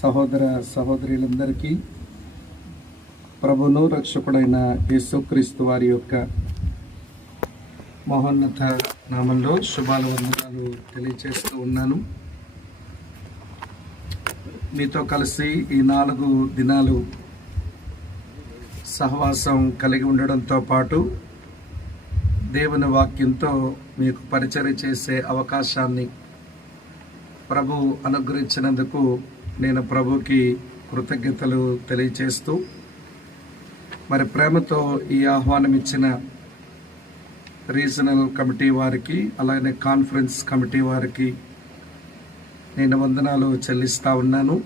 సహోదర సహోదరులందరికీ ప్రభును రక్షకుడైన యేసుక్రీస్తు వారి యొక్క మహోన్నత నామంలో శుభాల వందనాలు తెలియజేస్తూ ఉన్నాను. మీతో కలిసి ఈ 4 దినాలు సహవాసం కలిగి ఉండడంతో పాటు దేవుని వాక్యంతో మీకు పరిచర్య చేసే అవకాశాన్ని ప్రభు అనుగ్రహించినందుకు నేను ప్రభుకి కృతజ్ఞతలు తెలియజేస్తూ మరి ప్రేమతో ఈ ఆహ్వానం ఇచ్చిన రీజనల్ కమిటీ వారికి అలాగే కాన్ఫరెన్స్ కమిటీ వారికి నేను వందనాలు చెల్లిస్తూ ఉన్నాను.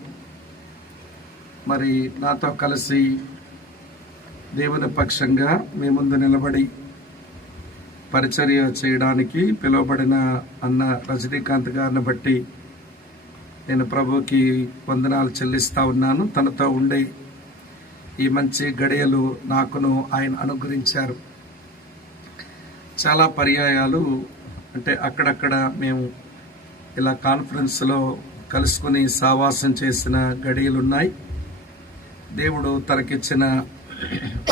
మరి నాతో కలిసి దేవుని పక్షంగా మీ ముందు నిలబడి పరిచర్య చేయడానికి పిలువబడిన అన్న రజనీకాంత్ గారిని బట్టి నేను ప్రభుకి వందనాలు చెల్లిస్తూ ఉన్నాను. తనతో ఉండే ఈ మంచి గడియలు నాకును ఆయన అనుగ్రహించారు. చాలా పర్యాయాలు అంటే అక్కడక్కడ మేము ఇలా కాన్ఫరెన్స్లో కలుసుకుని సావాసం చేసిన గడియలు ఉన్నాయి. దేవుడు తనకిచ్చిన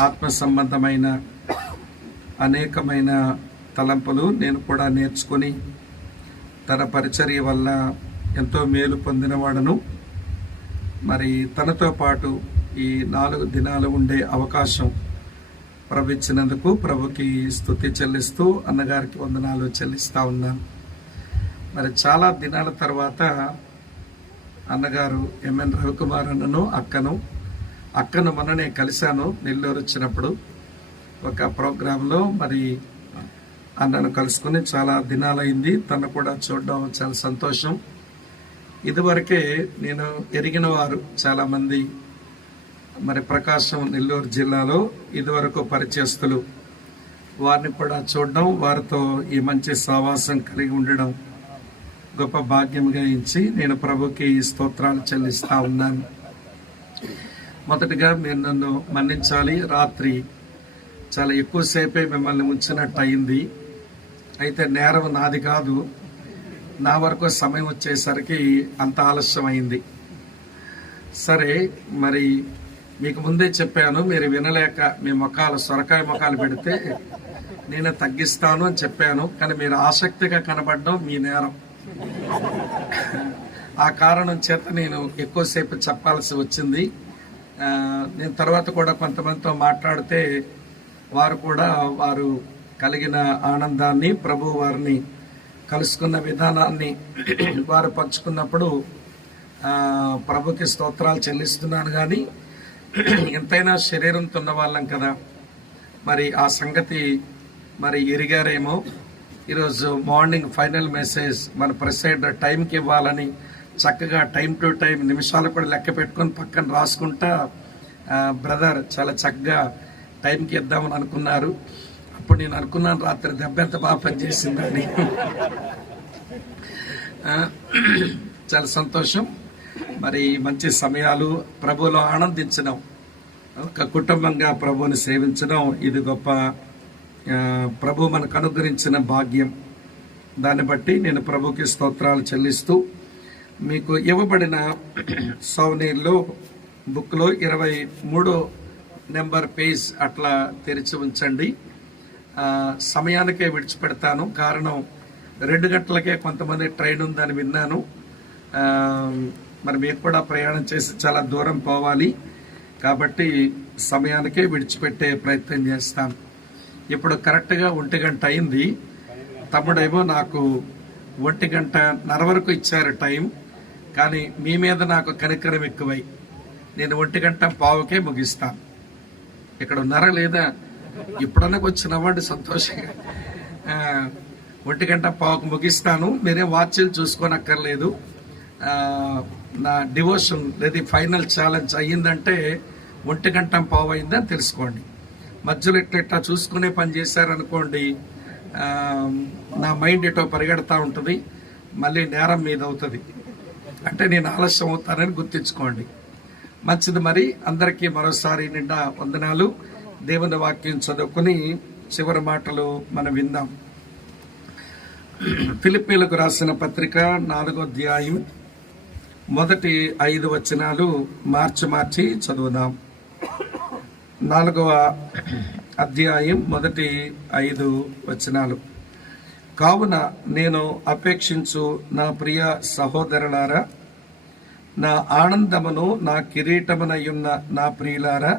ఆత్మ సంబంధమైన అనేకమైన తలంపులు నేను కూడా నేర్చుకుని తన పరిచర్య వల్ల ఎంతో మేలు పొందినవాడను. మరి తనతో పాటు ఈ 4 దినాలు ఉండే అవకాశం ప్రభు ఇచ్చినందుకు ప్రభుకి స్తుతి చెల్లిస్తూ అన్నగారికి వందనాలు చెల్లిస్తూ ఉన్నాను. మరి చాలా దినాల తర్వాత అన్నగారు ఎంఎన్ రవికుమార్ అన్నను అక్కను మొన్ననే కలిశాను. నెల్లూరు వచ్చినప్పుడు ఒక ప్రోగ్రాంలో మరి అన్నను కలుసుకుని చాలా దినాలైంది. తను కూడా చూడడం చాలా సంతోషం. ఇదివరకే నేను ఎరిగిన వారు చాలామంది మరి ప్రకాశం నెల్లూరు జిల్లాలో ఇదివరకు పరిచయస్తులు వారిని కూడా చూడడం, వారితో ఈ మంచి సావాసం కలిగి ఉండడం గొప్ప భాగ్యంగా ఇచ్చి నేను ప్రభుకి స్తోత్రాలు చెల్లిస్తా ఉన్నాను. మొదటిగా మీరు నన్ను మన్నించాలి. రాత్రి చాలా ఎక్కువసేపే మిమ్మల్ని ఉంచినట్టు అయింది. అయితే నేరం నాది కాదు. నా వరకు సమయం వచ్చేసరికి అంత ఆలస్యం అయింది. సరే, మరి మీకు ముందే చెప్పాను, మీరు వినలేక మీ సొరకాయ ముఖాలు పెడితే నేను తగ్గిస్తాను అని చెప్పాను. కానీ మీరు ఆసక్తిగా కనబడడం మీ నేరం. ఆ కారణం చేత నేను ఎక్కువసేపు చెప్పాల్సి వచ్చింది. నేను తర్వాత కూడా కొంతమందితో మాట్లాడితే వారు కలిగిన ఆనందాన్ని, ప్రభు వారిని కలుసుకున్న విధానాన్ని వారు పంచుకున్నప్పుడు ప్రభుకి స్తోత్రాలు చెల్లిస్తున్నాను. కానీ ఎంతైనా శరీరంతో ఉన్న వాళ్ళం కదా, మరి ఆ సంగతి మరి ఎరిగారేమో. ఈరోజు మార్నింగ్ ఫైనల్ మెసేజ్ మన ప్రెసైడ్ టైంకి ఇవ్వాలని చక్కగా టైం టు టైం నిమిషాలు కూడా లెక్క పెట్టుకొని పక్కన రాసుకుంటా బ్రదర్ చాలా చక్కగా టైంకి ఇద్దామని అనుకున్నారు. అప్పుడు నేను అనుకున్నాను రాత్రి దెబ్బ ఎంత బాగా పనిచేసిందని. చాలా సంతోషం. మరి మంచి సమయాలు ప్రభువులో ఆనందించడం, ఒక కుటుంబంగా ప్రభువుని సేవించడం ఇది గొప్ప ప్రభు మనకు అనుగ్రహించిన భాగ్యం. దాన్ని బట్టి నేను ప్రభుకి స్తోత్రాలు చెల్లిస్తూ మీకు ఇవ్వబడిన సౌనీర్లో బుక్లో 23 నెంబర్ పేజ్ అట్లా తెరిచి ఉంచండి. సమయానికే విడిచిపెడతాను. కారణం 2 గంటలకే కొంతమంది ట్రైన్ ఉందని విన్నాను. మరి మీరు కూడా ప్రయాణం చేసి చాలా దూరం పోవాలి కాబట్టి సమయానికే విడిచిపెట్టే ప్రయత్నం చేస్తాను. ఇప్పుడు కరెక్ట్గా 1 గంట అయింది. తమ్ముడేమో నాకు 1:30 వరకు ఇచ్చారు టైం. కానీ మీ మీద నాకు కనికరం ఎక్కువై నేను 1:15కే ముగిస్తాను. ఇక్కడ ఉన్నారా లేదా? ఇప్పుడన్నా కొంచెం నవ్వండి సంతోషంగా. 1:15కు ముగిస్తాను. మీరే వాచ్లు చూసుకోనక్కర్లేదు. నా డివోషన్ లేదా ఫైనల్ ఛాలెంజ్ అయ్యిందంటే 1:15 అయిందని తెలుసుకోండి. మధ్యలో ఇట్లా చూసుకునే పని చేశారనుకోండి, నా మైండ్ ఎటో పరిగెడతా ఉంటుంది, మళ్ళీ నేరం మీద అవుతుంది. అంటే నేను ఆలస్యం అవుతానని గుర్తించుకోండి. మంచిది. మరి అందరికీ మరోసారి నిండా వందనాలు. దేవుని వాక్యం చదువుకుని చివరి మాటలు మనం విందాం. ఫిలిప్పీలకు రాసిన పత్రిక 4వ అధ్యాయం మొదటి 5 వచనాలు మార్చి చదువుదాం. 4వ అధ్యాయం మొదటి 5 వచనాలు. కావున నేను అపేక్షించు నా ప్రియ సహోదరులారా, నా ఆనందమును నా కిరీటమునయున్న నా ప్రియులారా,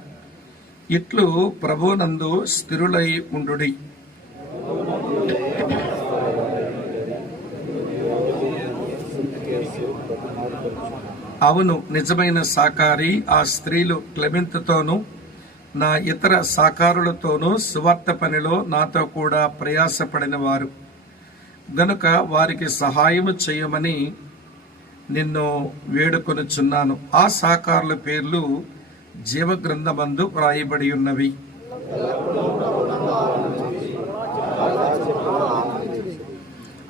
ఇట్లు ప్రభునందు స్థిరులై ఉండుడి. అవును, నిజమైన సాకారి ఆ స్త్రీలు క్లెమెంతుతోనూ నా ఇతర సాకారులతోనూ సువార్త పనిలో నాతో కూడా ప్రయాసపడిన వారు గనుక వారికి సహాయము చేయమని నిన్ను వేడుకొనుచున్నాను. ఆ సాకారుల పేర్లు జీవగ్రంథమందు వ్రాయబడి ఉన్నవి.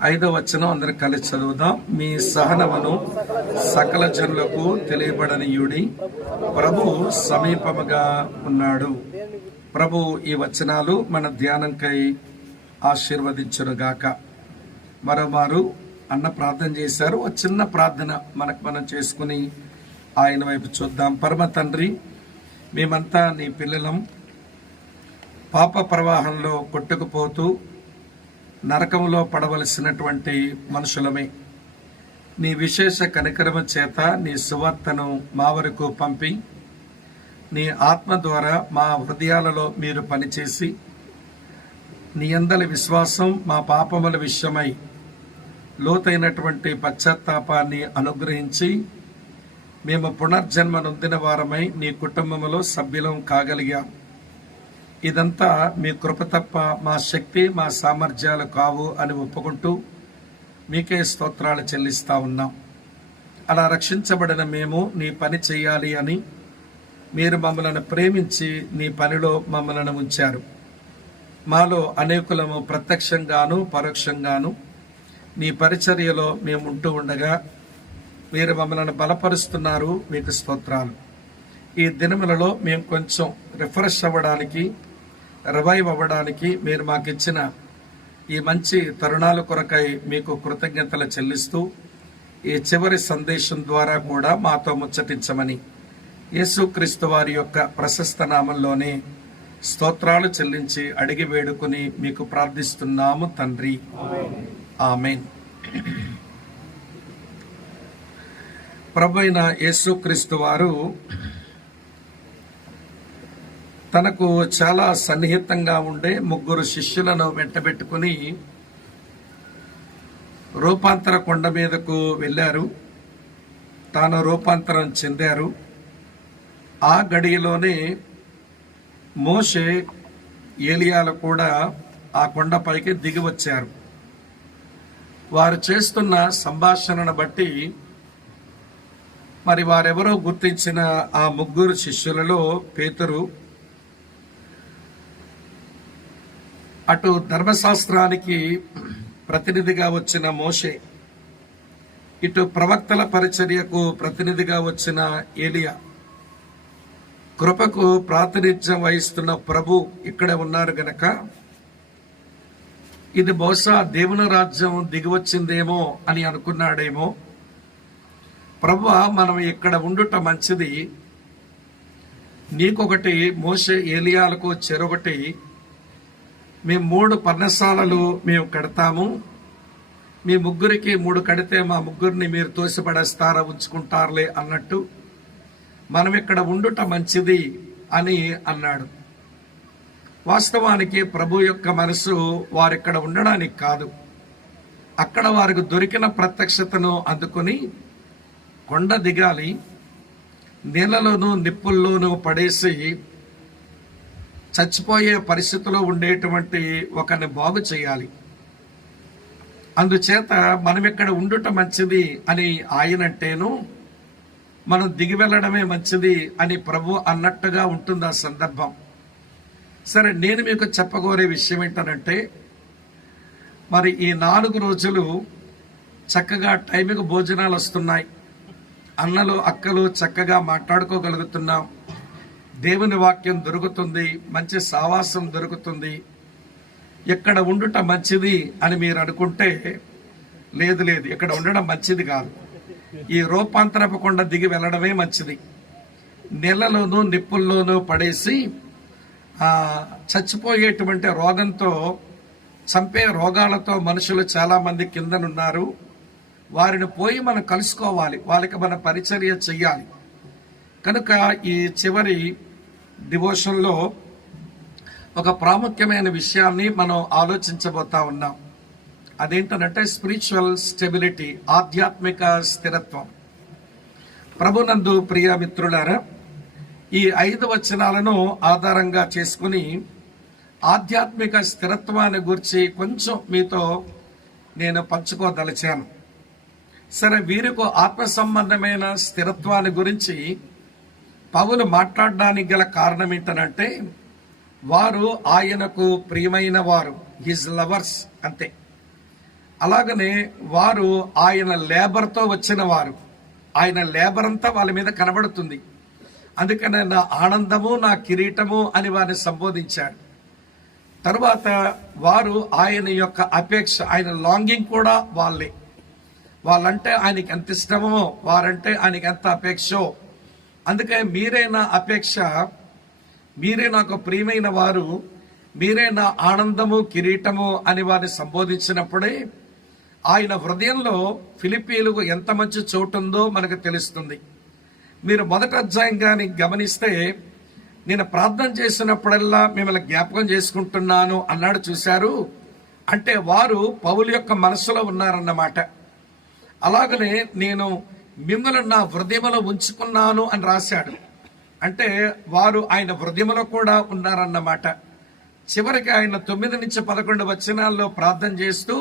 5వ వచనం అందరూ కలిసి చదువుదాం. మీ సహనమును సకల జనులకు తెలియబడనీయుడి, ప్రభు సమీపముగా ఉన్నాడు. ప్రభు ఈ వచనాలు మన ధ్యానంకై ఆశీర్వదించునుగాక. మరోమారు అన్న ప్రార్థన చేశారు. ఒక చిన్న ప్రార్థన మనం చేసుకుని ఆయన వైపు చూద్దాం. పరమ తండ్రి, మేమంతా నీ పిల్లలం, పాప ప్రవాహంలో కొట్టుకుపోతూ నరకంలో పడవలసినటువంటి మనుషులమే. నీ విశేష కనికరము చేత నీ సువార్తను మా వరకు పంపి నీ ఆత్మ ద్వారా మా హృదయాలలో మీరు పనిచేసి నీ యందలి విశ్వాసం మా పాపముల విషయమై లోతైనటువంటి పశ్చాత్తాపాన్ని అనుగ్రహించి మేము పునర్జన్మ నొందిన వారమై నీ కుటుంబంలో సభ్యులం కాగలిగాం. ఇదంతా మీ కృప తప్ప మా శక్తి మా సామర్థ్యాలు కావు అని ఒప్పుకుంటూ మీకే స్తోత్రాలు చెల్లిస్తా ఉన్నాం. అలా రక్షించబడిన మేము నీ పని చేయాలి అని మీరు మమ్మల్ని ప్రేమించి నీ పనిలో మమ్మల్ని ఉంచారు. మాలో అనేకులము ప్రత్యక్షంగాను పరోక్షంగాను నీ పరిచర్యలో మేము ఉంటూ ఉండగా మీరు మమ్మల్ని బలపరుస్తున్నారు. మీకు స్తోత్రాలు. ఈ దినములలో మేము కొంచెం రిఫ్రెష్ అవ్వడానికి, రివైవ్ అవ్వడానికి మీరు మాకు ఇచ్చిన ఈ మంచి తరుణాల కొరకై మీకు కృతజ్ఞతలు చెల్లిస్తూ ఈ చివరి సందేశం ద్వారా కూడా మాతో ముచ్చటించమని యేసుక్రీస్తు వారి యొక్క ప్రశస్త నామంలోనే స్తోత్రాలు చెల్లించి అడిగి వేడుకుని మీకు ప్రార్థిస్తున్నాము తండ్రి. ఆమేన్. ప్రభువైన యేసుక్రీస్తు వారు తనకు చాలా సన్నిహితంగా ఉండే 3 శిష్యులను వెంటబెట్టుకుని రూపాంతర కొండ మీదకు వెళ్ళారు. తాను రూపాంతరం చెందారు. ఆ గడియలోనే మోషే, ఏలియాలు కూడా ఆ కొండపైకి దిగి వచ్చారు. వారు చేస్తున్న సంభాషణను బట్టి మరి వారెవరో గుర్తించిన ఆ 3 శిష్యులలో పేతురు, అటు ధర్మశాస్త్రానికి ప్రతినిధిగా వచ్చిన మోషే, ఇటు ప్రవక్తల పరిచర్యకు ప్రతినిధిగా వచ్చిన ఏలియా, కృపకు ప్రాతినిధ్యం వహిస్తున్న ప్రభు ఇక్కడే ఉన్నారు గనక ఇది బహుశా దేవుని రాజ్యం దిగివచ్చిందేమో అని అనుకున్నాడేమో. ప్రభు, మనం ఇక్కడ ఉండుట మంచిది, నీకొకటి, మోషే ఏలియాలకు చెరొకటి, మేము 3 పర్ణశాలలు మేము కడతాము, మీ 3కి 3 కడితే మా 3ని మీరు తోసిపడేస్తారా, ఉంచుకుంటారులే అన్నట్టు మనం ఇక్కడ ఉండుట మంచిది అని అన్నాడు. వాస్తవానికి ప్రభు యొక్క మనసు వారిక్కడ ఉండడానికి కాదు, అక్కడ వారికి దొరికిన ప్రత్యక్షతను అందుకుని కొండ దిగాలి, నీళ్ళలోనూ నిప్పుల్లోనూ పడేసి చచ్చిపోయే పరిస్థితిలో ఉండేటువంటి ఒకరిని బాగు చేయాలి. అందుచేత మనం ఇక్కడ ఉండుట మంచిది అని ఆయనంటేను, మనం దిగి వెళ్ళడమే మంచిది అని ప్రభు అన్నట్టుగా ఉంటుంది ఆ సందర్భం. సరే, నేను మీకు చెప్పగోరే విషయం ఏంటనంటే, మరి ఈ 4 రోజులు చక్కగా టైంకి భోజనాలు వస్తున్నాయి, అన్నలు అక్కలు చక్కగా మాట్లాడుకోగలుగుతున్నాం, దేవుని వాక్యం దొరుకుతుంది, మంచి సావాసం దొరుకుతుంది. ఇక్కడ ఉండుట మంచిది అని మీరు అనుకుంటే లేదు, ఇక్కడ ఉండడం మంచిది కాదు. ఈ రూపాంతరపు కొండ దిగి వెళ్ళడమే మంచిది. నీళ్లలోనూ నిప్పుల్లోనూ పడేసి చచ్చిపోయేటువంటి రోగంతో, చంపే రోగాలతో మనుషులు చాలా మంది కిందనున్నారు. వారిని పోయి మనం కలుసుకోవాలి, వాళ్ళకి మన పరిచర్య చెయ్యాలి. కనుక ఈ చివరి డివోషన్లో ఒక ప్రాముఖ్యమైన విషయాన్ని మనం ఆలోచించబోతా ఉన్నాం. అదేంటంటే స్పిరిచువల్ స్టెబిలిటీ, ఆధ్యాత్మిక స్థిరత్వం. ప్రభునందు ప్రియ మిత్రులారా, ఈ 5 వచనాలను ఆధారంగా చేసుకుని ఆధ్యాత్మిక స్థిరత్వాన్ని గురించి కొంచెం మీతో నేను పంచుకోదలిచాను. సరే, వీరికి ఆత్మ సంబంధమైన స్థిరత్వాన్ని గురించి పౌలు మాట్లాడడానికి గల కారణం ఏంటనంటే, వారు ఆయనకు ప్రియమైన వారు, హిజ్ లవర్స్ అంతే. అలాగనే వారు ఆయన లేబర్తో వచ్చిన వారు, ఆయన లేబర్ అంతా వాళ్ళ మీద కనబడుతుంది. అందుకనే నా ఆనందము, నా కిరీటము అని వారిని సంబోధించాడు. తరువాత వారు ఆయన యొక్క అపేక్ష, ఆయన లాంగింగ్ కూడా వాళ్ళే. వాళ్ళంటే ఆయనకి ఎంత ఇష్టమో, వారంటే ఆయనకి ఎంత అపేక్షో. అందుకే మీరే నా అపేక్ష, మీరే నాకు ప్రియమైన వారు, మీరే నా ఆనందము, కిరీటము అని వారిని సంబోధించినప్పుడే ఆయన హృదయంలో ఫిలిప్పీలకు ఎంత మంచి చోటు ఉందో మనకు తెలుస్తుంది. మీరు మొదటి అధ్యాయం కానీ గమనిస్తే, నేను ప్రార్థన చేసినప్పుడల్లా మిమ్మల్ని జ్ఞాపకం చేసుకుంటున్నాను అన్నాడు. చూశారు అంటే వారు పౌలు యొక్క మనసులో ఉన్నారన్నమాట. అలాగనే నేను మిమ్మల్ని నా హృదయంలో ఉంచుకున్నాను అని రాశాడు. అంటే వారు ఆయన హృదయంలో కూడా ఉన్నారన్నమాట. చివరికి ఆయన 9 నుంచి 11 వచనాల్లో ప్రార్థన చేస్తూ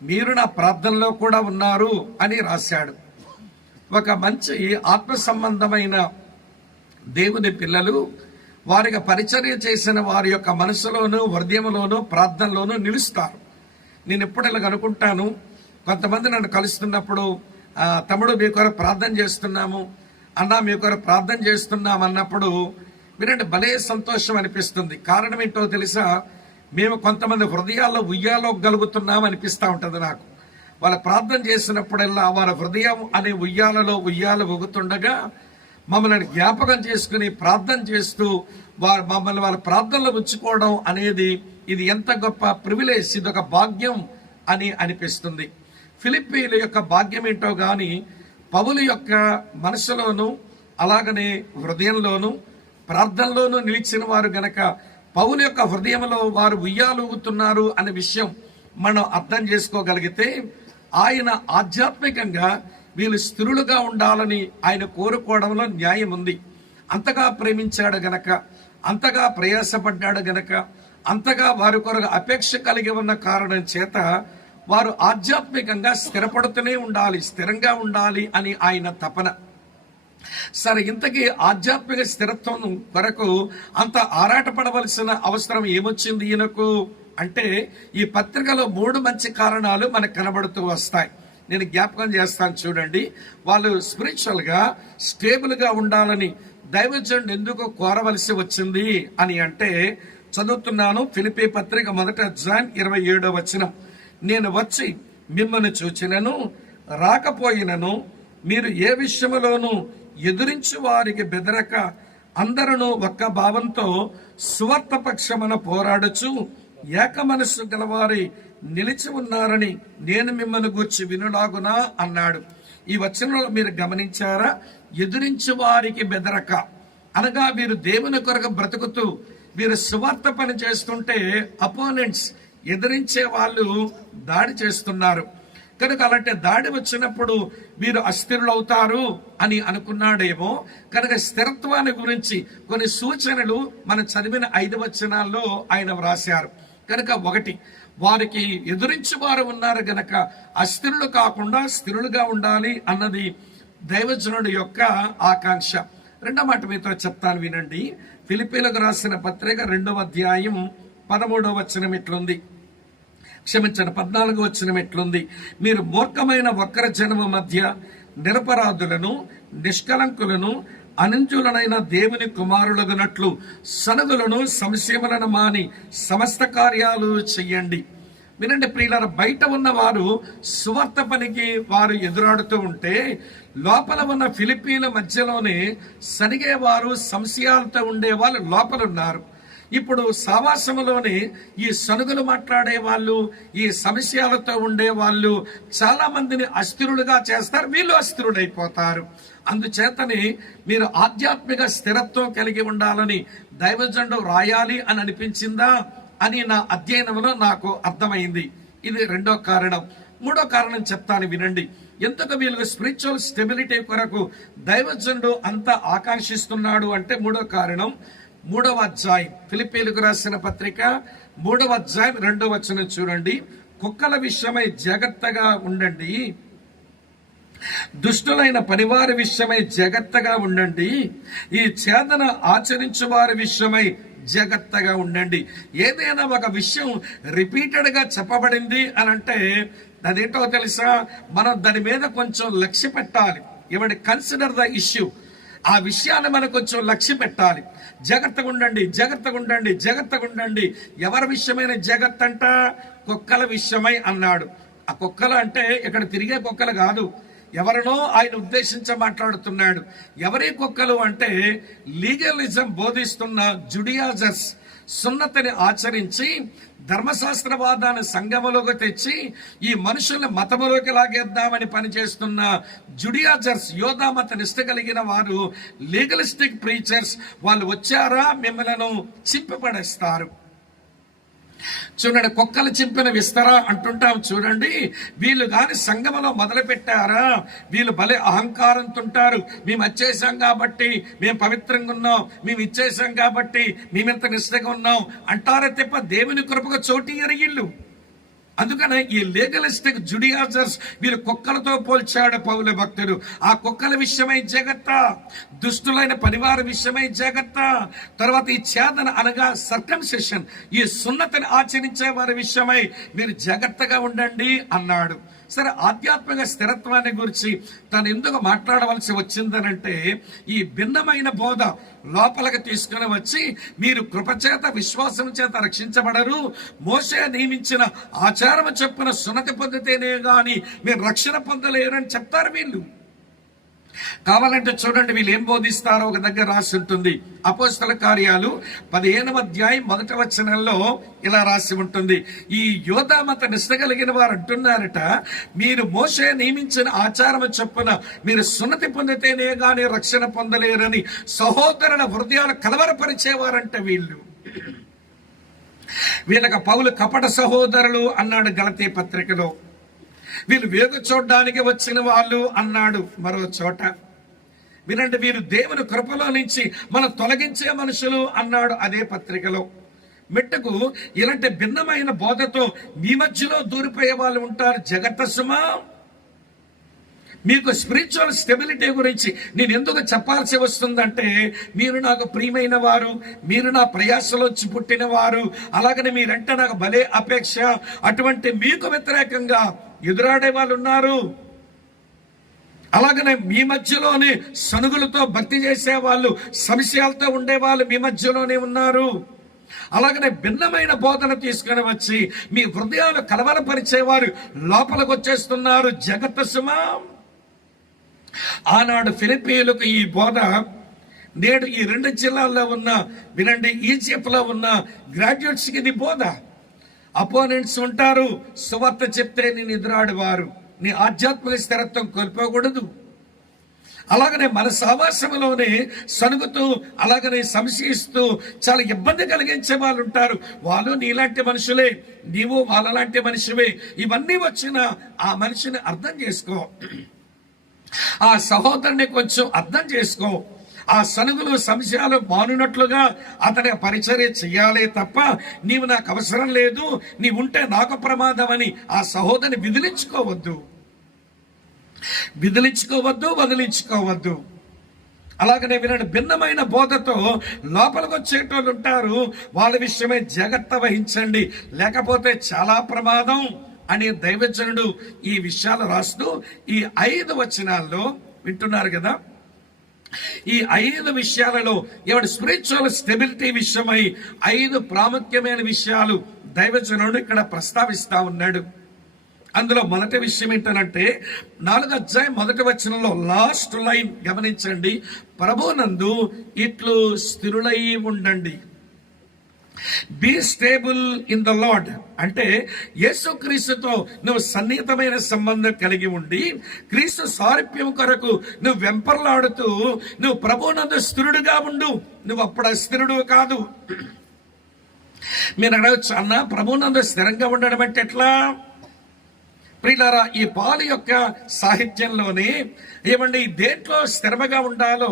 మీరు నా ప్రార్థనలో కూడా ఉన్నారు అని రాశాడు. ఒక మంచి ఆత్మ సంబంధమైన దేవుని పిల్లలు వారికి పరిచర్య చేసిన వారి యొక్క మనసులోను, హృదయంలోను, ప్రార్థనలోను నిలుస్తారు. నేను ఎప్పుడు ఇలాగ అనుకుంటాను, కొంతమంది నన్ను కలుస్తున్నప్పుడు, తమ్ముడు మీ కొరకు ప్రార్థన చేస్తున్నాము, అన్నా మీ కొరకు ప్రార్థన చేస్తున్నాం అన్నప్పుడు మీరంటే భలే సంతోషం అనిపిస్తుంది. కారణం ఏంటో తెలుసా? మేము కొంతమంది హృదయాల్లో ఉయ్యాలోగలుగుతున్నాం అనిపిస్తూ ఉంటుంది నాకు. వాళ్ళ ప్రార్థన చేసినప్పుడల్లా వారి హృదయం అనే ఉయ్యాలలో ఉయ్యాలు ఊగుతుండగా మమ్మల్ని జ్ఞాపకం చేసుకుని ప్రార్థన చేస్తూ మమ్మల్ని వాళ్ళ ప్రార్థనలో ఉంచుకోవడం అనేది ఇది ఎంత గొప్ప ప్రివిలేజ్, ఇది ఒక భాగ్యం అని అనిపిస్తుంది. ఫిలిప్పీల యొక్క భాగ్యం ఏంటో గాని పౌలు యొక్క మనసులోను, అలాగనే హృదయంలోను, ప్రార్థనలోను నిలిచిన వారు గనక పౌలు యొక్క హృదయంలో వారు ఉయ్యాలూగుతున్నారు అనే విషయం మనం అర్థం చేసుకోగలిగితే, ఆయన ఆధ్యాత్మికంగా వీళ్ళు స్థిరులుగా ఉండాలని ఆయన కోరుకోవడంలో న్యాయం ఉంది. అంతగా ప్రేమించాడు గనక, అంతగా ప్రయాసపడ్డాడు గనక, అంతగా వారి కొరకు అపేక్ష కలిగి ఉన్న కారణం చేత వారు ఆధ్యాత్మికంగా స్థిరపడుతూనే ఉండాలి, స్థిరంగా ఉండాలి అని ఆయన తపన. సరే, ఇంతకీ ఆధ్యాత్మిక స్థిరత్వం కొరకు అంత ఆరాటపడవలసిన అవసరం ఏమొచ్చింది ఈయనకు అంటే, ఈ పత్రికలో 3 మంచి కారణాలు మనకు కనబడుతూ వస్తాయి. నేను జ్ఞాపకం చేస్తాను చూడండి. వాళ్ళు స్పిరిచువల్ గా స్టేబుల్ గా ఉండాలని దైవజనుడు ఎందుకు కోరవలసి వచ్చింది అని అంటే, చదువుతున్నాను. ఫిలిప్పీ పత్రిక 1వ అధ్యాయం 27వ వచనం. నేను వచ్చి మిమ్మల్ని చూచినను రాకపోయినను మీరు ఏ విషయములోనూ ఎదురించి వారికి బెదరక అందరూ ఒక్క భావంతో సువార్త పక్షమున పోరాడుచు ఏక మనస్సు గలవారి నిలిచి ఉన్నారని నేను మిమ్మల్ని గూర్చి వినులాగునా అన్నాడు. ఈ వచనంలో మీరు గమనించారా? ఎదురించి వారికి బెదరక అనగా వీరు దేవుని కొరకు బ్రతుకుతూ వీరు సువార్త పని చేస్తుంటే అపోనెంట్స్, ఎదిరించే వాళ్ళు దాడి చేస్తున్నారు. కనుక అలాంటి దాడి వచ్చినప్పుడు వీరు అస్థిరులవుతారు అని అనుకున్నాడేమో. కనుక స్థిరత్వాన్ని గురించి కొన్ని సూచనలు మనం చదివిన 5 వచనాల్లో ఆయన వ్రాశారు. కనుక 1, వారికి ఎదురించి వారు ఉన్నారు గనక అస్థిరులు కాకుండా స్థిరులుగా ఉండాలి అన్నది దైవజనుడి యొక్క ఆకాంక్ష. 2వ మాట మీతో చెప్తాను వినండి. ఫిలిప్పీలకు రాసిన పత్రిక 2వ అధ్యాయం 13వ వచనం ఇట్లుంది, క్షమించండి 14వ వచనం ఎట్లుంది, మీరు మూర్ఖమైన వక్ర జనము మధ్య నిరపరాధులను, నిష్కలంకులను, అనంజులనైన దేవుని కుమారులగునట్లు సనదులను, సంశయములను మాని సమస్త కార్యాలు చెయ్యండి. వినండి ప్రియులారా, బయట ఉన్న వారు సువార్త పనికి వారు ఎదురాడుతూ ఉంటే లోపల ఉన్న ఫిలిప్పీల మధ్యలోనే సనిగేవారు, సంశయాలతో ఉండేవాళ్ళు లోపల ఉన్నారు. ఇప్పుడు సావాసములోనే ఈ సనుగులు మాట్లాడే వాళ్ళు, ఈ సమస్యలతో ఉండే వాళ్ళు చాలా మందిని అస్థిరులుగా చేస్తారు, వీళ్ళు అస్థిరులైపోతారు. అందుచేతని మీరు ఆధ్యాత్మిక స్థిరత్వం కలిగి ఉండాలని దైవజనుడు రాయాలి అని అనిపించిందా అని నా అధ్యయనంలో నాకు అర్థమైంది. ఇది రెండో కారణం. మూడో కారణం చెప్తాను వినండి. ఎందుకు వీళ్ళకి స్పిరిచువల్ స్టెబిలిటీ కొరకు దైవజనుడు అంత ఆకాంక్షిస్తున్నాడు అంటే మూడో కారణం 3వ అధ్యాయం, ఫిలిప్పీలకు రాసిన పత్రిక 3వ అధ్యాయం 2వ వచనం చూడండి. కుక్కల విషయమై జాగ్రత్తగా ఉండండి, దుష్టులైన పనివారి విషయమై జాగ్రత్తగా ఉండండి, ఈ ఛేదన ఆచరించు వారి విషయమై జాగ్రత్తగా ఉండండి. ఏదైనా ఒక విషయం రిపీటెడ్ గా చెప్పబడింది అని అంటే అదేంటో తెలుసా, మనం దాని మీద కొంచెం లక్ష్య పెట్టాలి. ఇవన్నీ కన్సిడర్ ద ఇష్యూ. ఆ విషయాన్ని మనం కొంచెం లక్ష్య పెట్టాలి. జాగ్రత్తగా ఉండండి, జాగ్రత్తగా ఉండండి, జాగ్రత్తగా ఉండండి. ఎవరి విషయమైన జాగ్రత్త అంట? కుక్కల విషయమై అన్నాడు. ఆ కుక్కలు అంటే ఇక్కడ తిరిగే కుక్కలు కాదు, ఎవరినో ఆయన ఉద్దేశించి మాట్లాడుతున్నాడు. ఎవరి కుక్కలు అంటే లీగలిజం బోధిస్తున్న జుడియాజర్స్, సున్నతిని ఆచరించి ధర్మశాస్త్రవాదాన్ని సంఘములోకి తెచ్చి ఈ మనుషుల్ని మతములోకి లాగేద్దామని పనిచేస్తున్న జుడియాజర్స్, యోధా మత నిష్ట కలిగిన వారు, లీగలిస్టిక్ ప్రీచర్స్, వాళ్ళు వచ్చారా మిమ్మల్ని చింపిపడేస్తారు. చూడండి, కుక్కలు చింపిన విస్తరా అంటుంటాం చూడండి. వీళ్ళు కాని సంగమలో మొదలు పెట్టారా, వీళ్ళు భలే అహంకారంతో ఉంటారు. మేము వచ్చేసాం కాబట్టి మేము పవిత్రంగా ఉన్నాం, మేము ఇచ్చేసాం కాబట్టి మేమెంత నిష్ఠగా ఉన్నాం అంటారే తప్ప దేవుని కృపగా చోటి ఎరిగిళ్ళు. అందుకనే ఈ లీగలిస్టిక్ జుడియాజర్స్ వీరు కుక్కలతో పోల్చాడు పౌలు భక్తుడు. ఆ కుక్కల విషయమై జాగ్రత్త, దుష్టులైన పనివారి విషయమై జాగ్రత్త, తర్వాత ఈ ఛేదన అనగా సర్కంసెషన్, ఈ సున్నతిని ఆచరించే వారి విషయమై మీరు జాగ్రత్తగా ఉండండి అన్నాడు. సరే, ఆధ్యాత్మిక స్థిరత్వాన్ని గురించి తను ఎందుకు మాట్లాడవలసి వచ్చిందనంటే ఈ భిన్నమైన బోధ లోపలికి తీసుకుని వచ్చి మీరు కృపచేత విశ్వాసం చేత రక్షించబడరు, మోషే నియమించిన ఆచారం చొప్పున సున్నతి పొందితేనే గాని మీరు రక్షణ పొందలేరని చెప్తారు వీళ్ళు. కావాలంటే చూడండి వీళ్ళు ఏం బోధిస్తారో ఒక దగ్గర రాసి ఉంటుంది. అపోస్తల కార్యాలు 15వ అధ్యాయం 1వ వచనంలో ఇలా రాసి ఉంటుంది. ఈ యోధా మత నిష్ట కలిగిన వారు అంటున్నారట, మీరు మోషే నియమించిన ఆచారం చొప్పున మీరు సున్నతి పొందితేనే గాని రక్షణ పొందలేరని సహోదరుల హృదయాలు కలవరపరిచేవారంట వీళ్ళు. వీళ్ళకి పౌలు కపట సహోదరులు అన్నాడు గలతీ పత్రికలో. వీళ్ళు వేగ చూడడానికి వచ్చిన వాళ్ళు అన్నాడు మరో చోట. వినండి, వీరు దేవుని కృపలో నుంచి మనం తొలగించే మనుషులు అన్నాడు అదే పత్రికలో. మెట్టుకు ఇలాంటి భిన్నమైన బోధతో మీ మధ్యలో దూరిపోయే వాళ్ళు ఉంటారు. జగత్త సుమా, మీకు స్పిరిచువల్ స్టెబిలిటీ గురించి నేను ఎందుకు చెప్పాల్సి వస్తుందంటే మీరు నాకు ప్రియమైన వారు, మీరు నా ప్రయాసలోంచి పుట్టిన వారు, అలాగనే మీరంటే నాకు భలే అపేక్ష. అటువంటి మీకు వ్యతిరేకంగా ఎదురాడే వాళ్ళు ఉన్నారు. అలాగనే మీ మధ్యలోనే సనుగులతో భక్తి చేసేవాళ్ళు, సంశయాలతో ఉండేవాళ్ళు మీ మధ్యలోనే ఉన్నారు. అలాగనే భిన్నమైన బోధన తీసుకుని వచ్చి మీ హృదయాలు కలవరపరిచేవారు లోపలికి వచ్చేస్తున్నారు. జగత్ సుమా, ఆనాడు ఫిలిప్పీలకు ఈ బోధ నేడు ఈ 2 జిల్లాల్లో ఉన్న వినండి, ఈజిప్ట్ లో ఉన్న గ్రాడ్యుయేట్స్ కి ఇది బోధ. అపోనెంట్స్ ఉంటారు, సువార్త చెప్తే నేను ఎదురాడేవారు. నీ ఆధ్యాత్మిక స్థిరత్వం కోల్పోకూడదు. అలాగనే మన సావాసంలోనే సనుగుతూ అలాగనే సంశయిస్తూ చాలా ఇబ్బంది కలిగించే వాళ్ళు ఉంటారు. వాళ్ళు నీలాంటి మనుషులే, నీవు వాళ్ళలాంటి మనిషివే. ఇవన్నీ వచ్చిన ఆ మనిషిని అర్థం చేసుకో, ఆ సహోదరుని కొంచెం అర్థం చేసుకో. ఆ సనుగులు సంశయాలు మానునట్లుగా అతని పరిచర్య చెయ్యాలే తప్ప నీవు నాకు అవసరం లేదు, నీ ఉంటే నాకు ప్రమాదం అని ఆ సహోదరిని వదిలించుకోవద్దు. అలాగనే వినండి, భిన్నమైన బోధతో లోపలికి వచ్చేటోళ్ళు ఉంటారు. వాళ్ళ విషయమే జాగ్రత్త వహించండి, లేకపోతే చాలా ప్రమాదం అని దైవజనుడు ఈ విషయాలు రాస్తూ ఈ 5 వచనాల్లో వింటున్నారు కదా, ఈ 5 విషయాలలో ఏమంటే స్పిరిచువల్ స్టెబిలిటీ విషయమై 5 ప్రాముఖ్యమైన విషయాలు దైవజనుడు ఇక్కడ ప్రస్తావిస్తా ఉన్నాడు. అందులో మొదటి విషయం ఏంటంటే 4వ అధ్యాయం 1వ వచనంలో లాస్ట్ లైన్ గమనించండి. ప్రభునందు ఇట్లు స్థిరులై ఉండండి. Be stable in the lord అంటే యేసుక్రీస్తుతో నువ్వు సన్నిహితమైన సంబంధం కలిగి ఉండి క్రీస్తు సారూప్యం కొరకు నువ్వు వెంపర్లాడుతూ నువ్వు ప్రభువునందు స్థిరుడుగా ఉండు. నువ్వు అప్పుడు అస్థిరుడు కాదు. మీరు అడగచ్చు, అన్న ప్రభువునందు స్థిరంగా ఉండడం అంటే ఎట్లా? ప్రియులారా, ఈ పాలు యొక్క సాహిత్యంలోనే ఏమండి దేంట్లో స్థిరమగా ఉండాలో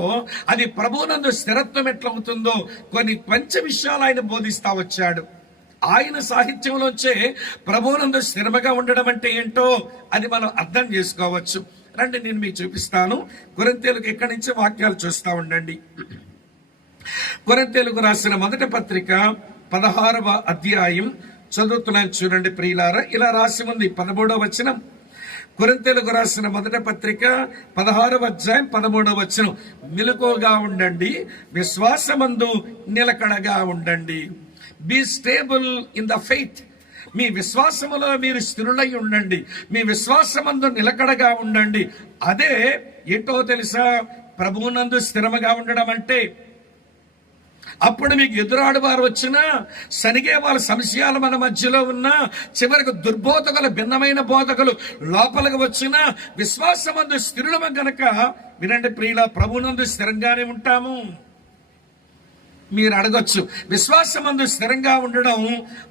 అది ప్రభువునందు స్థిరత్వం ఎట్లవుతుందో కొన్ని పంచ విషయాలు ఆయన బోధిస్తా వచ్చాడు. ఆయన సాహిత్యంలోంచే ప్రభువునందు స్థిరమగా ఉండడం అంటే ఏంటో అది మనం అర్థం చేసుకోవచ్చు. రండి, నేను మీకు చూపిస్తాను. కొరింథీయులకు ఎక్కడి నుంచి వాక్యాలు చూస్తా ఉండండి. కొరింథీయులకు రాసిన మొదటి పత్రిక 16వ అధ్యాయం చదువుతున్నాను చూడండి ప్రియులారా. ఇలా రాసి ఉంది 13వ వచనం. కొరింథీయులకు రాసిన మొదటి పత్రిక 16వ అధ్యాయం 13వ వచనం. మెలకువగా ఉండండి, విశ్వాసమందు నిలకడగా ఉండండి. Be stable in the faith. మీ విశ్వాసములో మీరు స్థిరులై ఉండండి, మీ విశ్వాసమందు నిలకడగా ఉండండి. అదే ఏంటో తెలుసా? ప్రభువునందు స్థిరముగా ఉండడం అంటే. అప్పుడు మీకు ఎదురాడు వారు వచ్చినా, సనిగే వాళ్ళ సంశయాలు మన మధ్యలో ఉన్నా, చివరికి దుర్బోధకులు భిన్నమైన బోధకులు లోపలికి వచ్చినా విశ్వాసమందు స్థిరులము గనక వినండి ప్రియుల, ప్రభువునందు స్థిరంగానే ఉంటాము. మీరు అడగొచ్చు, విశ్వాసమందు స్థిరంగా ఉండడం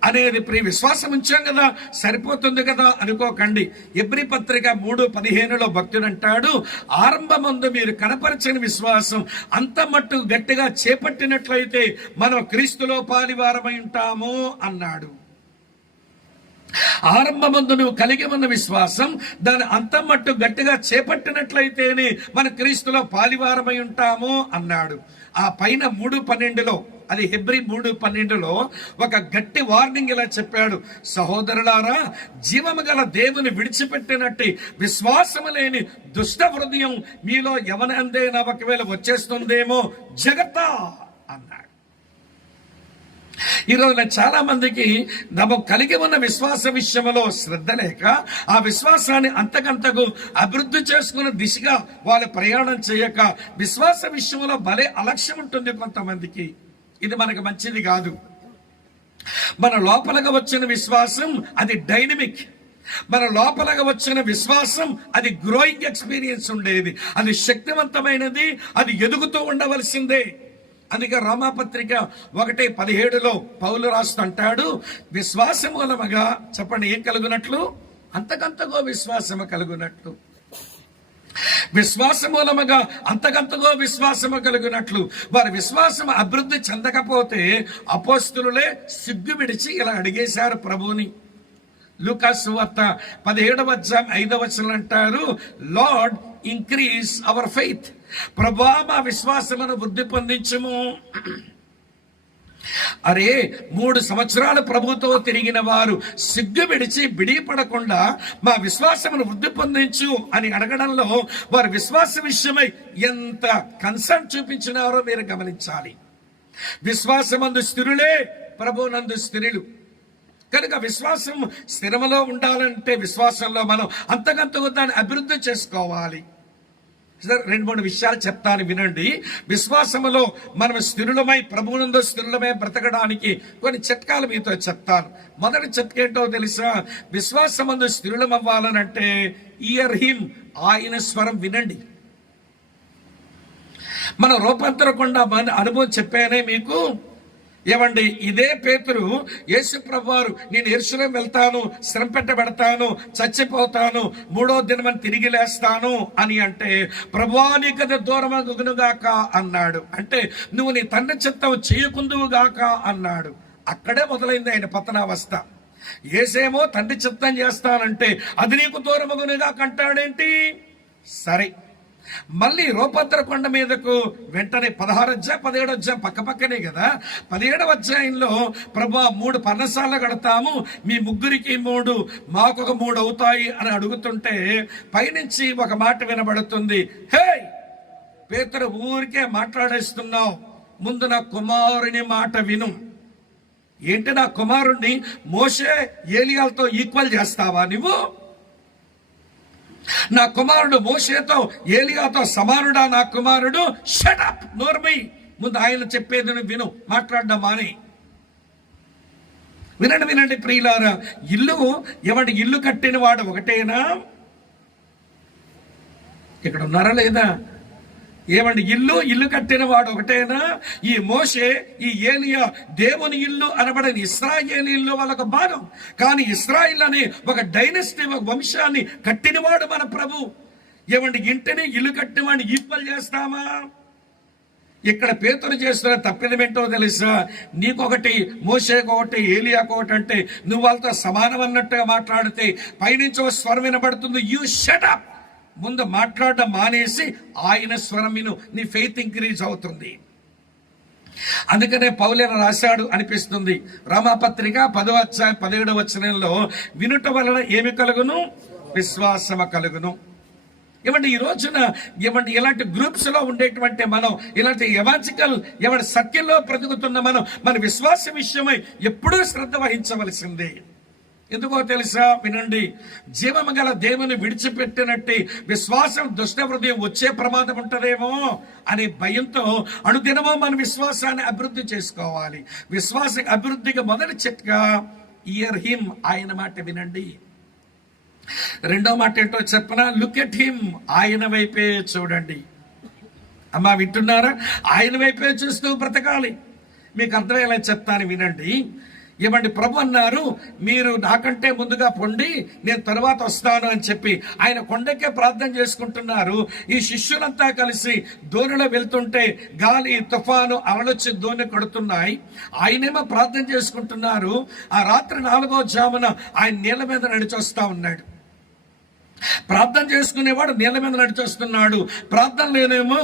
అనేది విశ్వాసం ఉంచాం కదా సరిపోతుంది కదా అనుకోకండి. ఎబ్రీ పత్రిక 3:15 భక్తుడు అంటాడు, ఆరంభమందు మీరు కనపరచని విశ్వాసం అంత మట్టు గట్టిగా చేపట్టినట్లయితే మనం క్రీస్తులో పాలివారమై ఉంటాము అన్నాడు. ఆరంభమందు నువ్వు కలిగి ఉన్న విశ్వాసం దాని అంతం మట్టు గట్టిగా చేపట్టినట్లయితేనే మన క్రీస్తులో పాలివారమై ఉంటాము అన్నాడు. ఆ పైన 3:12 అది హెబ్రీ 3:12 ఒక గట్టి వార్నింగ్ ఇలా చెప్పాడు, సహోదరులారా, జీవము గల దేవుని విడిచిపెట్టినట్టు విశ్వాసము లేని దుష్ట హృదయం మీలో ఎవనందైనా ఒకవేళ వచ్చేస్తుందేమో జగత్త అన్నాడు. ఈరోజు చాలా మందికి నమ్మ కలిగి ఉన్న విశ్వాస విషయంలో శ్రద్ధ లేక ఆ విశ్వాసాన్ని అంతకంతకు అభివృద్ధి చేసుకున్న దిశగా వాళ్ళు ప్రయాణం చేయక విశ్వాస విషయంలో భలే అలక్ష్యం ఉంటుంది కొంతమందికి. ఇది మనకు మంచిది కాదు. మన లోపలగా వచ్చిన విశ్వాసం అది డైనమిక్. మన లోపలగా వచ్చిన విశ్వాసం అది గ్రోయింగ్ ఎక్స్పీరియన్స్ ఉండేది, అది శక్తివంతమైనది, అది ఎదుగుతూ ఉండవలసిందే. అందుకే రోమాపత్రిక 1:17 పౌలు రాస్తూ అంటాడు, విశ్వాస మూలముగా చెప్పండి ఏం కలుగునట్లు? అంతకంతగో విశ్వాసము కలుగునట్లు. విశ్వాస మూలముగా అంతకంతగో విశ్వాసము కలుగునట్లు. వారి విశ్వాసం అభివృద్ధి చెందకపోతే అపోస్తలులే సిగ్గు విడిచి ఇలా అడిగేశారు ప్రభువుని. లూకాసు వార్త 17వ అధ్యాయం 5వ వచనం అంటారు, లార్డ్ ఇంక్రీజ్ అవర్ ఫెయిత్. ప్రభువా మా విశ్వాసమును వృద్ధి పొందించుము. అరే 3 సంవత్సరాలు ప్రభుతో తిరిగిన వారు సిగ్గు విడిచి బిడిపడకుండా మా విశ్వాసమును వృద్ధి పొందించు అని అడగడంలో వారి విశ్వాస విషయమై ఎంత కన్సర్న్ చూపించినారో మీరు గమనించాలి. విశ్వాసమందు స్థిరులే ప్రభునందు స్థిరులు కనుక విశ్వాసం స్థిరములో ఉండాలంటే విశ్వాసంలో మనం అంతకంతకు దాన్ని అభివృద్ధి చేసుకోవాలి. 2-3 విషయాలు చెప్తాను వినండి. విశ్వాసములో మనం స్థిరులమై ప్రభువునందు స్థిరులమై బ్రతకడానికి కొన్ని చిట్కాలు మీతో చెప్తాను. మొదటి చిట్కా ఏంటో తెలుసా? విశ్వాసమందు స్థిరులం అవ్వాలనంటే ఇయర్ హిమ్, ఆయన స్వరం వినండి. మన రూపాంతరకుండా అనుభవం చెప్పానే మీకు. ఏమండి, ఇదే పేతురు యేసు ప్రభువారు నేను యెరూషలేం వెళ్తాను, శ్రమ పెట్టబెడతాను, చచ్చిపోతాను, 3వ దినమని తిరిగి లేస్తాను అని అంటే ప్రభువా నీకది దూరమగునుగాక అన్నాడు. అంటే నువ్వు నీ తండ్రి చిత్తం చేయకుందువుగాక అన్నాడు. అక్కడే మొదలైంది ఆయన పతనావస్థ. యేసేమో తండ్రి చిత్తం చేస్తానంటే అది నీకు దూరమగునుగాక అంటాడేంటి? సరే, మళ్ళీ రూపాంతర కొండ మీదకు వెంటనే 16వ అధ్యాయం 17వ అధ్యాయం పక్కపక్కనే కదా. 17వ అధ్యాయంలో ప్రభువా 3 పర్ణశాలలు కడతాము, మీ ముగ్గురికి 3 మాకొక 3 అవుతాయి అని అడుగుతుంటే పైనుంచి ఒక మాట వినబడుతుంది, హే పేతురు ఊరికే మాట్లాడేస్తున్నావు, ముందు నా కుమారుని మాట విను. ఏంటి, నా కుమారుణ్ణి మోషే ఏలియాలతో ఈక్వల్ చేస్తావా నువ్వు? నా కుమారుడు మోషేతో ఏలియాతో సమానుడా నా కుమారుడు? షట్ అప్, నోర్మై, ముందు ఆయన చెప్పేది విను, మాట్లాడడం మాని. వినండి ప్రియులారా, ఇల్లు కట్టిన వాడు ఒకటేనా? ఇక్కడ ఉన్నారా లేదా? ఇల్లు కట్టిన వాడు ఒకటేనా? ఈ మోషే, ఈ ఏలియా దేవుని ఇల్లు అనబడని ఇశ్రాయేలీల్లో వాళ్ళకు భాగం. కానీ ఇశ్రాయిల్ అనే ఒక డైనస్టీ, ఒక వంశాన్ని కట్టినవాడు మన ప్రభు. ఇంటిని ఇల్లు కట్టినవాడిని ఈక్వల్ చేస్తామా? ఇక్కడ పేతురు చేస్తున్న తప్పిదమేంటో తెలుసా? నీకొకటి, మోషేకొకటి, ఏలియాకొకటి అంటే నువ్వు వాళ్ళతో సమానం అన్నట్టుగా మాట్లాడితే పైనుంచో స్వరం వినబడుతుంది, యూ షట్ అప్. ముందు మాట్లాడడం మానేసి ఆయన స్వరం విను, నీ ఫెయిత్ ఇంక్రీజ్ అవుతుంది. అందుకనే పౌలు రాశాడు అనిపిస్తుంది, రామపత్రిక 10వ అధ్యాయం 17వ వచనంలో, వినుట వలన ఏమి కలుగును? విశ్వాసము కలుగును. ఈ రోజున ఇలాంటి గ్రూప్స్ లో ఉండేటువంటి మనం, ఇలాంటి ఎవాంజికల్ సత్యంలో బ్రతుకుతున్న మనం, మన విశ్వాస విషయమై ఎప్పుడూ శ్రద్ధ వహించవలసిందే. ఎందుకో తెలుసా? వినండి, జీవము గల దేవుని విడిచిపెట్టినట్టు విశ్వాసం దుష్ట హృదయం వచ్చే ప్రమాదం ఉంటదేమో అనే భయంతో అనుదినమో మన విశ్వాసాన్ని అభివృద్ధి చేసుకోవాలి. విశ్వాస అభివృద్ధికి మొదటి చిట్కా ఇయర్ హిమ్, ఆయన మాట వినండి. రెండో మాట ఏంటో చెప్పనా? లుక్ ఎట్ హిమ్, ఆయన వైపే చూడండి. అమ్మా వింటున్నారా? ఆయన వైపే చూస్తూ బ్రతకాలి. మీకు అర్థమయ్యేలా చెప్తాను, వినండి. ప్రభు అన్నారు, మీరు నాకంటే ముందుగా పొండి, నేను తర్వాత వస్తాను అని చెప్పి ఆయన కొండకే ప్రార్థన చేసుకుంటున్నారు. ఈ శిష్యులంతా కలిసి దోణిలో వెళ్తుంటే గాలి, తుఫాను, అలలొచ్చి దోణి కొడుతున్నాయి. ఆయనేమో ప్రార్థన చేసుకుంటున్నారు. ఆ రాత్రి 4వ జామున ఆయన నీళ్ళ మీద నడిచొస్తా ఉన్నాడు. ప్రార్థన చేసుకునేవాడు నీళ్ళ మీద నడిచొస్తున్నాడు. ప్రార్థన లేనేమో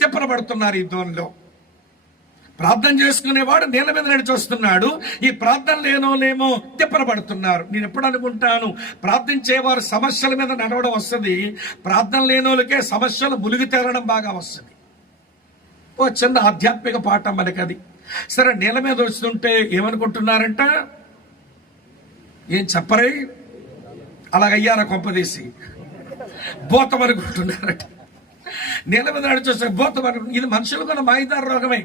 తిప్పలబడుతున్నారు ఈ దోణిలో. ప్రార్థన చేసుకునేవాడు నీళ్ళ మీద నడిచొస్తున్నాడు. ఈ ప్రార్థన లేనోలేమో తిప్పలబడుతున్నారు. నేను ఎప్పుడు అనుకుంటాను, ప్రార్థించేవారు సమస్యల మీద నడవడం వస్తుంది, ప్రార్థన లేనోళ్ళకే సమస్యలు మునిగి తేలడం బాగా వస్తుంది. ఓ చిన్న ఆధ్యాత్మిక పాఠం మనకి అది. సరే, నీళ్ళ మీద వస్తుంటే ఏమనుకుంటున్నారంట? ఏం చెప్పరే? అలాగయ్యారా కొంపదీసి? బోతం అనుకుంటున్నారట. నీళ్ళ మీద నడిచొస్తే బోతం. ఇది మనుషులకు మాయిదారు రోగమే.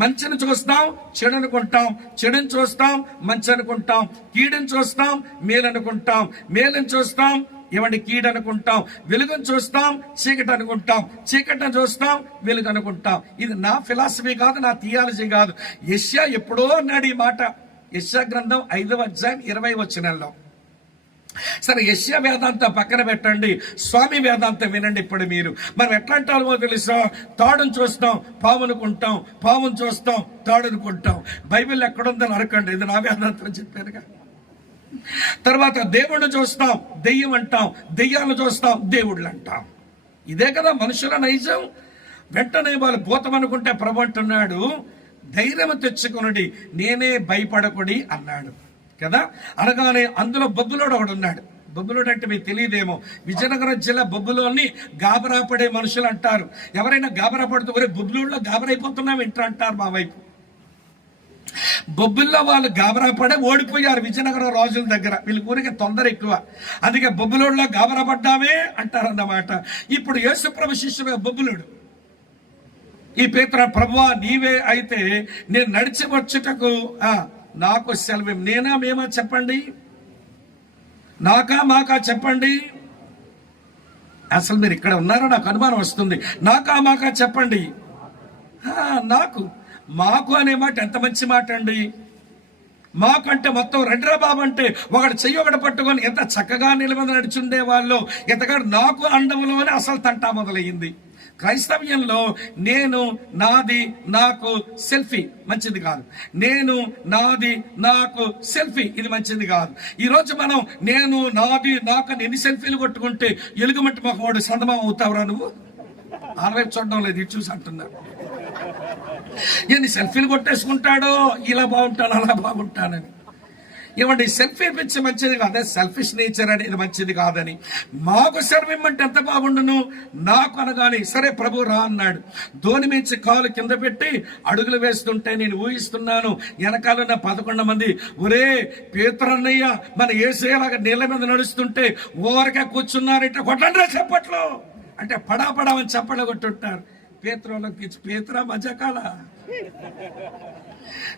మంచిని చూస్తాం, చెడు అనుకుంటాం, చెడుని చూస్తాం, మంచి అనుకుంటాం, కీడుని చూస్తాం, మేలు అనుకుంటాం, మేలుని చూస్తాం, కీడు అనుకుంటాం, వెలుగును చూస్తాం, చీకటి అనుకుంటాం, చీకటిని చూస్తాం, వెలుగు అనుకుంటాం. ఇది నా ఫిలాసఫీ కాదు, నా థియాలజీ కాదు. యెషయా ఎప్పుడో అన్నాడు ఈ మాట. యెషయా గ్రంథం 5వ అధ్యాయం 20వ వచనంలో. సరే, యెషయా వేదాంతం పక్కన పెట్టండి, స్వామి వేదాంతం వినండి. ఇప్పుడు మీరు మనం ఎట్లా అంటామో తెలుసా? తాడును చూస్తాం, పాము అనుకుంటాం, పామును చూస్తాం, తాడు అనుకుంటాం. బైబిల్ ఎక్కడుందని అరకండి, ఇది నా వేదాంతం చెప్పానుగా. తర్వాత దేవుణ్ణి చూస్తాం, దెయ్యం అంటాం, దెయ్యాలను చూస్తాం, దేవుళ్ళు అంటాం. ఇదే కదా మనుషుల నైజం. వెంటనే వాళ్ళు భూతం అనుకుంటే ప్రభు అంటున్నాడు, ధైర్యం తెచ్చుకునడి, నేనే భయపడకుడి అన్నాడు కదా. అనగానే అందులో బొబ్బులోడు ఒకడు ఉన్నాడు. బొబ్బులోడు అంటే మీకు తెలియదేమో, విజయనగరం జిల్లా బొబ్బులోని గాబరా పడే మనుషులు అంటారు. ఎవరైనా గాబరా పడుతూ ఒరే బొబ్బులోడులో గాబరైపోతున్నాం ఇంటర్ అంటారు మా వైపు. బొబ్బుల్లో వాళ్ళు గాబరా పడే ఓడిపోయారు విజయనగరం రాజుల దగ్గర. వీళ్ళ ఊరికి తొందర ఎక్కువ, అందుకే బొబ్బులోడులో గాబరా పడ్డామే అంటారన్నమాట. ఇప్పుడు యేసుప్రభు శిష్యుడు బొబ్బులోడు. ఈ పేతురు, ప్రభువా నీవే అయితే నేను నడిచి వచ్చుటకు నాకు సెలవు. నేనా మేమా చెప్పండి, నాకా మాకా చెప్పండి. అసలు మీరు ఇక్కడ ఉన్నారో నాకు అనుమానం వస్తుంది. నాకా మాకా చెప్పండి. నాకు, మాకు అనే మాట ఎంత మంచి మాట అండి. మాకంటే మొత్తం రెండ్రా బాబు అంటే ఒకటి చెయ్యి ఒకటి పట్టుకొని ఎంత చక్కగా నిలబడి నడిచుండే వాళ్ళు, ఎంతగాడు నాకు అండములోనే అసలు తంటా మొదలయ్యింది. క్రైస్తవ్యంలో నేను, నాది, నాకు సెల్ఫీ మంచిది కాదు. నేను, నాది, నాకు సెల్ఫీ ఇది మంచిది కాదు. ఈరోజు మనం నేను, నాది, నాకు ఎన్ని సెల్ఫీలు కొట్టుకుంటే ఎలుగుమట్టి మొక్కవాడు సందమం అవుతావురా నువ్వు? ఆలవైపు చూడడం లేదు, ఇటు చూసి అంటున్నాడు. ఎన్ని సెల్ఫీలు కొట్టేసుకుంటాడో, ఇలా బాగుంటాను అలా బాగుంటానని. ఏమండి సెల్ఫీ పిచ్చి మంచిది కాదే, సెల్ఫిష్ నేచర్ అనేది మంచిది కాదని. మాకు సెలవు ఇమ్మంటే ఎంత బాగుండును, నాకు అనగానే సరే ప్రభు రా అన్నాడు. ధోని మించి కాలు కింద పెట్టి అడుగులు వేస్తుంటే నేను ఊహిస్తున్నాను వెనకాలన్న 11 మంది, ఒరే పేతురన్నయ్య మన యేసయ్యలాగా నీళ్ళ మీద నడుస్తుంటే ఓరగా కూర్చున్నారంటే కొట్టండి చెప్పట్లో అంటే పడాపడా అని చప్పట్లు కొట్టుంటారు. పేతురోళ్ళకి పేతురా మజాకాల,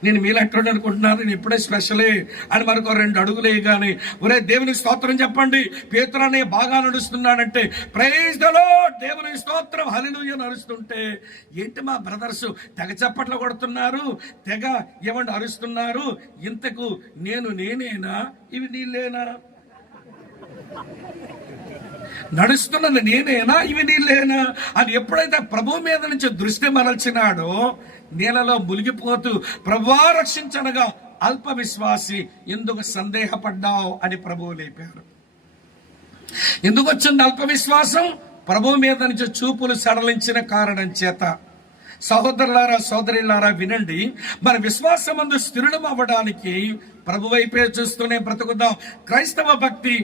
నేను మీలంటాడు అనుకుంటున్నారు, నేను ఇప్పుడే స్పెషలే అని మరొక 2 అడుగులు వేయగానే ఒరే దేవునికి స్తోత్రం చెప్పండి, పేతురు అనే బాగా నడుస్తున్నాడంటే ప్రైజ్ ది లార్డ్, దేవునికి స్తోత్రం హల్లెలూయా నడుస్తుంటే ఏంటి మా బ్రదర్స్ తెగ చప్పట్లు కొడుతున్నారు, తెగ ఏమండి అరుస్తున్నారు. ఇంతకు నేనేనా ఇవి నీళ్ళేనా, నడుస్తున్నది నేనేనా ఇవి నీళ్ళేనా అని ఎప్పుడైతే ప్రభు మీద నుంచి దృష్టి మరల్చినాడో నీళ్ళలో మునిగిపోతూ ప్రభువా రక్షించనగా అల్ప విశ్వాసి ఎందుకు సందేహపడ్డావు అని ప్రభువు లేపారు. ఎందుకు వచ్చింది అల్ప విశ్వాసం? ప్రభు మీద నుంచి చూపులు సడలించిన కారణం చేత. సహోదరులారా సోదరులారా వినండి, మన విశ్వాసమందు స్థిరుడం అవ్వడానికి ప్రభు వైపే చూస్తూనే బ్రతుకుదాం. క్రైస్తవ భక్తి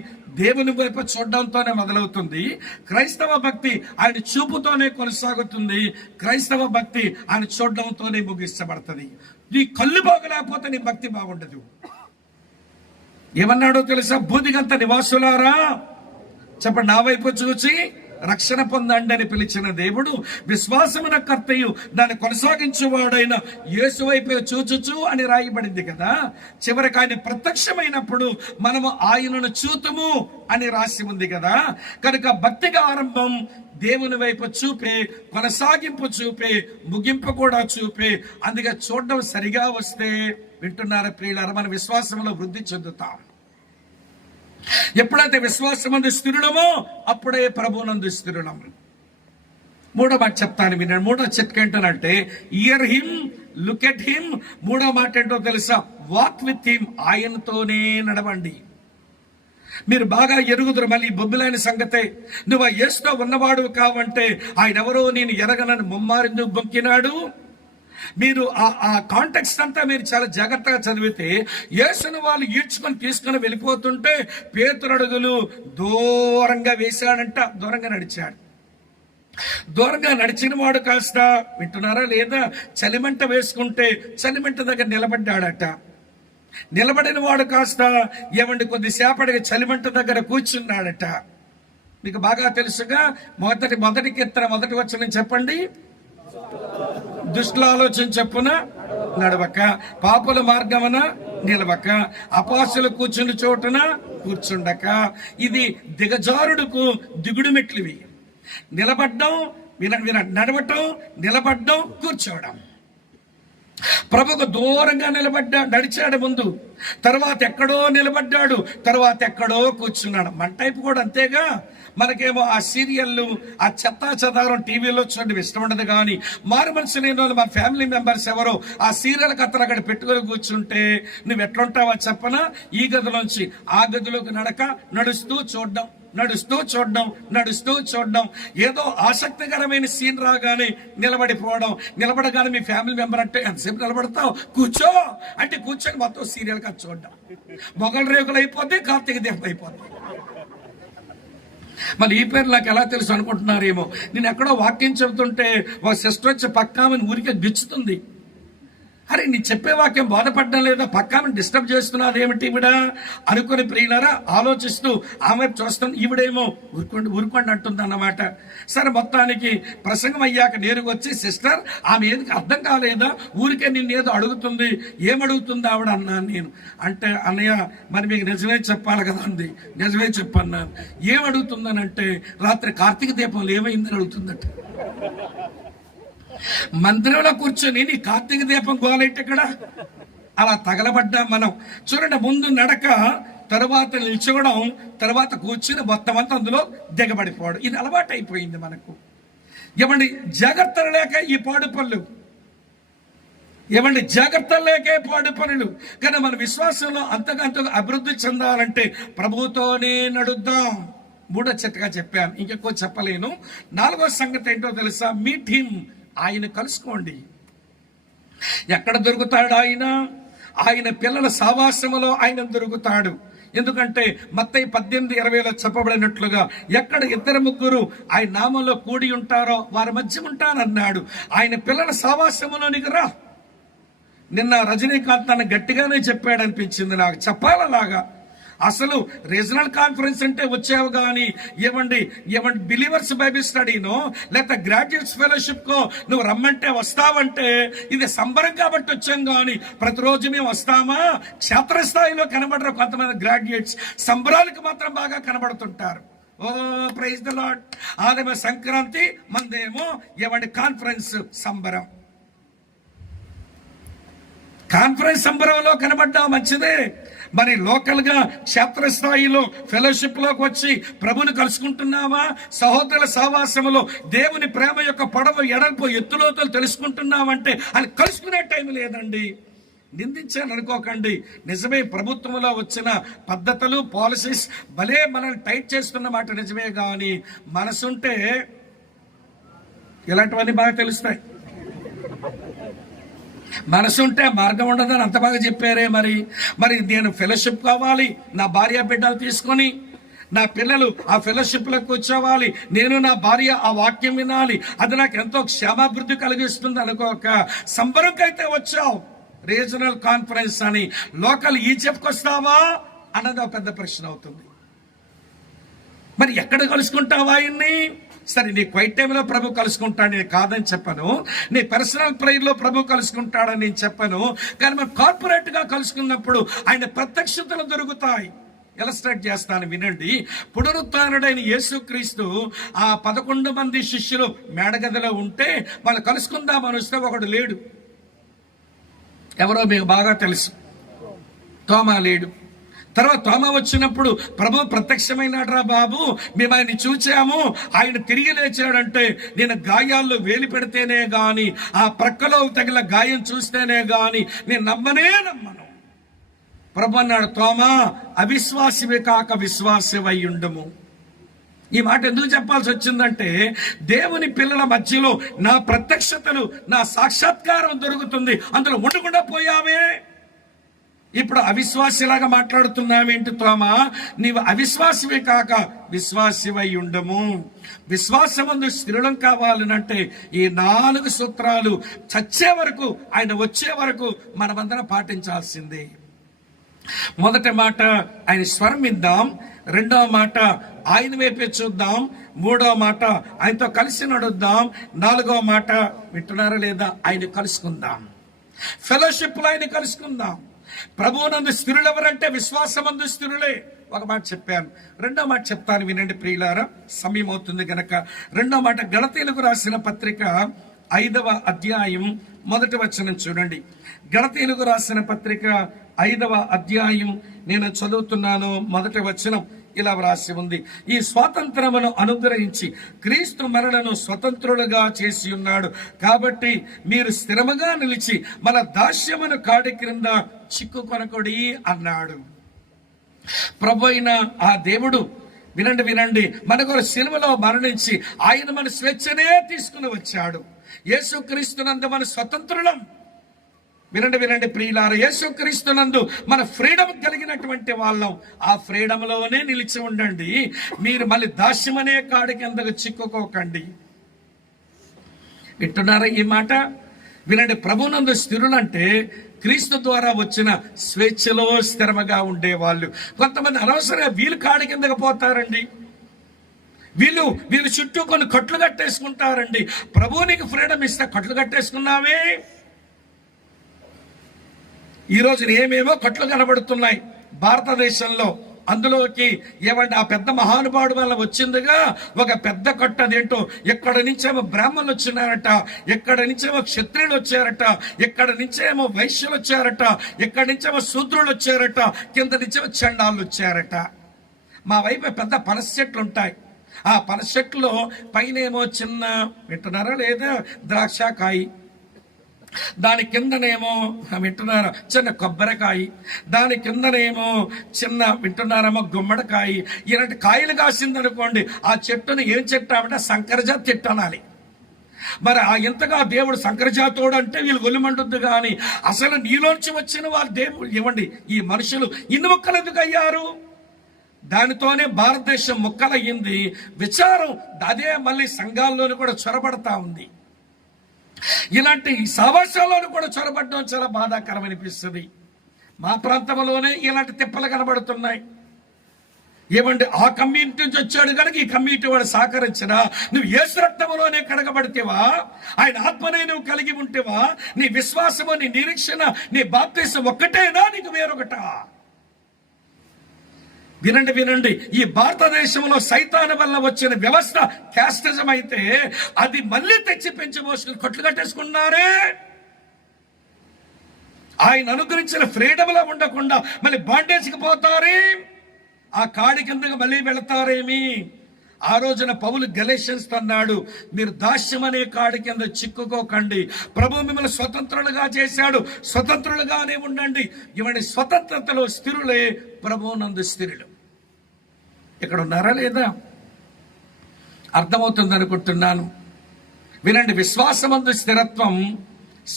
దేవుని వైపు చూడడంతోనే మొదలవుతుంది. క్రైస్తవ భక్తి ఆయన చూపుతోనే కొనసాగుతుంది. క్రైస్తవ భక్తి ఆయన చూడడంతోనే ముగిస్తబడుతుంది. నీ కళ్ళు బాగలేకపోతే నీ భక్తి బాగుండదు. ఏమన్నాడో తెలుసా? భూదిగంత నివాసులారా చెప్పండి, నా వైపు చూచి రక్షణ పొందండి అని పిలిచిన దేవుడు విశ్వాసమున కర్తయు దాన్ని కొనసాగించేవాడైన యేసు వైపే చూచుచు అని రాయబడింది కదా. చివరికి ఆయన ప్రత్యక్షమైనప్పుడు మనము ఆయనను చూతుము అని రాసి ఉంది కదా. కనుక భక్తిగా ఆరంభం దేవుని వైపు చూపే, కొనసాగింపు చూపే, ముగింపు కూడా చూపే. అందుకే చూడడం సరిగా వస్తే వింటున్నారా ప్రియులారా, మన విశ్వాసంలో వృద్ధి చెందుతాం. ఎప్పుడైతే విశ్వాసమందు స్థిరుడమో అప్పుడే ప్రభువునందు స్థిరుడం. 3వ మాట చెప్తాను వినండి. 3వ చిట్కా ఏంటంటే year him, look at him. 3వ మాట ఏంటో తెలుసా? వాక్ విత్ హిమ్, ఆయనతోనే నడవండి. మీరు బాగా ఎరుగుదురు మళ్ళీ బొబ్బులైన సంగతే. నువ్వు ఆ యేసుతో ఉన్నవాడు కావంటే ఆయన ఎవరో నేను ఎరగనని ముమ్మారిందుకు బొక్కినాడు. మీరు ఆ కాంటెక్స్ట్ అంతా మీరు చాలా జాగ్రత్తగా చదివితే యేసును వాళ్ళు ఈడ్చుకొని తీసుకుని వెళ్ళిపోతుంటే పేతురు అడుగులు దూరంగా వేశాడంట. దూరంగా నడిచాడు. దూరంగా నడిచిన వాడు కాస్త వింటున్నారా లేదా, చలిమంట వేసుకుంటే చలిమంట దగ్గర నిలబడ్డాడట. నిలబడిన వాడు కాస్త ఏమండి కొద్దిసేపటికి చలిమంట దగ్గర కూర్చున్నాడట. మీకు బాగా తెలుసుగా మొదటి కీర్తన 1వ వచనం చెప్పండి. దుష్టుల ఆలోచన చెప్పున నడవక, పాపుల మార్గమున నిలవక, అపాసులు కూర్చుని చోటున కూర్చుండక. ఇది దిగజారుడుకు దిగుడు మెట్లివి. నిలబడ్డం, నడవటం, నిలబడ్డం, కూర్చోవడం. ప్రభుకు దూరంగా నడిచాడు ముందు, తర్వాత ఎక్కడో నిలబడ్డాడు, తర్వాత ఎక్కడో కూర్చున్నాడు. మన టైపు కూడా అంతేగా. మనకేమో ఆ సీరియళ్ళు, ఆ చెత్తా చెదారం టీవీలో చూడండి ఇష్టం ఉండదు. కానీ మారు మనసు లేని వాళ్ళు, మా ఫ్యామిలీ మెంబర్స్ ఎవరో ఆ సీరియల్ కథలు అక్కడ పెట్టుకుని కూర్చుంటే నువ్వు ఎట్లుంటావా చెప్పనా? ఈ గదిలోంచి ఆ గదిలోకి నడుస్తూ చూడడం, నడుస్తూ చూడడం, నడుస్తూ చూడడం. ఏదో ఆసక్తికరమైన సీన్ రాగానే నిలబడిపోవడం. నిలబడగానే మీ ఫ్యామిలీ మెంబర్ అంటే ఎంతసేపు నిలబడతావు, కూర్చో అంటే కూర్చొని మొత్తం సీరియల్ కథ చూడడం. మొగలు రేకులు అయిపోద్ది, కార్తీక దీపం అయిపోద్ది. మళ్ళీ ఈ పేరు నాకు ఎలా తెలుసు అనుకుంటున్నారేమో. నేను ఎక్కడో వాక్యం చెబుతుంటే ఒక సిస్టర్ వచ్చి పక్కామని ఊరికే గిచ్చుతుంది. అరే నీ చెప్పే వాక్యం బాధపడడం లేదా, పక్కామని డిస్టర్బ్ చేస్తున్నది ఏమిటి ఈవిడ అనుకుని ప్రియులారా ఆలోచిస్తూ ఆమె చూస్తాను. ఈవిడేమో ఊరుకోండి అంటుంది అన్నమాట. సరే మొత్తానికి ప్రసంగం అయ్యాక నేరుగా వచ్చి సిస్టర్ ఆమె ఏది అర్థం కాలేదా, ఊరికే నిన్నేదో అడుగుతుంది, ఏమడుగుతుంది ఆవిడ అన్నాను నేను. అంటే అన్నయ్య మరి మీకు నిజమే చెప్పాలి కదా అంది. నిజమే చెప్పన్నాను. ఏమడుగుతుందనంటే రాత్రి కార్తీక దీపంలో ఏమైందని అడుగుతుందట. మందిరంలో కూర్చొని నీ కార్తీక దీపం గోలైతే ఇక్కడ అలా తగలబడ్డా మనం. చూడండి, ముందు నడక, తర్వాత నిల్చోవడం, తర్వాత కూర్చుని మొత్తం అంతా అందులో దిగబడిపోవడం. ఇది అలవాటు అయిపోయింది మనకు. ఏమండి జాగ్రత్తలు లేక ఈ పాడు పనులు, ఏమండి జాగ్రత్తలు లేకే పాడు పనులు. కానీ మన విశ్వాసంలో అంతకంతగా అభివృద్ధి చెందాలంటే ప్రభువుతోనే నడుద్దాం. 3వ చిట్కా చెప్పాను, ఇంకెక్కువ చెప్పలేను. 4వ సంగతి ఏంటో తెలుసా? మీట్ హిమ్, ఆయన కలుసుకోండి. ఎక్కడ దొరుకుతాడు ఆయన? ఆయన పిల్లల సావాసములో ఆయన దొరుకుతాడు. ఎందుకంటే మత్తయి 18:20 చెప్పబడినట్లుగా ఎక్కడ 2-3 ఆయన నామంలో కూడి ఉంటారో వారి మధ్య ఉంటానన్నాడు. ఆయన పిల్లల సావాసములోనికి రా. నిన్న రజనీకాంత్ నన్ను గట్టిగానే చెప్పాడు అనిపించింది నాకు, చెప్పాలలాగా. అసలు రీజనల్ కాన్ఫరెన్స్ అంటే వచ్చావు కానీ ఏమండి బిలీవర్స్ బైబిల్ స్టడీనో లేకపోతే గ్రాడ్యుయేట్స్ ఫెలోషిప్ కో నువ్వు రమ్మంటే వస్తావంటే ఇది సంబరం కాబట్టి వచ్చాం కానీ ప్రతిరోజు మేము వస్తామా? క్షేత్రస్థాయిలో కనబడరు కొంతమంది గ్రాడ్యుయేట్స్, సంబరాలకు మాత్రం బాగా కనబడుతుంటారు. O praise the Lord. ఆదేమో సంక్రాంతి, మందేమో కాన్ఫరెన్స్ సంబరం. కాన్ఫరెన్స్ సంబరంలో కనబడ్డా మంచిదే, మరి లోకల్ గా క్షేత్రస్థాయిలో ఫెలోషిప్ లోకి వచ్చి ప్రభుని కలుసుకుంటున్నావా? సహోదరుల సహవాసములో దేవుని ప్రేమ యొక్క పొడవు ఎడల్పు ఎత్తులోతులు తెలుసుకుంటున్నావంటే అది కలుసుకునే టైం లేదండి. నిందించాను అనుకోకండి, నిజమే ప్రభుత్వంలో వచ్చిన పద్ధతులు పాలసీస్ భలే మనల్ని టైట్ చేస్తున్న మాట నిజమే, కానీ మనసుంటే ఇలాంటివన్నీ బాగా తెలుస్తాయి. మనసుంటే మార్గం ఉండదని అంత బాగా చెప్పారే. మరి నేను ఫెలోషిప్ కావాలి, నా భార్య బిడ్డలు తీసుకొని నా పిల్లలు ఆ ఫెలోషిప్ లో కూర్చోవాలి, నేను నా భార్య ఆ వాక్యం వినాలి, అది నాకు ఎంతో క్షేమాభివృద్ధి కలిగిస్తుంది అనుకోక సంబరంకైతే వచ్చావు. రీజనల్ కాన్ఫరెన్స్ అని లోకల్ ఈజిప్ట్కి వస్తావా అన్నది ఒక పెద్ద ప్రశ్న అవుతుంది. మరి ఎక్కడ కలుసుకుంటావా ఆయన్ని? సరే, నీ క్వైట్ టైంలో ప్రభు కలుసుకుంటాడు నేను కాదని చెప్పను, నీ పర్సనల్ ప్రేయర్లో ప్రభు కలుసుకుంటాడని నేను చెప్పను, కానీ మనం కార్పొరేట్ గా కలుసుకున్నప్పుడు ఆయన ప్రత్యక్షతలు దొరుకుతాయి. ఇలస్ట్రేట్ చేస్తాను వినండి. పునరుత్థానుడైన యేసుక్రీస్తు ఆ 11 మంది శిష్యులు మేడగదిలో ఉంటే వాళ్ళు కలుసుకుందామని వస్తే ఒకడు లేడు. ఎవరో మీకు బాగా తెలుసు, తోమా లేడు. తర్వాత తోమా వచ్చినప్పుడు ప్రభు ప్రత్యక్షమైనాడ్రా బాబు, మేము ఆయన్ని చూచాము, ఆయన తిరిగి లేచాడంటే నేను గాయాల్లో వేలి పెడితేనే గాని, ఆ ప్రక్కలో తగిన గాయం చూస్తేనే గాని నేను నమ్మను. ప్రభు అన్నాడు, తోమా అవిశ్వాసివే కాక విశ్వాసవై ఉండుము. ఈ మాట ఎందుకు చెప్పాల్సి వచ్చిందంటే దేవుని పిల్లల మధ్యలో నా ప్రత్యక్షతలు, నా సాక్షాత్కారం దొరుకుతుంది, అందులో ఉండకుండా పోయావే. ఇప్పుడు అవిశ్వాసిలాగా మాట్లాడుతున్నావేంటి తోమా? నీవు అవిశ్వాసివే కాక విశ్వాసివై ఉండము. విశ్వాసమందు స్థిరులం కావాలనంటే ఈ 4 సూత్రాలు చచ్చే వరకు, ఆయన వచ్చే వరకు మనమందరం పాటించాల్సిందే. మొదటి మాట ఆయన స్వరం విందాం, రెండవ మాట ఆయన వైపే చూద్దాం, మూడవ మాట ఆయనతో కలిసి నడుద్దాం, నాలుగవ మాట వింటున్నారా లేదా ఆయన కలుసుకుందాం. ఫెలోషిప్ లో ఆయన కలుసుకుందాం. ప్రభువునందు స్థిరులు ఎవరంటే విశ్వాసమందు స్థిరులే. ఒక మాట చెప్పాను, రెండో మాట చెప్తాను వినండి ప్రియులారా, సమయం అవుతుంది గనక. రెండో మాట గలతీయులకు రాసిన పత్రిక 5వ అధ్యాయం 1వ వచనం చూడండి. గలతీయులకు రాసిన పత్రిక 5వ అధ్యాయం నేను చదువుతున్నాను. 1వ వచనం ఇలా వ్రాసి ఉంది, ఈ స్వాతంత్రమును అనుగ్రహించి క్రీస్తు మనలను స్వతంత్రులుగా చేసి ఉన్నాడు, కాబట్టి మీరు స్థిరముగా నిలిచి మన దాస్యమును కాడి క్రింద చిక్కుకొనకొడి అన్నాడు. ప్రభు అయిన ఆ దేవుడు వినండి, మన కొరకు సిలువలో మరణించి ఆయన మన స్వేచ్ఛనే తీసుకుని వచ్చాడు. యేసుక్రీస్తునందు మన స్వతంత్రులం. వినండి ప్రియులారా, యేసుక్రీస్తునందు మన ఫ్రీడమ్ కలిగినటువంటి వాళ్ళం. ఆ ఫ్రీడమ్ లోనే నిలిచి ఉండండి. మీరు మళ్ళీ దాస్యమనే కాడి కిందకు చిక్కుకోకండి. వింటున్నారా ఈ మాట? వినండి, ప్రభునందు స్థిరులంటే క్రీస్తు ద్వారా వచ్చిన స్వేచ్ఛలో స్థిరముగా ఉండేవాళ్ళు. కొంతమంది అనవసరంగా వీళ్ళు కాడి కిందకు పోతారండి. వీళ్ళు చుట్టూ కొన్ని కట్లు కట్టేసుకుంటారండి. ప్రభువు నీకు ఫ్రీడమ్ ఇస్తే కట్లు కట్టేసుకున్నావే. ఈ రోజు ఏమేమో కట్లు కనబడుతున్నాయి భారతదేశంలో. అందులోకి ఆ పెద్ద మహానుభావుడు వల్ల వచ్చిందిగా ఒక పెద్ద కట్టు. అదేంటో ఎక్కడి నుంచేమో బ్రాహ్మణులు వచ్చినారట, ఎక్కడి నుంచేమో క్షత్రియులు వచ్చారట, ఎక్కడి నుంచేమో వైశ్యులు వచ్చారట, ఎక్కడి నుంచేమో శూద్రులు వచ్చారట, కింద నుంచేమో చండాలు వచ్చారట. మా వైపు పెద్ద పనస చెట్లు ఉంటాయి. ఆ పనస చెట్లో పైనేమో చిన్న, వింటున్నారా లేదా, ద్రాక్షకాయ, దాని కిందనేమో వింటున్నారా చిన్న కొబ్బరికాయ, దాని కిందనేమో చిన్న వింటున్నారేమో గుమ్మడికాయ. ఇలాంటి కాయలు కాసిందనుకోండి, ఆ చెట్టును ఏం చెట్టు అంటే సంకరజాతి చెట్టు అనాలి. మరి ఆ ఎంతగా దేవుడు సంకరజాతోడు అంటే వీళ్ళు గొల్లిమంటుంది కానీ అసలు నీలోంచి వచ్చిన వాళ్ళు దేవుడు ఇవ్వండి. ఈ మనుషులు ఇన్ని మొక్కలు ఎందుకు అయ్యారు? దానితోనే భారతదేశం మొక్కలయ్యింది. విచారం అదే మళ్ళీ సంఘాల్లోనూ కూడా చొరబడతా ఉంది. ఇలాంటి సావాసాలను కూడా చొరబడడం చాలా బాధాకరం అనిపిస్తుంది. మా ప్రాంతంలోనే ఇలాంటి తిప్పలు కనబడుతున్నాయి. ఏమంటే ఆ కమ్యూనిటీ నుంచి వచ్చాడు కనుక ఈ కమ్యూనిటీ వాడు సహకరించినా నువ్వు యేసు రక్తములోనే కడగబడితేవా, ఆయన ఆత్మనే నువ్వు కలిగి ఉంటేవా, నీ విశ్వాసము, నీ నిరీక్షణ, నీ బాప్తిసం ఒక్కటేనా, నీకు వేరొకటా? వినండి వినండి, ఈ భారతదేశంలో సైతాను వల్ల వచ్చిన వ్యవస్థ క్యాస్టిజం అయితే అది మళ్ళీ తెచ్చి పెంచి మోసుకుని కొట్లు కట్టేసుకున్నారే. ఆయన అనుగ్రహించిన ఫ్రీడమ్ లో ఉండకుండా మళ్ళీ బాండేజ్కి పోతారే, ఆ కాడి కిందకి మళ్ళీ వెళతారేమి. ఆ రోజున పౌలు గలేషియన్స్ అన్నాడు, మీరు దాస్యం అనే కాడి కింద చిక్కుకోకండి, ప్రభు మిమ్మల్ని స్వతంత్రులుగా చేశాడు, స్వతంత్రులుగానే ఉండండి. ఇవన్నీ స్వతంత్రతలో స్థిరులే, ప్రభువునందు స్థిరులు. ఇక్కడ ఉన్నారా లేదా? అర్థమవుతుంది అనుకుంటున్నాను. వినండి, విశ్వాసమందు స్థిరత్వం,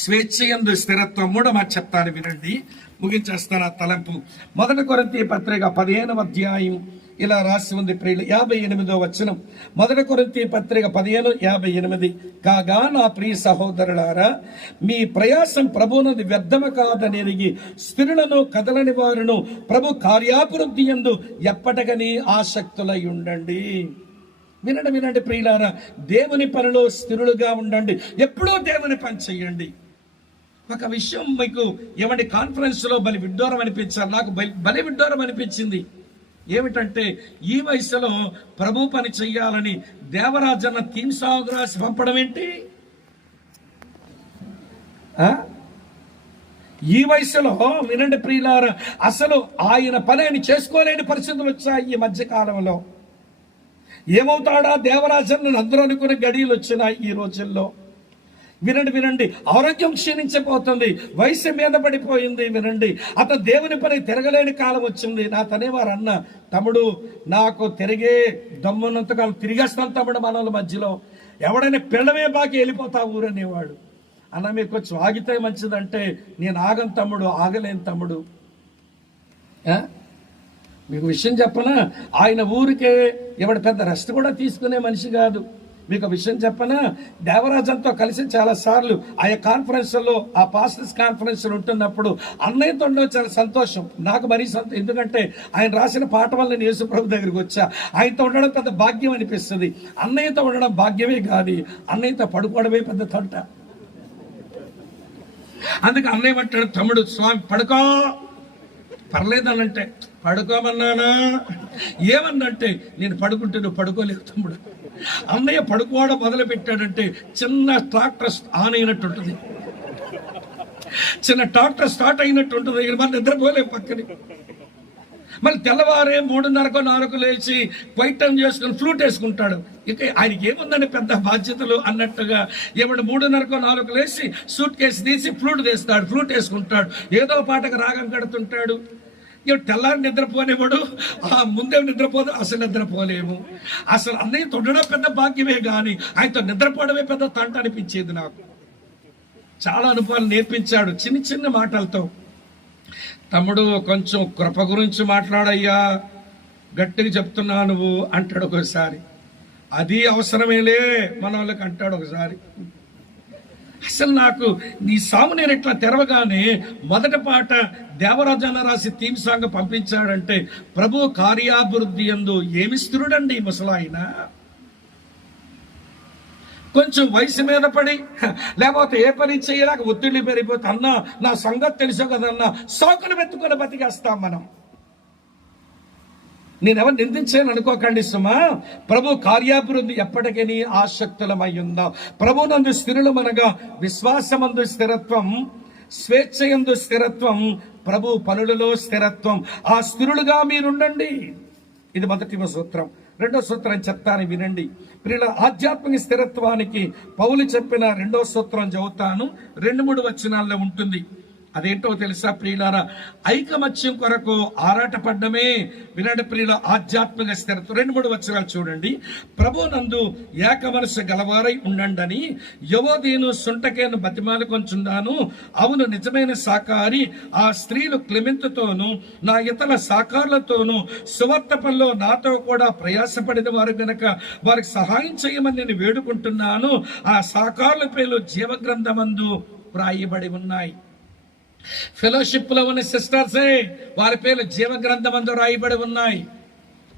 స్వేచ్ఛయందు స్థిరత్వం. మూడో మాట చెప్తాను వినండి, ముగించేస్తాను ఆ తలంపు. 1 కొరింథీ పత్రిక 15వ అధ్యాయం ఇలా రాసి ఉంది ప్రియులు, 58వ వచనం. 1 కొరింథీ పత్రిక 15:58. కాగా నా ప్రియ సహోదరులారా, మీ ప్రయాసం ప్రభువునది వ్యర్థము కాదనెరిగి స్థిరులను కదలని వారును ప్రభు కార్యాభివృద్ధి యందు ఎప్పటికని ఆసక్తులై ఉండండి. వినండి వినండి ప్రియులారా, దేవుని పనిలో స్థిరులుగా ఉండండి, ఎప్పుడూ దేవుని పని చెయ్యండి. ఒక విషయం మీకు ఏమంటే కాన్ఫరెన్స్ లో బలి విడ్డూరం అనిపించాలి, నాకు బలి విడ్డూరం అనిపించింది. ఏమిటంటే ఈ వయసులో ప్రభు పని చెయ్యాలని దేవరాజన్న థీమ్ సాంగ్ రాసి పంపడం ఏంటి? ఈ వయసులో వినండి ప్రియులారా, అసలు ఆయన పని ఆయన చేసుకోలేని పరిస్థితులు వచ్చాయి ఈ మధ్య కాలంలో. ఏమవుతాడా దేవరాజన్న అందరూ అనుకునే గడియలు వచ్చినాయి ఈ రోజుల్లో. వినండి వినండి, ఆరోగ్యం క్షీణించిపోతుంది, వయసు మీద పడిపోయింది. వినండి, అతను దేవుని పని తిరగలేని కాలం వచ్చింది. నా తనేవారు అన్న, తమ్ముడు నాకు తిరిగే దమ్మున్నంతకాలం తిరిగేస్తాను తమ్ముడు, మనల మధ్యలో ఎవడైనా పిల్లమే బాకి వెళ్ళిపోతా ఊరనేవాడు. అన్న మీకు కొంచెం ఆగితే మంచిదంటే, నేను ఆగను తమ్ముడు, ఆగలేను తమ్ముడు. మీకు విషయం చెప్పనా, ఆయన ఊరికే ఎవడ పెద్ద రెస్ట్ కూడా తీసుకునే మనిషి కాదు. మీకు విషయం చెప్పనా, దేవరాజంతో కలిసి చాలా సార్లు ఆయా కాన్ఫరెన్స్లో, ఆ పాస్టర్స్ కాన్ఫరెన్స్ ఉంటున్నప్పుడు అన్నయ్యతో ఉండడం చాలా సంతోషం. నాకు మరీ ఎందుకంటే ఆయన రాసిన పాట వల్ల నేను యేసుప్రభు దగ్గరికి వచ్చా. ఆయనతో ఉండడం పెద్ద భాగ్యం అనిపిస్తుంది. అన్నయ్యతో ఉండడం భాగ్యమే కాదు, అన్నయ్యతో పడుకోవడమే పెద్ద తంట. అందుకే అన్నయ్య అంటాడు, తమ్ముడు స్వామి పడుకో, పర్లేదనంటే పడుకోమన్నానా, ఏమన్నంటే నేను పడుకుంటే నువ్వు పడుకోలేవు తమ్ముడు. అన్నయ్య పడుకోవడం మొదలు పెట్టాడంటే చిన్న ట్రాక్టర్ ఆన్ అయినట్టు ఉంటుంది, చిన్న ట్రాక్టర్ స్టార్ట్ అయినట్టు ఉంటుంది. మనం నిద్రపోలేం పక్కని. మళ్ళీ తెల్లవారే 3:30, 4 లేచి క్వైట్ టైం చేసుకుని ఫ్లూట్ వేసుకుంటాడు. ఇక ఆయనకి ఏముందని పెద్ద బాధ్యతలు అన్నట్టుగా ఏమంటే 3:30, 4 లేచి సూట్ కేసు తీసి ఫ్లూట్ తీస్తాడు, ఫ్లూట్ వేసుకుంటాడు, ఏదో పాటకు రాగం కడుతుంటాడు. తెల్లారి నిద్రపోనేవాడు, ముందే నిద్రపోదు, అసలు నిద్రపోలేము. అసలు అన్నయ్య తొండడం పెద్ద భాగ్యమే కానీ ఆయనతో నిద్రపోవడమే పెద్ద తంట అనిపించేది నాకు. చాలా అనుభవాలు నేర్పించాడు చిన్న చిన్న మాటలతో. తమ్ముడు కొంచెం కృప గురించి మాట్లాడయ్యా, గట్టిగా చెప్తున్నా నువ్వు అంటాడు ఒకసారి. అది అవసరమేలే మన వాళ్ళకి అంటాడు ఒకసారి. అసలు నాకు నీ సాము నేను ఇట్లా తెరవగానే మొదటి పాట దేవరాజన్న రాసి థీమ్ సాంగ్ పంపించాడంటే, ప్రభు కార్యాభివృద్ధి యందు ఏమి స్థిరుడండి ఈ ముసలాయన. కొంచెం వయసు మీద పడి లేకపోతే ఏ పని చేయలేక ఒత్తిడి పెరిగిపోతే, అన్నా నా సంగతి తెలుసు కదన్నా, సోకులు పెట్టుకుని బతికేస్తాం మనం. నేనెవరు నిందించాను అనుకోకండి సుమా. ప్రభు కార్యాభివృద్ధి ఎప్పటికీ ఆసక్తులమై ఉందాం. ప్రభునందు స్థిరులమనగా విశ్వాసమందు స్థిరత్వం, స్వేచ్ఛయందు స్థిరత్వం, ప్రభు పనులలో స్థిరత్వం. ఆ స్థిరులుగా మీరుండండి. ఇది మొదటి సూత్రం. రెండో సూత్రం చెప్తాను వినండి ప్రియుల. ఆధ్యాత్మిక స్థిరత్వానికి పౌలు చెప్పిన రెండో సూత్రం చదువుతాను, 2-3 వచనాల్లో ఉంటుంది. అదేంటో తెలుసా ప్రియులారా? ఐకమత్యం కొరకు ఆరాటపడ్డమే. వినండి ప్రియుల, ఆధ్యాత్మిక స్థిరత్వం. 2-3 వచనాలు చూడండి. ప్రభు నందు ఏక మనసు గలవారై ఉండండి, యెవోదీను సుంటకేను బతిమాలుకొంచున్నాను. అవును, నిజమైన సాకారి ఆ స్త్రీలు క్లెమెంతుతోనూ నా ఇతర సాకారులతోనూ సువార్త పనిలో నాతో కూడా ప్రయాసపడిన వారు గనక వారికి సహాయం చేయమని నేను వేడుకుంటున్నాను. ఆ సాకారుల పేర్లు జీవగ్రంథమందు వ్రాయబడి ఉన్నాయి. ఫెలోషిప్ లో ఉన్న సిస్టర్సే, వారి పేర్లు జీవగ్రంథమందు రాయబడి ఉన్నాయి,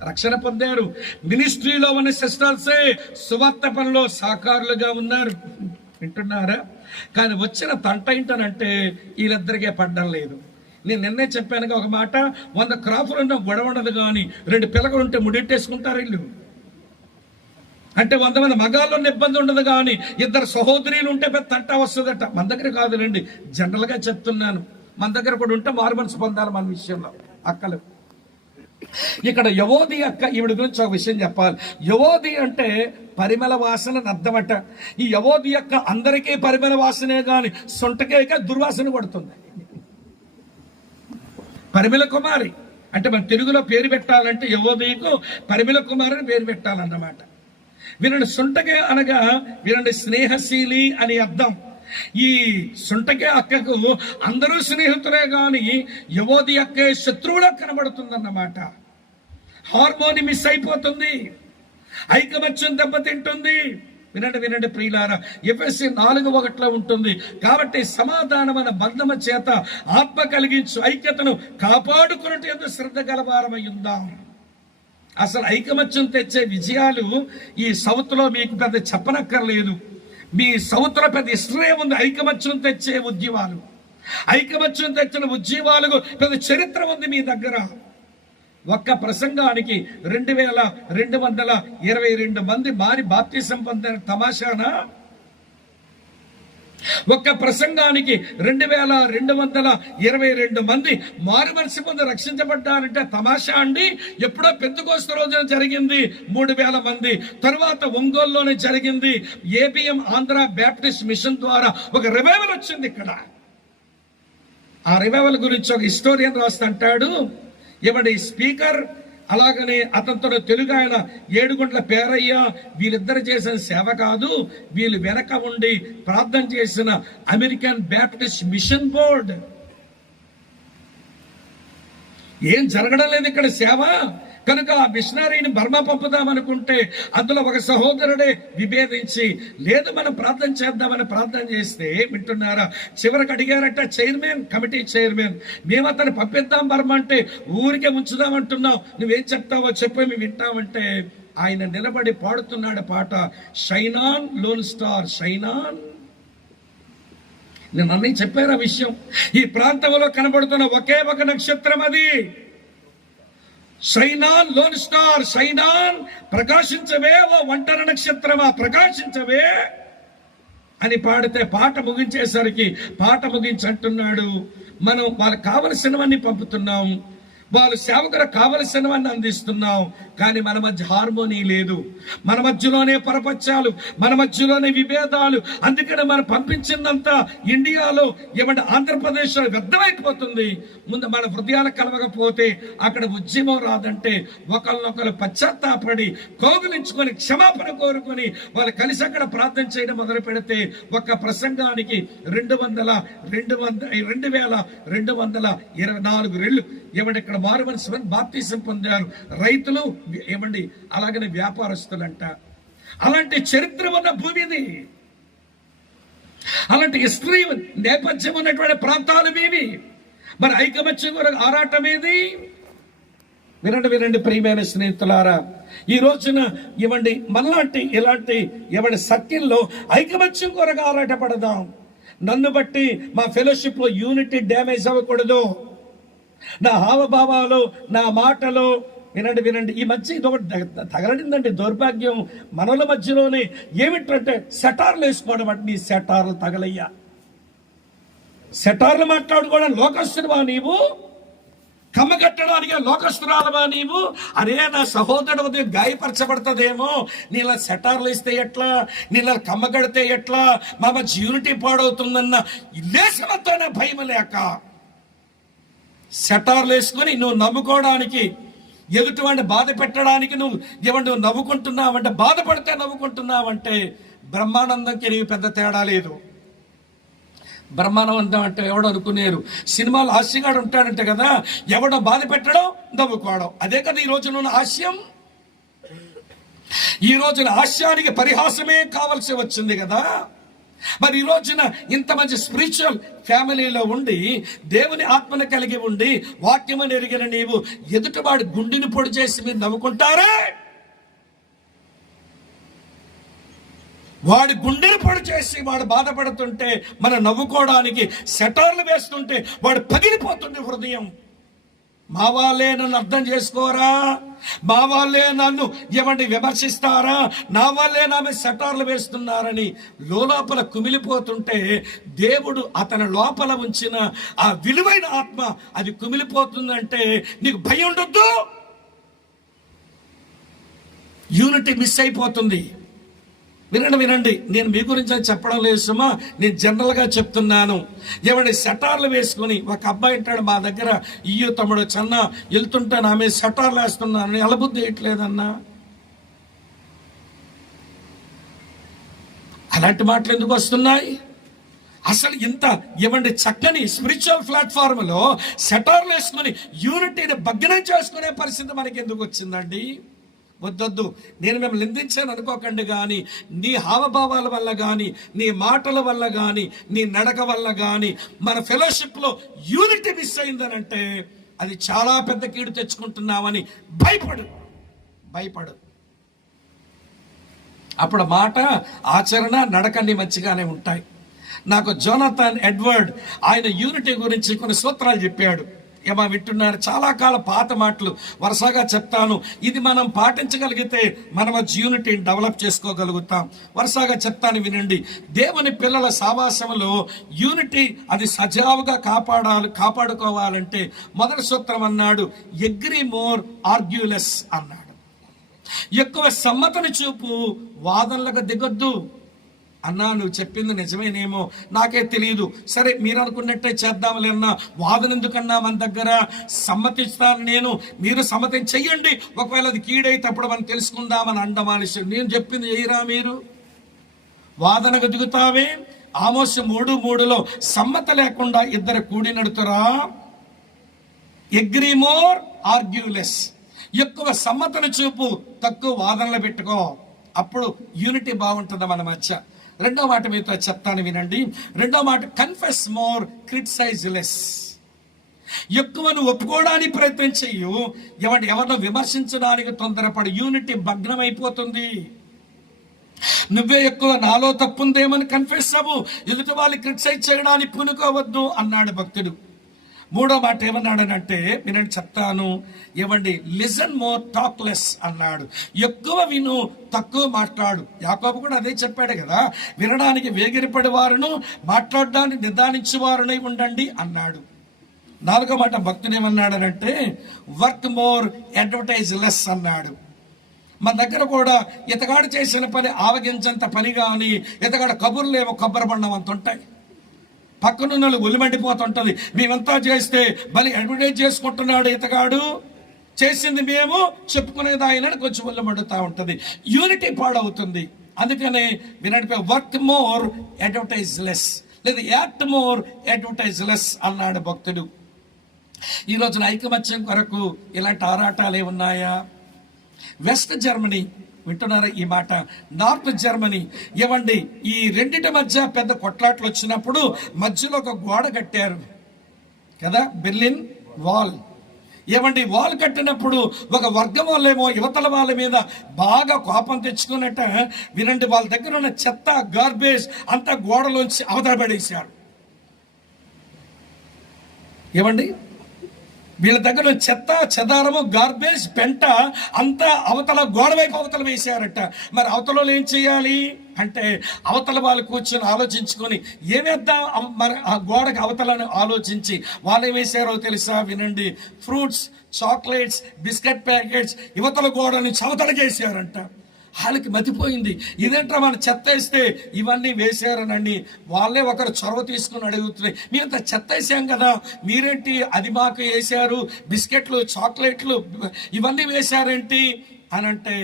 రక్షణ పొందారు. మినిస్ట్రీలో ఉన్న సిస్టర్సే సువార్త పనిలో సాకారులుగా ఉన్నారు. వింటున్నారా? కానీ వచ్చిన తంట ఏంటనంటే వీళ్ళిద్దరికే పడ్డం లేదు. నేను నిన్నే చెప్పానుగా ఒక మాట, 100 క్రాపులు ఉన్న గొడవ ఉండదు, కానీ 2 పిల్లలు ఉంటే ముడెట్టేసుకుంటారు వీళ్ళు. అంటే 100 మంది మగాళ్ళు ఉన్న ఇబ్బంది ఉండదు, కానీ 2 సహోదరులు ఉంటే పెద్ద తంట వస్తుందట. మన దగ్గర కాదులేండి, జనరల్ గా చెప్తున్నాను. మన దగ్గర కూడా ఉంటే మారు మనసు పొందాలి మన విషయంలో. అక్కలు ఇక్కడ యెవోది అక్క, ఈవిడ గురించి ఒక విషయం చెప్పాలి. యెవోది అంటే పరిమళ వాసన అర్థమట. ఈ యెవోది అక్క అందరికీ పరిమళ వాసనే, గాని సొంటకేక దుర్వాసన పడుతుంది. పరిమళ కుమారి అంటే మన తెలుగులో పేరు పెట్టాలంటే యెవోదీకు పరిమళ కుమారి అని పేరు పెట్టాలన్నమాట. వినండి, సుంటకే అనగా వినండి స్నేహశీలి అని అర్థం. ఈ సుంటకే అక్కకు అందరూ స్నేహితులే, గాని యెవోది అక్కే శత్రువులా కనబడుతుందన్నమాట. హార్మోని మిస్ అయిపోతుంది, ఐకమత్యం దెబ్బతింటుంది. వినండి ప్రియులారా, ఎఫెసీ 4:1 ఉంటుంది. కాబట్టి సమాధానమైన బంధము చేత ఆత్మ కలిగించు ఐక్యతను కాపాడుకున్నట్టు శ్రద్ధ గలవారమై ఉందాం. అసలు ఐకమత్యం తెచ్చే విజయాలు ఈ సౌత్ లో మీకు పెద్ద చెప్పనక్కర్లేదు. మీ సౌత్ లో పెద్ద హిస్టరీ ఉంది. ఐకమత్యం తెచ్చే ఉద్యమాలు, ఐకమత్యం తెచ్చిన ఉద్యమాలకు పెద్ద చరిత్ర ఉంది మీ దగ్గర. ఒక్క ప్రసంగానికి 2222 మంది మారి బాప్తిసం పొందిన తమాషానా? ఒక్క ప్రసంగానికి 2222 మంది మారు మనసు పొంది రక్షించబడ్డారంటే తమాషా అండి. ఎప్పుడో పెంతెకోస్తు రోజున జరిగింది 3000 మంది. తరువాత ఒంగోలులోనే జరిగింది. ఏబిఎం ఆంధ్ర బ్యాప్టిస్ట్ మిషన్ ద్వారా ఒక రివైవల్ వచ్చింది ఇక్కడ. ఆ రివైవల్ గురించి ఒక హిస్టోరియన్ రాస్తుంటాడు. ఏమంటే స్పీకర్, అలాగనే అతనితో తెలుగు ఆయన ఏడుగుంట్ల పేరయ్య, వీళ్ళిద్దరు చేసిన సేవ కాదు, వీళ్ళు వెనక ఉండి ప్రార్థన చేసిన అమెరికన్ బ్యాప్టిస్ట్ మిషన్ బోర్డ్. ఏం జరగడం లేదు ఇక్కడ సేవ. కనుక ఆ మిషనరీని బర్మా పంపుదామనుకుంటే అందులో ఒక సహోదరుడే విభేదించి, లేదు మనం ప్రార్థన చేద్దామని ప్రార్థన చేస్తే, వింటున్నారా, చివరికి అడిగారట చైర్మన్, కమిటీ చైర్మన్, మేము అతను పంపిద్దాం బర్మా అంటే, ఊరికే ఉంచుదామంటున్నాం, నువ్వేం చెప్తావో చెప్పి మేము వింటామంటే ఆయన నిలబడి పాడుతున్నాడు పాట, షైనాన్ లోన్ స్టార్ షైనాన్. నేను అన్నీ చెప్పాను ఆ విషయం. ఈ ప్రాంతంలో కనబడుతున్న ఒకే ఒక నక్షత్రం అది. షైనాన్ లోన్ స్టార్ షైనాన్, ప్రకాశించవే ఓ ఒంటరి నక్షత్రమా ప్రకాశించవే అని పాడితే పాట ముగించేసరికి, పాట ముగించి అంటున్నాడు, మనం వాళ్ళకి కావలసినవన్నీ పంపుతున్నాం, వాళ్ళు సేవకులకు కావలసినవన్నీ అందిస్తున్నాం, కానీ మన మధ్య హార్మోనీ లేదు, మన మధ్యలోనే పరపత్యాలు, మన మధ్యలోనే విభేదాలు. అందుకని మనం పంపించిందంతా ఇండియాలో ఏమంటే ఆంధ్రప్రదేశ్లో వ్యర్థమైపోతుంది. ముందు మన హృదయాలు కలవకపోతే అక్కడ ఉద్యమం రాదంటే ఒకరినొకరు పశ్చాత్తాపడి కోగులించుకొని క్షమాపణ కోరుకొని వాళ్ళు కలిసి అక్కడ ప్రార్థన చేయడం మొదలు పెడితే ఒక ప్రసంగానికి 2224 రెళ్ళు ఏమంటే ఇక్కడ మారు మనసు బాప్తిసం పొందారు. రైతులు ఏమండి, అలాగనే వ్యాపారస్తులంట. అలాంటి చరిత్ర ఉన్న భూమిది, అలాంటి హిస్టరీ నేపథ్యం ఉన్నటువంటి ప్రాంతాలు మీవి. మరి ఐకమత్యం కొరకు ఆరాటం ఏది? వినండి ప్రియమైన స్నేహితులారా, ఈ రోజున ఇవ్వండి మనలాంటి ఇలాంటి ఇవ్వండి సర్కిల్లో ఐకమత్యం కొరకు ఆరాటపడదాం. నన్ను బట్టి మా ఫెలోషిప్ లో యూనిటీ డ్యామేజ్ అవ్వకూడదు. నా హావభావాలు, నా మాటలు, వినండి ఈ మధ్య ఇదొకటి తగలడిందండి దౌర్భాగ్యం మనల మధ్యలోనే. ఏమిటంటే సెటార్లు వేసుకోవడం. అంటే నీ సెటార్లు తగలయ్యా, సెటార్లు మాట్లాడుకోవడం లోకస్తునివా నీవు? కమ్మగట్టడానికి లోకస్తురాలవా నీవు? అరే నా సహోదరుడు ఉదయం గాయపరచబడుతుందేమో, నీళ్ళ సెటార్లు ఇస్తే ఎట్లా, నీళ్ళ కమ్మగడితే ఎట్లా, మా యూనిటీ పాడవుతుందన్న లేసమంతోనే భయం లేక సెటార్లు వేసుకుని నువ్వు నమ్ముకోవడానికి, ఎదుటివాడిని బాధ పెట్టడానికి నువ్వు నవ్వుకుంటున్నావంటే, బాధపడితే నవ్వుకుంటున్నావంటే బ్రహ్మానందంకి నీకు పెద్ద తేడా లేదు. బ్రహ్మానందం అంటే ఎవడు అనుకునేరు, సినిమాలో హాస్యగాడు ఉంటాడంటే కదా, ఎవడో బాధ పెట్టడం నవ్వుకోవడం, అదే కదా ఈ రోజున ఉన్న హాస్యం. ఈ రోజున హాస్యానికి పరిహాసమే కావాల్సి వచ్చింది కదా. మరి ఈ రోజున ఇంత మంచి స్పిరిచువల్ ఫ్యామిలీలో ఉండి, దేవుని ఆత్మను కలిగి ఉండి, వాక్యమని ఎరిగిన నీవు ఎదుటివాడి గుండెని పొడి చేసి మీరు నవ్వుకుంటారే, వాడి గుండెని పొడి చేసి వాడు బాధపడుతుంటే మనం నవ్వుకోవడానికి సెటార్లు వేస్తుంటే వాడు పగిలిపోతుంది హృదయం. మా వాళ్ళే నన్ను అర్థం చేసుకోరా, మా వాళ్ళే నన్ను విమర్శిస్తారా, నా వాళ్ళే నా మీద సెటార్లు వేస్తున్నారని లోపల కుమిలిపోతుంటే, దేవుడు అతని లోపల ఉంచిన ఆ విలువైన ఆత్మ అది కుమిలిపోతుందంటే నీకు భయం ఉండొద్దు. యూనిటీ మిస్ అయిపోతుంది. వినండి, నేను మీ గురించి చెప్పడం లేదు సుమా, నేను జనరల్గా చెప్తున్నాను. సెటార్లు వేసుకుని ఒక అబ్బాయి అంటాడు మా దగ్గర, ఇయ్యో తమ్ముడు చిన్న వెళ్తుంటే నా మీద సెటార్లు వేస్తున్నాను, ఎలబుద్ధి వేయట్లేదన్నా. అలాంటి మాటలు ఎందుకు వస్తున్నాయి? అసలు ఇంత చక్కని స్పిరిచువల్ ప్లాట్ఫామ్లో సెటార్లు వేసుకుని యూనిటీని భగ్నం చేసుకునే పరిస్థితి మనకి ఎందుకు వచ్చిందండి? వద్దొద్దు. నేను మిమ్మల్ని నిందించాను అనుకోకండి, కానీ నీ హావభావాల వల్ల కానీ, నీ మాటల వల్ల కానీ, నీ నడక వల్ల కానీ మన ఫెలోషిప్లో యూనిటీ మిస్ అయిందనంటే అది చాలా పెద్ద కీడు తెచ్చుకుంటున్నామని భయపడు. అప్పుడు మాట, ఆచరణ, నడకన్ని మంచిగానే ఉంటాయి. నాకు జోనాథన్ ఎడ్వర్డ్ ఆయన యూనిటీ గురించి కొన్ని సూత్రాలు చెప్పాడు. ఏమా వింటున్నారు? చాలా కాలం పాత మాటలు వరుసగా చెప్తాను. ఇది మనం పాటించగలిగితే మనం యూనిటీని డెవలప్ చేసుకోగలుగుతాం. వరుసగా చెప్తాను, వినండి. దేవుని పిల్లల సావాసంలో యూనిటీ అది సజావుగా కాపాడుకోవాలంటే మొదటి సూత్రం అన్నాడు, అగ్రీ మోర్ ఆర్గ్యూ లెస్ అన్నాడు. ఎక్కువ సమ్మతని చూపు, వాదనలకు దిగొద్దు. అన్నా నువ్వు చెప్పింది నిజమేనేమో, నాకే తెలియదు, సరే మీరు అనుకున్నట్టే చేద్దాంలే అన్నా, వాదన ఎందుకన్నా, మన దగ్గర సమ్మతిస్తాను నేను, మీరు సమ్మతం చెయ్యండి, ఒకవేళ అది కీడైతే అప్పుడు మనం తెలుసుకుందామని అండమానిషం. నేను చెప్పింది చేయరా మీరు? వాదనకు దిగుతావే. ఆమోస్ 3:3 సమ్మత లేకుండా ఇద్దరు కూడి నడుతురా. Agree more argue less. ఎక్కువ సమ్మతను చూపు, తక్కువ వాదనలు పెట్టుకో, అప్పుడు యూనిటీ బాగుంటుంది మన మధ్య. రెండో మాట మీతో చెప్తాను, వినండి. రెండో మాట, కన్ఫెస్ మోర్ క్రిటిసైజ్ లెస్. ఎక్కువ నువ్వు ఒప్పుకోవడానికి ప్రయత్నం చెయ్యు, ఎవరినో విమర్శించడానికి తొందరపడి యూనిటీ భగ్నం అయిపోతుంది. నువ్వే ఎక్కువ నాలో తప్పుందేమని కన్ఫెస్ అవ్వు, ఎదుటి వాళ్ళు క్రిటిసైజ్ చేయడానికి పూనుకోవద్దు అన్నాడు భక్తుడు. మూడో మాట ఏమన్నాడనంటే, వినండి చెప్తాను, లిసన్ మోర్ టాక్ లెస్ అన్నాడు. ఎక్కువ విను, తక్కువ మాట్లాడు. యాకోబు కూడా అదే చెప్పాడు కదా, వినడానికి వేగిరపడి వారును, మాట్లాడడానికి నిదానించేవారునై ఉండండి అన్నాడు. నాలుగో మాట భక్తుడు ఏమన్నాడనంటే, వర్క్ మోర్ అడ్వర్టైజ్ లెస్ అన్నాడు. మన దగ్గర కూడా ఇతగాడు చేసిన పని ఆవగించంత పని కానీ, ఇతగాడు కబుర్లు ఏమో కొబ్బరి బండం అంత ఉంటాయి. పక్కనున్న ఒలిమండిపోతుంటది, మేమంతా చేస్తే మళ్ళీ అడ్వర్టైజ్ చేసుకుంటున్నాడు ఇతగాడు, చేసింది మేము, చెప్పుకునేది ఆయన, కొంచెం ఒలిమండుతూ ఉంటుంది, యూనిటీ పాడవుతుంది. అందుకనే వినండి, వర్క్ మోర్ అడ్వర్టైజ్ లెస్, లేదా యాక్ట్ మోర్ అడ్వర్టైజ్ లెస్ అన్నాడు భక్తుడు. ఈ రోజున ఐకమత్యం కొరకు ఇలాంటి ఆరాటాలు ఉన్నాయా? వెస్ట్ జర్మనీ, వింటున్నారా ఈ మాట? నార్త్ జర్మనీ, ఈ రెండింటి మధ్య పెద్ద కొట్లాట్లు వచ్చినప్పుడు మధ్యలో ఒక గోడ కట్టారు కదా, బెర్లిన్ వాల్. వాల్ కట్టినప్పుడు ఒక వర్గం వాళ్ళేమో యువతల వాళ్ళ మీద బాగా కోపం తెచ్చుకున్నట్ట, వినండి, వాళ్ళ దగ్గర ఉన్న చెత్త గార్బేజ్ అంతా గోడలోంచి అవతల పడేశారు. వీళ్ళ దగ్గర చెత్త చెదారము గార్బేజ్ పెంట అంతా అవతల గోడ వైపు అవతల వేసారట. మరి అవతల ఏం చేయాలి అంటే అవతల వాళ్ళు కూర్చొని ఆలోచించుకొని ఏమేద్దాం, మరి ఆ గోడకు అవతలను ఆలోచించి వాళ్ళు ఏం వేసారో తెలుసా? వినండి. ఫ్రూట్స్, చాక్లెట్స్, బిస్కెట్ ప్యాకెట్స్ యువతల గోడ నుంచి అవతలకేసారంట. వాళ్ళకి మతిపోయింది, ఇదేంట్రా మన చెత్త వేస్తే ఇవన్నీ వేసారనండి. వాళ్ళే ఒకరు చొరవ తీసుకుని అడుగుతున్నాయి, మేమంత చెత్త వేసాం కదా, మీరేంటి అది మాకు వేసారు, బిస్కెట్లు చాక్లెట్లు ఇవన్నీ వేశారేంటి అని అంటే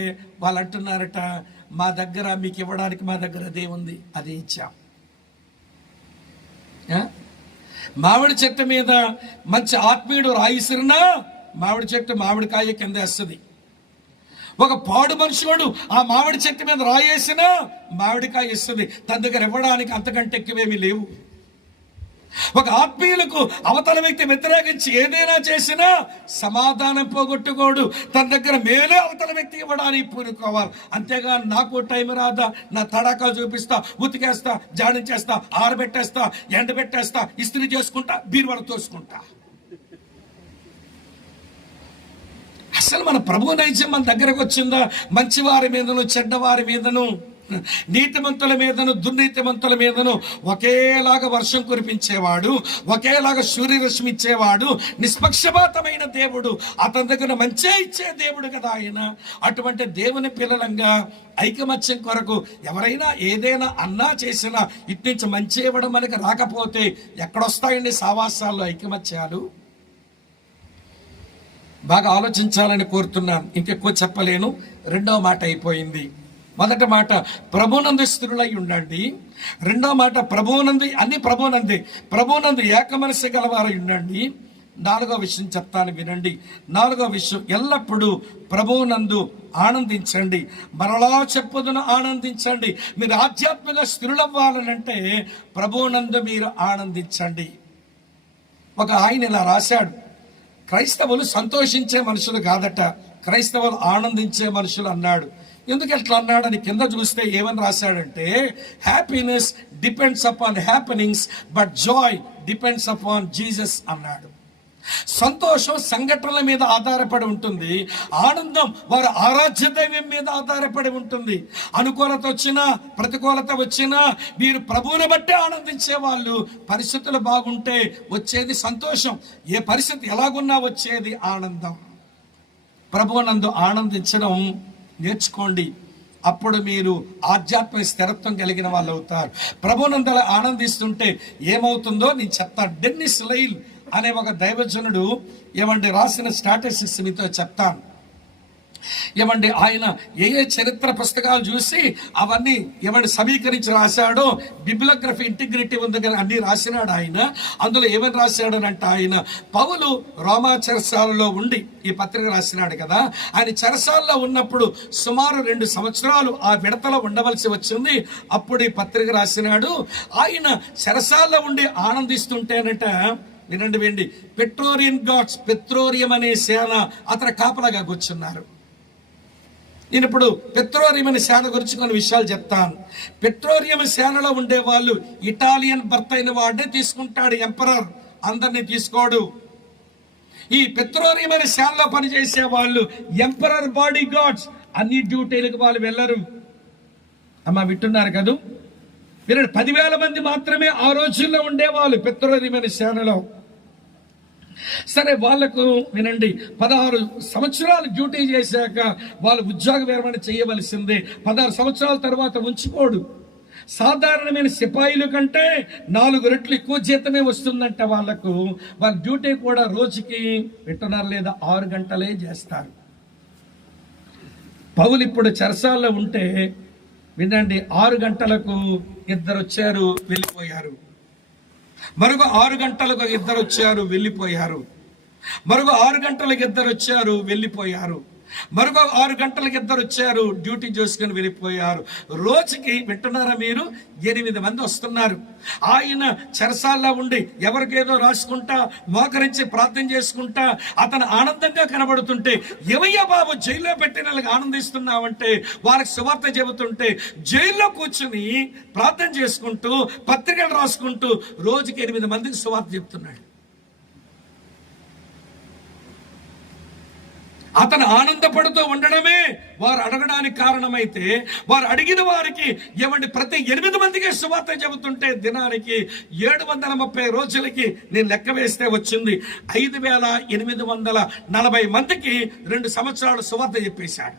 వాళ్ళు అంటున్నారట, మా దగ్గర మీకు ఇవ్వడానికి మా దగ్గర అదే ఉంది, అదే ఇచ్చాం. మామిడి చెట్టు మీద మంచి ఆత్మీయుడు రాయిసిరినా మామిడి చెట్టు మామిడికాయ కింద వేస్తుంది. ఒక పాడు మనుషుడు ఆ మామిడి చెట్టు మీద రాయేసినా మామిడికాయ ఇస్తుంది. తన దగ్గర ఇవ్వడానికి అంతకంటే ఎక్కువేమీ లేవు. ఒక ఆత్మీయులకు అవతల వ్యక్తి వ్యతిరేకించి ఏదైనా చేసినా సమాధానం పోగొట్టుకోడు. తన దగ్గర మేలే అవతల వ్యక్తి ఇవ్వడానికి పూనుకోవాలి. అంతేగాని నాకు టైం రాదా, నా తడాకా చూపిస్తా, ఉతికేస్తా, జాడించేస్తా, ఆరబెట్టేస్తా, ఎండబెట్టేస్తా, ఇస్త్రీ చేసుకుంటా, బీరువాలు తోసుకుంటా. అసలు మన ప్రభు నైజం మన దగ్గరకు వచ్చిందా? మంచివారి మీదను చెడ్డవారి మీదను, నీతిమంతుల మీదను దుర్నీతిమంతుల మీదను ఒకేలాగా వర్షం కురిపించేవాడు, ఒకేలాగా సూర్యరశ్మి ఇచ్చేవాడు, నిష్పక్షపాతమైన దేవుడు. అతని దగ్గర మంచే ఇచ్చే దేవుడు కదా ఆయన. అటువంటి దేవుని పిల్లలంగా ఐకమత్యం కొరకు ఎవరైనా ఏదైనా అన్నా చేసినా ఇటు నుంచి మంచి ఇవ్వడం మనకి రాకపోతే ఎక్కడొస్తాయండి సావాసాల్లో ఐకమత్యాలు? బాగా ఆలోచించాలని కోరుతున్నాను, ఇంకెక్కువ చెప్పలేను. రెండవ మాట అయిపోయింది. మొదటి మాట ప్రభునందు స్థిరులై ఉండండి. రెండవ మాట ప్రభునందు, అన్ని ప్రభునందు ఏక మనసు గలవారై ఉండండి. నాలుగో విషయం చెప్తాను వినండి. నాలుగో విషయం, ఎల్లప్పుడూ ప్రభువునందు ఆనందించండి. మరలా చెప్పుదును ఆనందించండి. మీరు ఆధ్యాత్మిక స్థిరులవ్వాలనంటే ప్రభువునందు మీరు ఆనందించండి. ఒక ఆయన ఇలా రాశాడు, క్రైస్తవులు సంతోషించే మనుషులు కాదట, క్రైస్తవులు ఆనందించే మనుషులు అన్నాడు. ఎందుకు ఎట్లా అన్నాడని కింద చూస్తే ఏమని రాశాడంటే, happiness depends upon happenings but joy depends upon Jesus అన్నాడు. సంతోషం సంఘటనల మీద ఆధారపడి ఉంటుంది, ఆనందం వారి ఆరాధ్య దైవం మీద ఆధారపడి ఉంటుంది. అనుకూలత వచ్చినా ప్రతికూలత వచ్చినా మీరు ప్రభువుని బట్టి ఆనందించే వాళ్ళు. పరిస్థితులు బాగుంటే వచ్చేది సంతోషం, ఏ పరిస్థితి ఎలాగున్నా వచ్చేది ఆనందం. ప్రభువునందు ఆనందించడం నేర్చుకోండి, అప్పుడు మీరు ఆధ్యాత్మిక స్థిరత్వం కలిగిన వాళ్ళు అవుతారు. ప్రభువునందు ఆనందిస్తుంటే ఏమవుతుందో నేను చెప్తాను. డెన్నిస్ లైల్ అనే ఒక దైవజనుడు రాసిన స్టాటిస్టిక్స్ మీతో చెప్తాను. ఆయన ఏ చరిత్ర పుస్తకాలు చూసి అవన్నీ సమీకరించి రాశాడో, బిబ్లియోగ్రఫీ ఇంటిగ్రిటీ ఉంది కానీ అన్ని రాసినాడు ఆయన. అందులో ఏమని రాశాడనంటే, ఆయన పౌలు రోమా చెరసాలలో ఉండి ఈ పత్రిక రాసినాడు కదా, ఆయన చెరసాలలో ఉన్నప్పుడు సుమారు 2 సంవత్సరాలు ఆ విడతలో ఉండవలసి వచ్చింది. అప్పుడు ఈ పత్రిక రాసినాడు. ఆయన చెరసాలలో ఉండి ఆనందిస్తుంటేనట, వినండి, పెట్రోరియన్ గాడ్స్, పెట్రోరియం అనే సేన అతను కాపలాగా కూర్చున్నారు. నేను ఇప్పుడు పెట్రోరియం అనే సేన గురించి కొన్ని విషయాలు చెప్తాను. పెట్రోరియం సేనలో ఉండే వాళ్ళు ఇటాలియన్ బర్త్ అయిన వాడినే తీసుకుంటాడు ఎంపరర్, అందరినీ తీసుకోడు. ఈ పెట్రోరియం అనే సేనలో పనిచేసే వాళ్ళు ఎంపరర్ బాడీ గార్డ్స్, అన్ని డ్యూటీలకు వాళ్ళు వెళ్ళరు. అమ్మ వింటున్నారు కదా, 10,000 మంది మాత్రమే ఆ రోజుల్లో ఉండేవాళ్ళు పెట్రోరియం అనే సేనలో. సరే, వాళ్లకు 16 సంవత్సరాలు డ్యూటీ చేశాక వాళ్ళు ఉద్యోగ విరమణ చేయవలసిందే. 16 సంవత్సరాల తర్వాత ఉంచుకోడు. సాధారణమైన సిపాయిల కంటే 4 రెట్లు ఎక్కువ జీతమే వస్తుందంట వాళ్ళకు. వాళ్ళ డ్యూటీ కూడా రోజుకి వింటున్నారు లేదా 6 గంటలే చేస్తారు. పౌలు ఇప్పుడు చెరసాల్లో ఉంటే 6 గంటలకు 2 వచ్చారు, వెళ్ళిపోయారు. మరొక 6 గంటలకు 2 వచ్చారు, వెళ్ళిపోయారు. మరొక 6 గంటలకు 2 వచ్చారు, వెళ్ళిపోయారు. మరొక 6 గంటలకు 2 వచ్చారు, డ్యూటీ చేసుకుని వెళ్ళిపోయారు. రోజుకి వింటున్నారా మీరు, 8 మంది వస్తున్నారు. ఆయన చెరసాల్లో ఉండి ఎవరికేదో రాసుకుంటా, మోకరించి ప్రార్థన చేసుకుంటా అతను ఆనందంగా కనబడుతుంటే, ఏమయ్యా బాబు జైల్లో పెట్టిన వాళ్ళకి ఆనందిస్తున్నావంటే, వాళ్ళకి సువార్త చెబుతుంటే జైల్లో కూర్చుని ప్రార్థన చేసుకుంటూ పత్రికలు రాసుకుంటూ రోజుకి 8 మందికి సువార్త చెప్తున్నాడు. అతను ఆనందపడుతూ ఉండడమే వారు అడగడానికి కారణమైతే, వారు అడిగిన వారికి ఏమండి ప్రతి 8 మందికి సువార్త చెబుతుంటే దినానికి 730 రోజులకి నేను లెక్క వేస్తే వచ్చింది 5840 మందికి 2 సంవత్సరాలు సువార్త చెప్పేశాడు.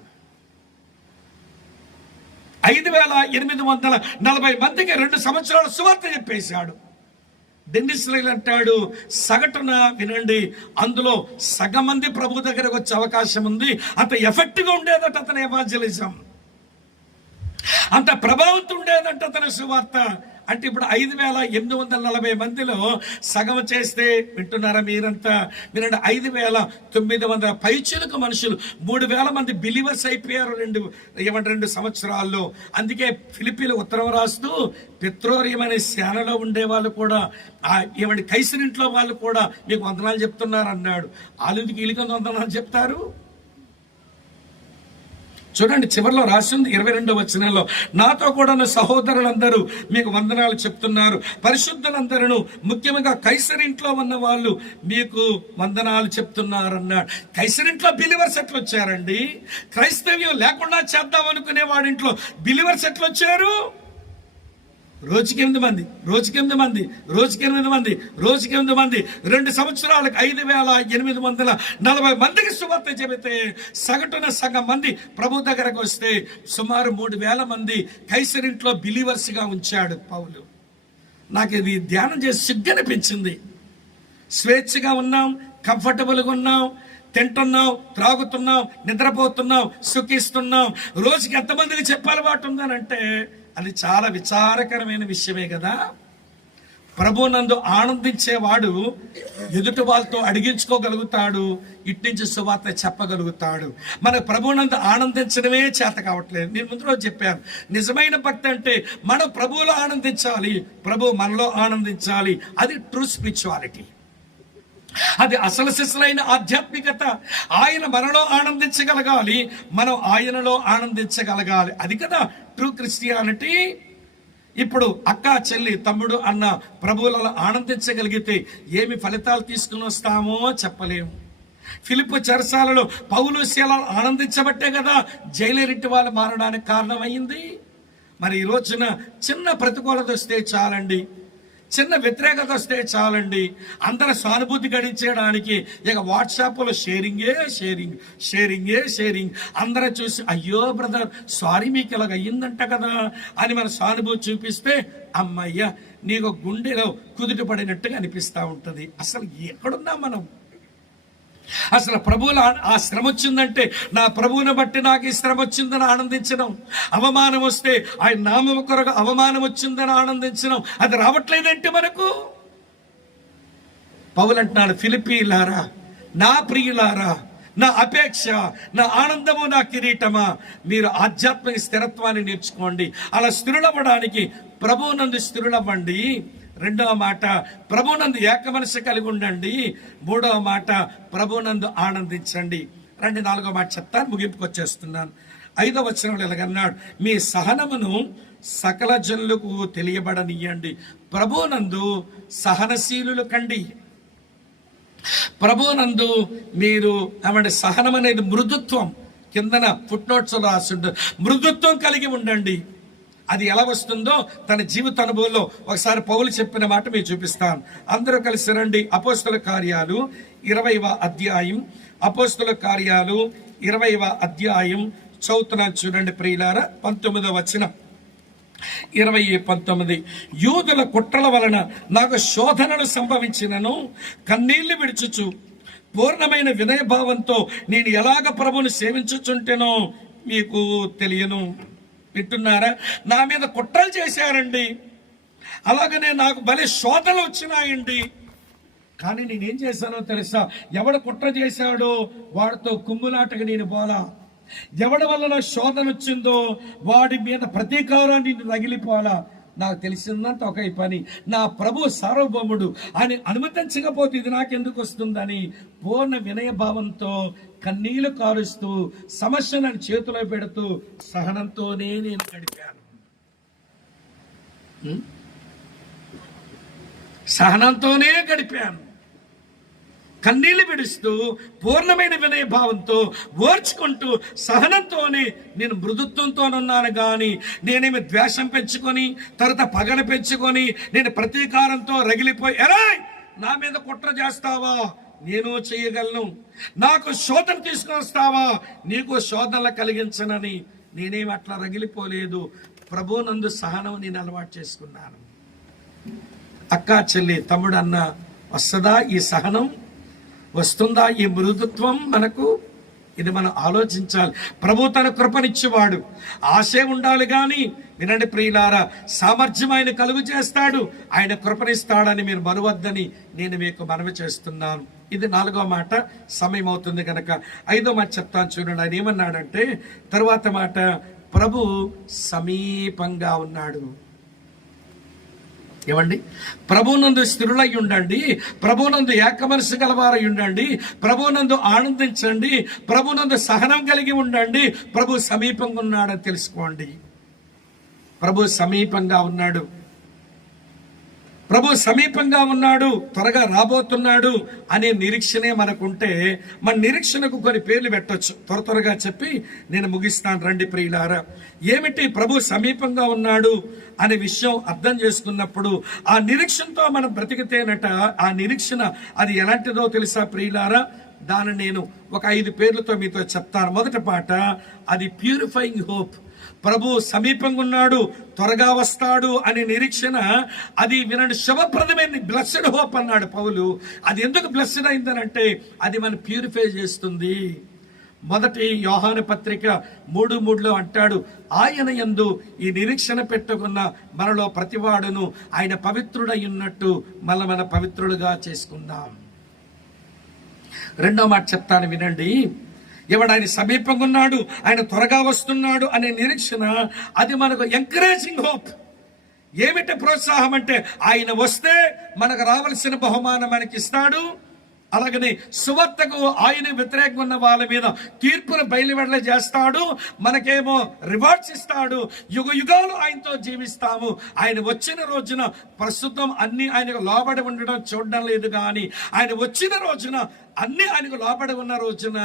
5840 మందికి 2 సంవత్సరాలు సువార్త చెప్పేశాడు. డెన్నిస్ రైల్ అంటాడు, సగటున వినండి, అందులో సగం మంది ప్రభు దగ్గరకు వచ్చే అవకాశం ఉంది. అంత ఎఫెక్ట్గా ఉండేదట అతని ఎవాంజలిజం, అంత ప్రభావంతో ఉండేదంట అతని సువార్త. అంటే ఇప్పుడు 5840 మందిలో సగం చేస్తే, వింటున్నారా మీరంతా, వినండి, 5900 పైచిలకు మనుషులు, 3000 మంది బిలీవర్స్ అయిపోయారు 2 సంవత్సరాల్లో. అందుకే ఫిలిప్పీలు ఉత్తరం రాస్తూ పెత్రోరియం అనే సేనలో ఉండే వాళ్ళు కూడా, ఏమండి కైసరింట్లో వాళ్ళు కూడా మీకు వందనాలు చెప్తున్నారు అన్నాడు. వాళ్ళకి వీళ్ళకి వందనాలు చెప్తారు. చూడండి, చివరిలో రాసింది 22వ వచనంలో, నాతో కూడా సహోదరులందరూ మీకు వందనాలు చెప్తున్నారు, పరిశుద్ధులందరూ ముఖ్యంగా కైసరింట్లో ఉన్న వాళ్ళు మీకు వందనాలు చెప్తున్నారు అన్నాడు. కైసరింట్లో బిలీవర్స్ ఎట్లా వచ్చారండి? క్రైస్తవ్యం లేకుండా చేద్దాం అనుకునే వాడింట్లో బిలీవర్స్ ఎట్లా వచ్చారు? రోజుకి 8 మంది, రోజుకి 8 మంది, రోజుకి 8 మంది, రోజుకి 8 మంది, 2 సంవత్సరాలకు 5840 మందికి సువార్త చెబితే సగటున సగం మంది ప్రభు దగ్గరకు వస్తే సుమారు 3000 మంది కైసరింట్లో బిలీవర్స్గా ఉంచాడు పౌలు. నాకు ఇది ధ్యానం చేసి సిగ్గనిపించింది. స్వేచ్ఛగా ఉన్నాం, కంఫర్టబుల్గా ఉన్నాం, తింటున్నాం, త్రాగుతున్నాం, నిద్రపోతున్నాం, సుఖిస్తున్నాం. రోజుకి ఎంతమందికి చెప్పాలవాటు ఉందనంటే అది చాలా విచారకరమైన విషయమే కదా. ప్రభునందు ఆనందించేవాడు ఎదుటి వాళ్ళతో అడిగించుకోగలుగుతాడు, ఇటు నుంచి సువార్త చెప్పగలుగుతాడు. మన ప్రభునందు ఆనందించడమే చేత కావట్లేదు. నేను ముందు రోజు చెప్పాను, నిజమైన భక్తి అంటే మనం ప్రభువులో ఆనందించాలి, ప్రభు మనలో ఆనందించాలి. అది ట్రూ స్పిరిచువాలిటీ, అది అసలు సిసలైన ఆధ్యాత్మికత. ఆయన మనలో ఆనందించగలగాలి, మనం ఆయనలో ఆనందించగలగాలి. అది కదా ట్రూ క్రిస్టియానిటీ. ఇప్పుడు అక్క, చెల్లి, తమ్ముడు అన్న ప్రభువులలో ఆనందించగలిగితే ఏమి ఫలితాలు తీసుకుని వస్తామో చెప్పలేము. ఫిలిప్పు చెరసాలలో పౌలు శీలాలు ఆనందించబట్టే కదా జైలేరింటి వాళ్ళు మారడానికి కారణమైంది. మరి ఈ రోజున చిన్న ప్రతికూలత వస్తే చాలండి, చిన్న వ్యతిరేకత వస్తే చాలండి, అందరూ సానుభూతి గడించడానికి ఇక వాట్సాప్లో షేరింగే షేరింగ్, షేరింగే షేరింగ్. అందరూ చూసి అయ్యో బ్రదర్ సారీ మీకు ఇలాగ అయ్యిందంట కదా అని మన సానుభూతి చూపిస్తే అమ్మయ్య నీకు గుండెలో కుదుట పడినట్టుగా అనిపిస్తూ ఉంటుంది. అసలు ఎక్కడున్నాం మనం? అసలు ప్రభువుల ఆ శ్రమ వచ్చిందంటే నా ప్రభువుని బట్టి నాకు ఈ శ్రమ వచ్చిందని ఆనందించడం, అవమానం వస్తే ఆయన నామం కొరకు అవమానం వచ్చిందని ఆనందించడం, అది రావట్లేదంటే మనకు. పౌలు అంటున్నాడు, ఫిలిప్పీలారా, నా ప్రియులారా, నా అపేక్ష, నా ఆనందము, నా కిరీటమా, మీరు ఆధ్యాత్మిక స్థిరత్వాన్ని నేర్చుకోండి. అలా స్థిరులవ్వడానికి ప్రభువునందు స్థిరులవ్వండి. 2వ మాట, ప్రభునందు ఏక మనసు కలిగి ఉండండి. 3వ మాట, ప్రభునందు ఆనందించండి. 4వ మాట చెప్తాను, ముగింపుకు వచ్చేస్తున్నాను. 5వ వచనంలో ఇలాగన్నాడు, మీ సహనమును సకల జనులకు తెలియబడనియండి. ప్రభునందు సహనశీలులు కండి. ప్రభునందు మీరు ఏమంటే సహనం అనేది మృదుత్వం, కిందన ఫుట్ నోట్స్ రాసిండు, మృదుత్వం కలిగి ఉండండి. అది ఎలా వస్తుందో తన జీవిత అనుభవంలో ఒకసారి పౌలు చెప్పిన మాట మీకు చూపిస్తాను. అందరూ కలిసి రండి. అపోస్తుల కార్యాలు 20వ అధ్యాయం, అపోస్తుల కార్యాలు 20వ అధ్యాయం చదువుతున్నాను చూడండి ప్రియులారా. 19వ వచనం, 20:19. యూదుల కుట్రల వలన నాకు శోధనలు సంభవించినను కన్నీళ్లు విడుచుచు పూర్ణమైన వినయభావంతో నేను ఎలాగ ప్రభుని సేవించుచుంటేనో మీకు తెలియను. వింటున్నారా? నా మీద కుట్రలు చేశారండి, అలాగనే నాకు భలే శోధనలు వచ్చినాయండి. కానీ నేనేం చేశానో తెలుసా? ఎవడు కుట్ర చేశాడో వాడితో కుమ్ములాటగా నేను పోలా. ఎవడి వల్ల శోధన వచ్చిందో వాడి మీద ప్రతీకారాన్ని రగిలిపోలా. నాకు తెలిసిందంత ఒక పని, నా ప్రభు సార్వభౌముడు అని అనుమతించకపోతే ఇది నాకెందుకు వస్తుందని పూర్ణ వినయభావంతో కన్నీళ్లు కారుస్తూ సమస్యలను చేతిలో పెడుతూ సహనంతోనే నేను గడిపాను. సహనంతోనే గడిపాను. కన్నీళ్లు విడుస్తూ పూర్ణమైన వినయభావంతో ఓర్చుకుంటూ సహనంతోనే నేను మృదుత్వంతోనున్నాను కానీ నేనేమి ద్వేషం పెంచుకొని తర్వాత పగను పెంచుకొని నేను ప్రతీకారంతో రగిలిపోయి నా మీద కుట్ర చేస్తావా, నేను చేయగలను, నాకు శోధన తీసుకొని వస్తావా, నీకు శోధనలు కలిగించనని నేనేమి అట్లా రగిలిపోలేదు. ప్రభువునందు సహనం నేను అలవాటు చేసుకున్నాను. అక్క చెల్లి తమ్ముడు అన్న వస్తుందా ఈ సహనం, వస్తుందా ఈ మృదుత్వం మనకు? ఇది మనం ఆలోచించాలి. ప్రభు తన కృపనిచ్చేవాడు, ఆశే ఉండాలి కానీ వినండి ప్రియులారా, సామర్థ్యం ఆయన కలుగు చేస్తాడు, ఆయన కృపనిస్తాడని మీరు మరువద్దని నేను మీకు మనవి చేస్తున్నాను. ఇది 4వ మాట. సమయం అవుతుంది కనుక 5వ మాట చెప్తాను చూడండి. ఆయన ఏమన్నాడంటే తరువాత మాట, ప్రభు సమీపంగా ఉన్నాడు. ఏమండి, ప్రభునందు స్థిరులై ఉండండి, ప్రభునందు ఏకమనసు గలవారై ఉండండి, ప్రభునందు ఆనందించండి, ప్రభునందు సహనం కలిగి ఉండండి. ప్రభు సమీపంగా ఉన్నాడని తెలుసుకోండి. ప్రభు సమీపంగా ఉన్నాడు, ప్రభు సమీపంగా ఉన్నాడు, త్వరగా రాబోతున్నాడు అనే నిరీక్షణే మనకుంటే మన నిరీక్షణకు కొన్ని పేర్లు పెట్టొచ్చు. త్వరగా చెప్పి నేను ముగిస్తాను. రండి ప్రియులారా, ఏమిటి ప్రభు సమీపంగా ఉన్నాడు అనే విషయం అర్థం చేసుకున్నప్పుడు ఆ నిరీక్షణతో మనం బ్రతికితేనట, ఆ నిరీక్షణ అది ఎలాంటిదో తెలుసా ప్రియులారా? దాన్ని నేను ఒక 5 పేర్లతో మీతో చెప్తాను. మొదటి పాట, అది ప్యూరిఫైయింగ్ హోప్. ప్రభు సమీపంగా ఉన్నాడు, త్వరగా వస్తాడు అనే నిరీక్షణ. అది వినండి, శుభప్రదమైన బ్లెస్డ్ హోప్ అన్నాడు పౌలు. అది ఎందుకు బ్లెస్డ్ అయిందనంటే అది మనం ప్యూరిఫై చేస్తుంది. మొదటి యోహాను పత్రిక 3:3 అంటాడు, ఆయన యందు ఈ నిరీక్షణ పెట్టుకున్న మనలో ప్రతివాడును ఆయన పవిత్రుడై ఉన్నట్టు మన పవిత్రుడుగా చేసుకుందాం. 2వ మాట చెప్తాను వినండి. ఎవడు ఆయన సమీపంగా ఉన్నాడు, ఆయన త్వరగా వస్తున్నాడు అనే నిరీక్షణ, అది మనకు ఎంకరేజింగ్ హోప్. ఏమిటి ప్రోత్సాహం అంటే ఆయన వస్తే మనకు రావాల్సిన బహుమానం మనకి ఇస్తాడు. అలాగనే సువార్తకు ఆయన వ్యతిరేకంగా ఉన్న వాళ్ళ మీద తీర్పును బయలువెడల చేస్తాడు, మనకేమో రివార్డ్స్ ఇస్తాడు, యుగ యుగాలు ఆయనతో జీవిస్తాము. ఆయన వచ్చిన రోజున ప్రస్తుతం అన్ని ఆయనకు లోబడి ఉండడం చూడడం లేదు కానీ ఆయన వచ్చిన రోజున అన్ని ఆయనకు లోబడి ఉన్న రోజున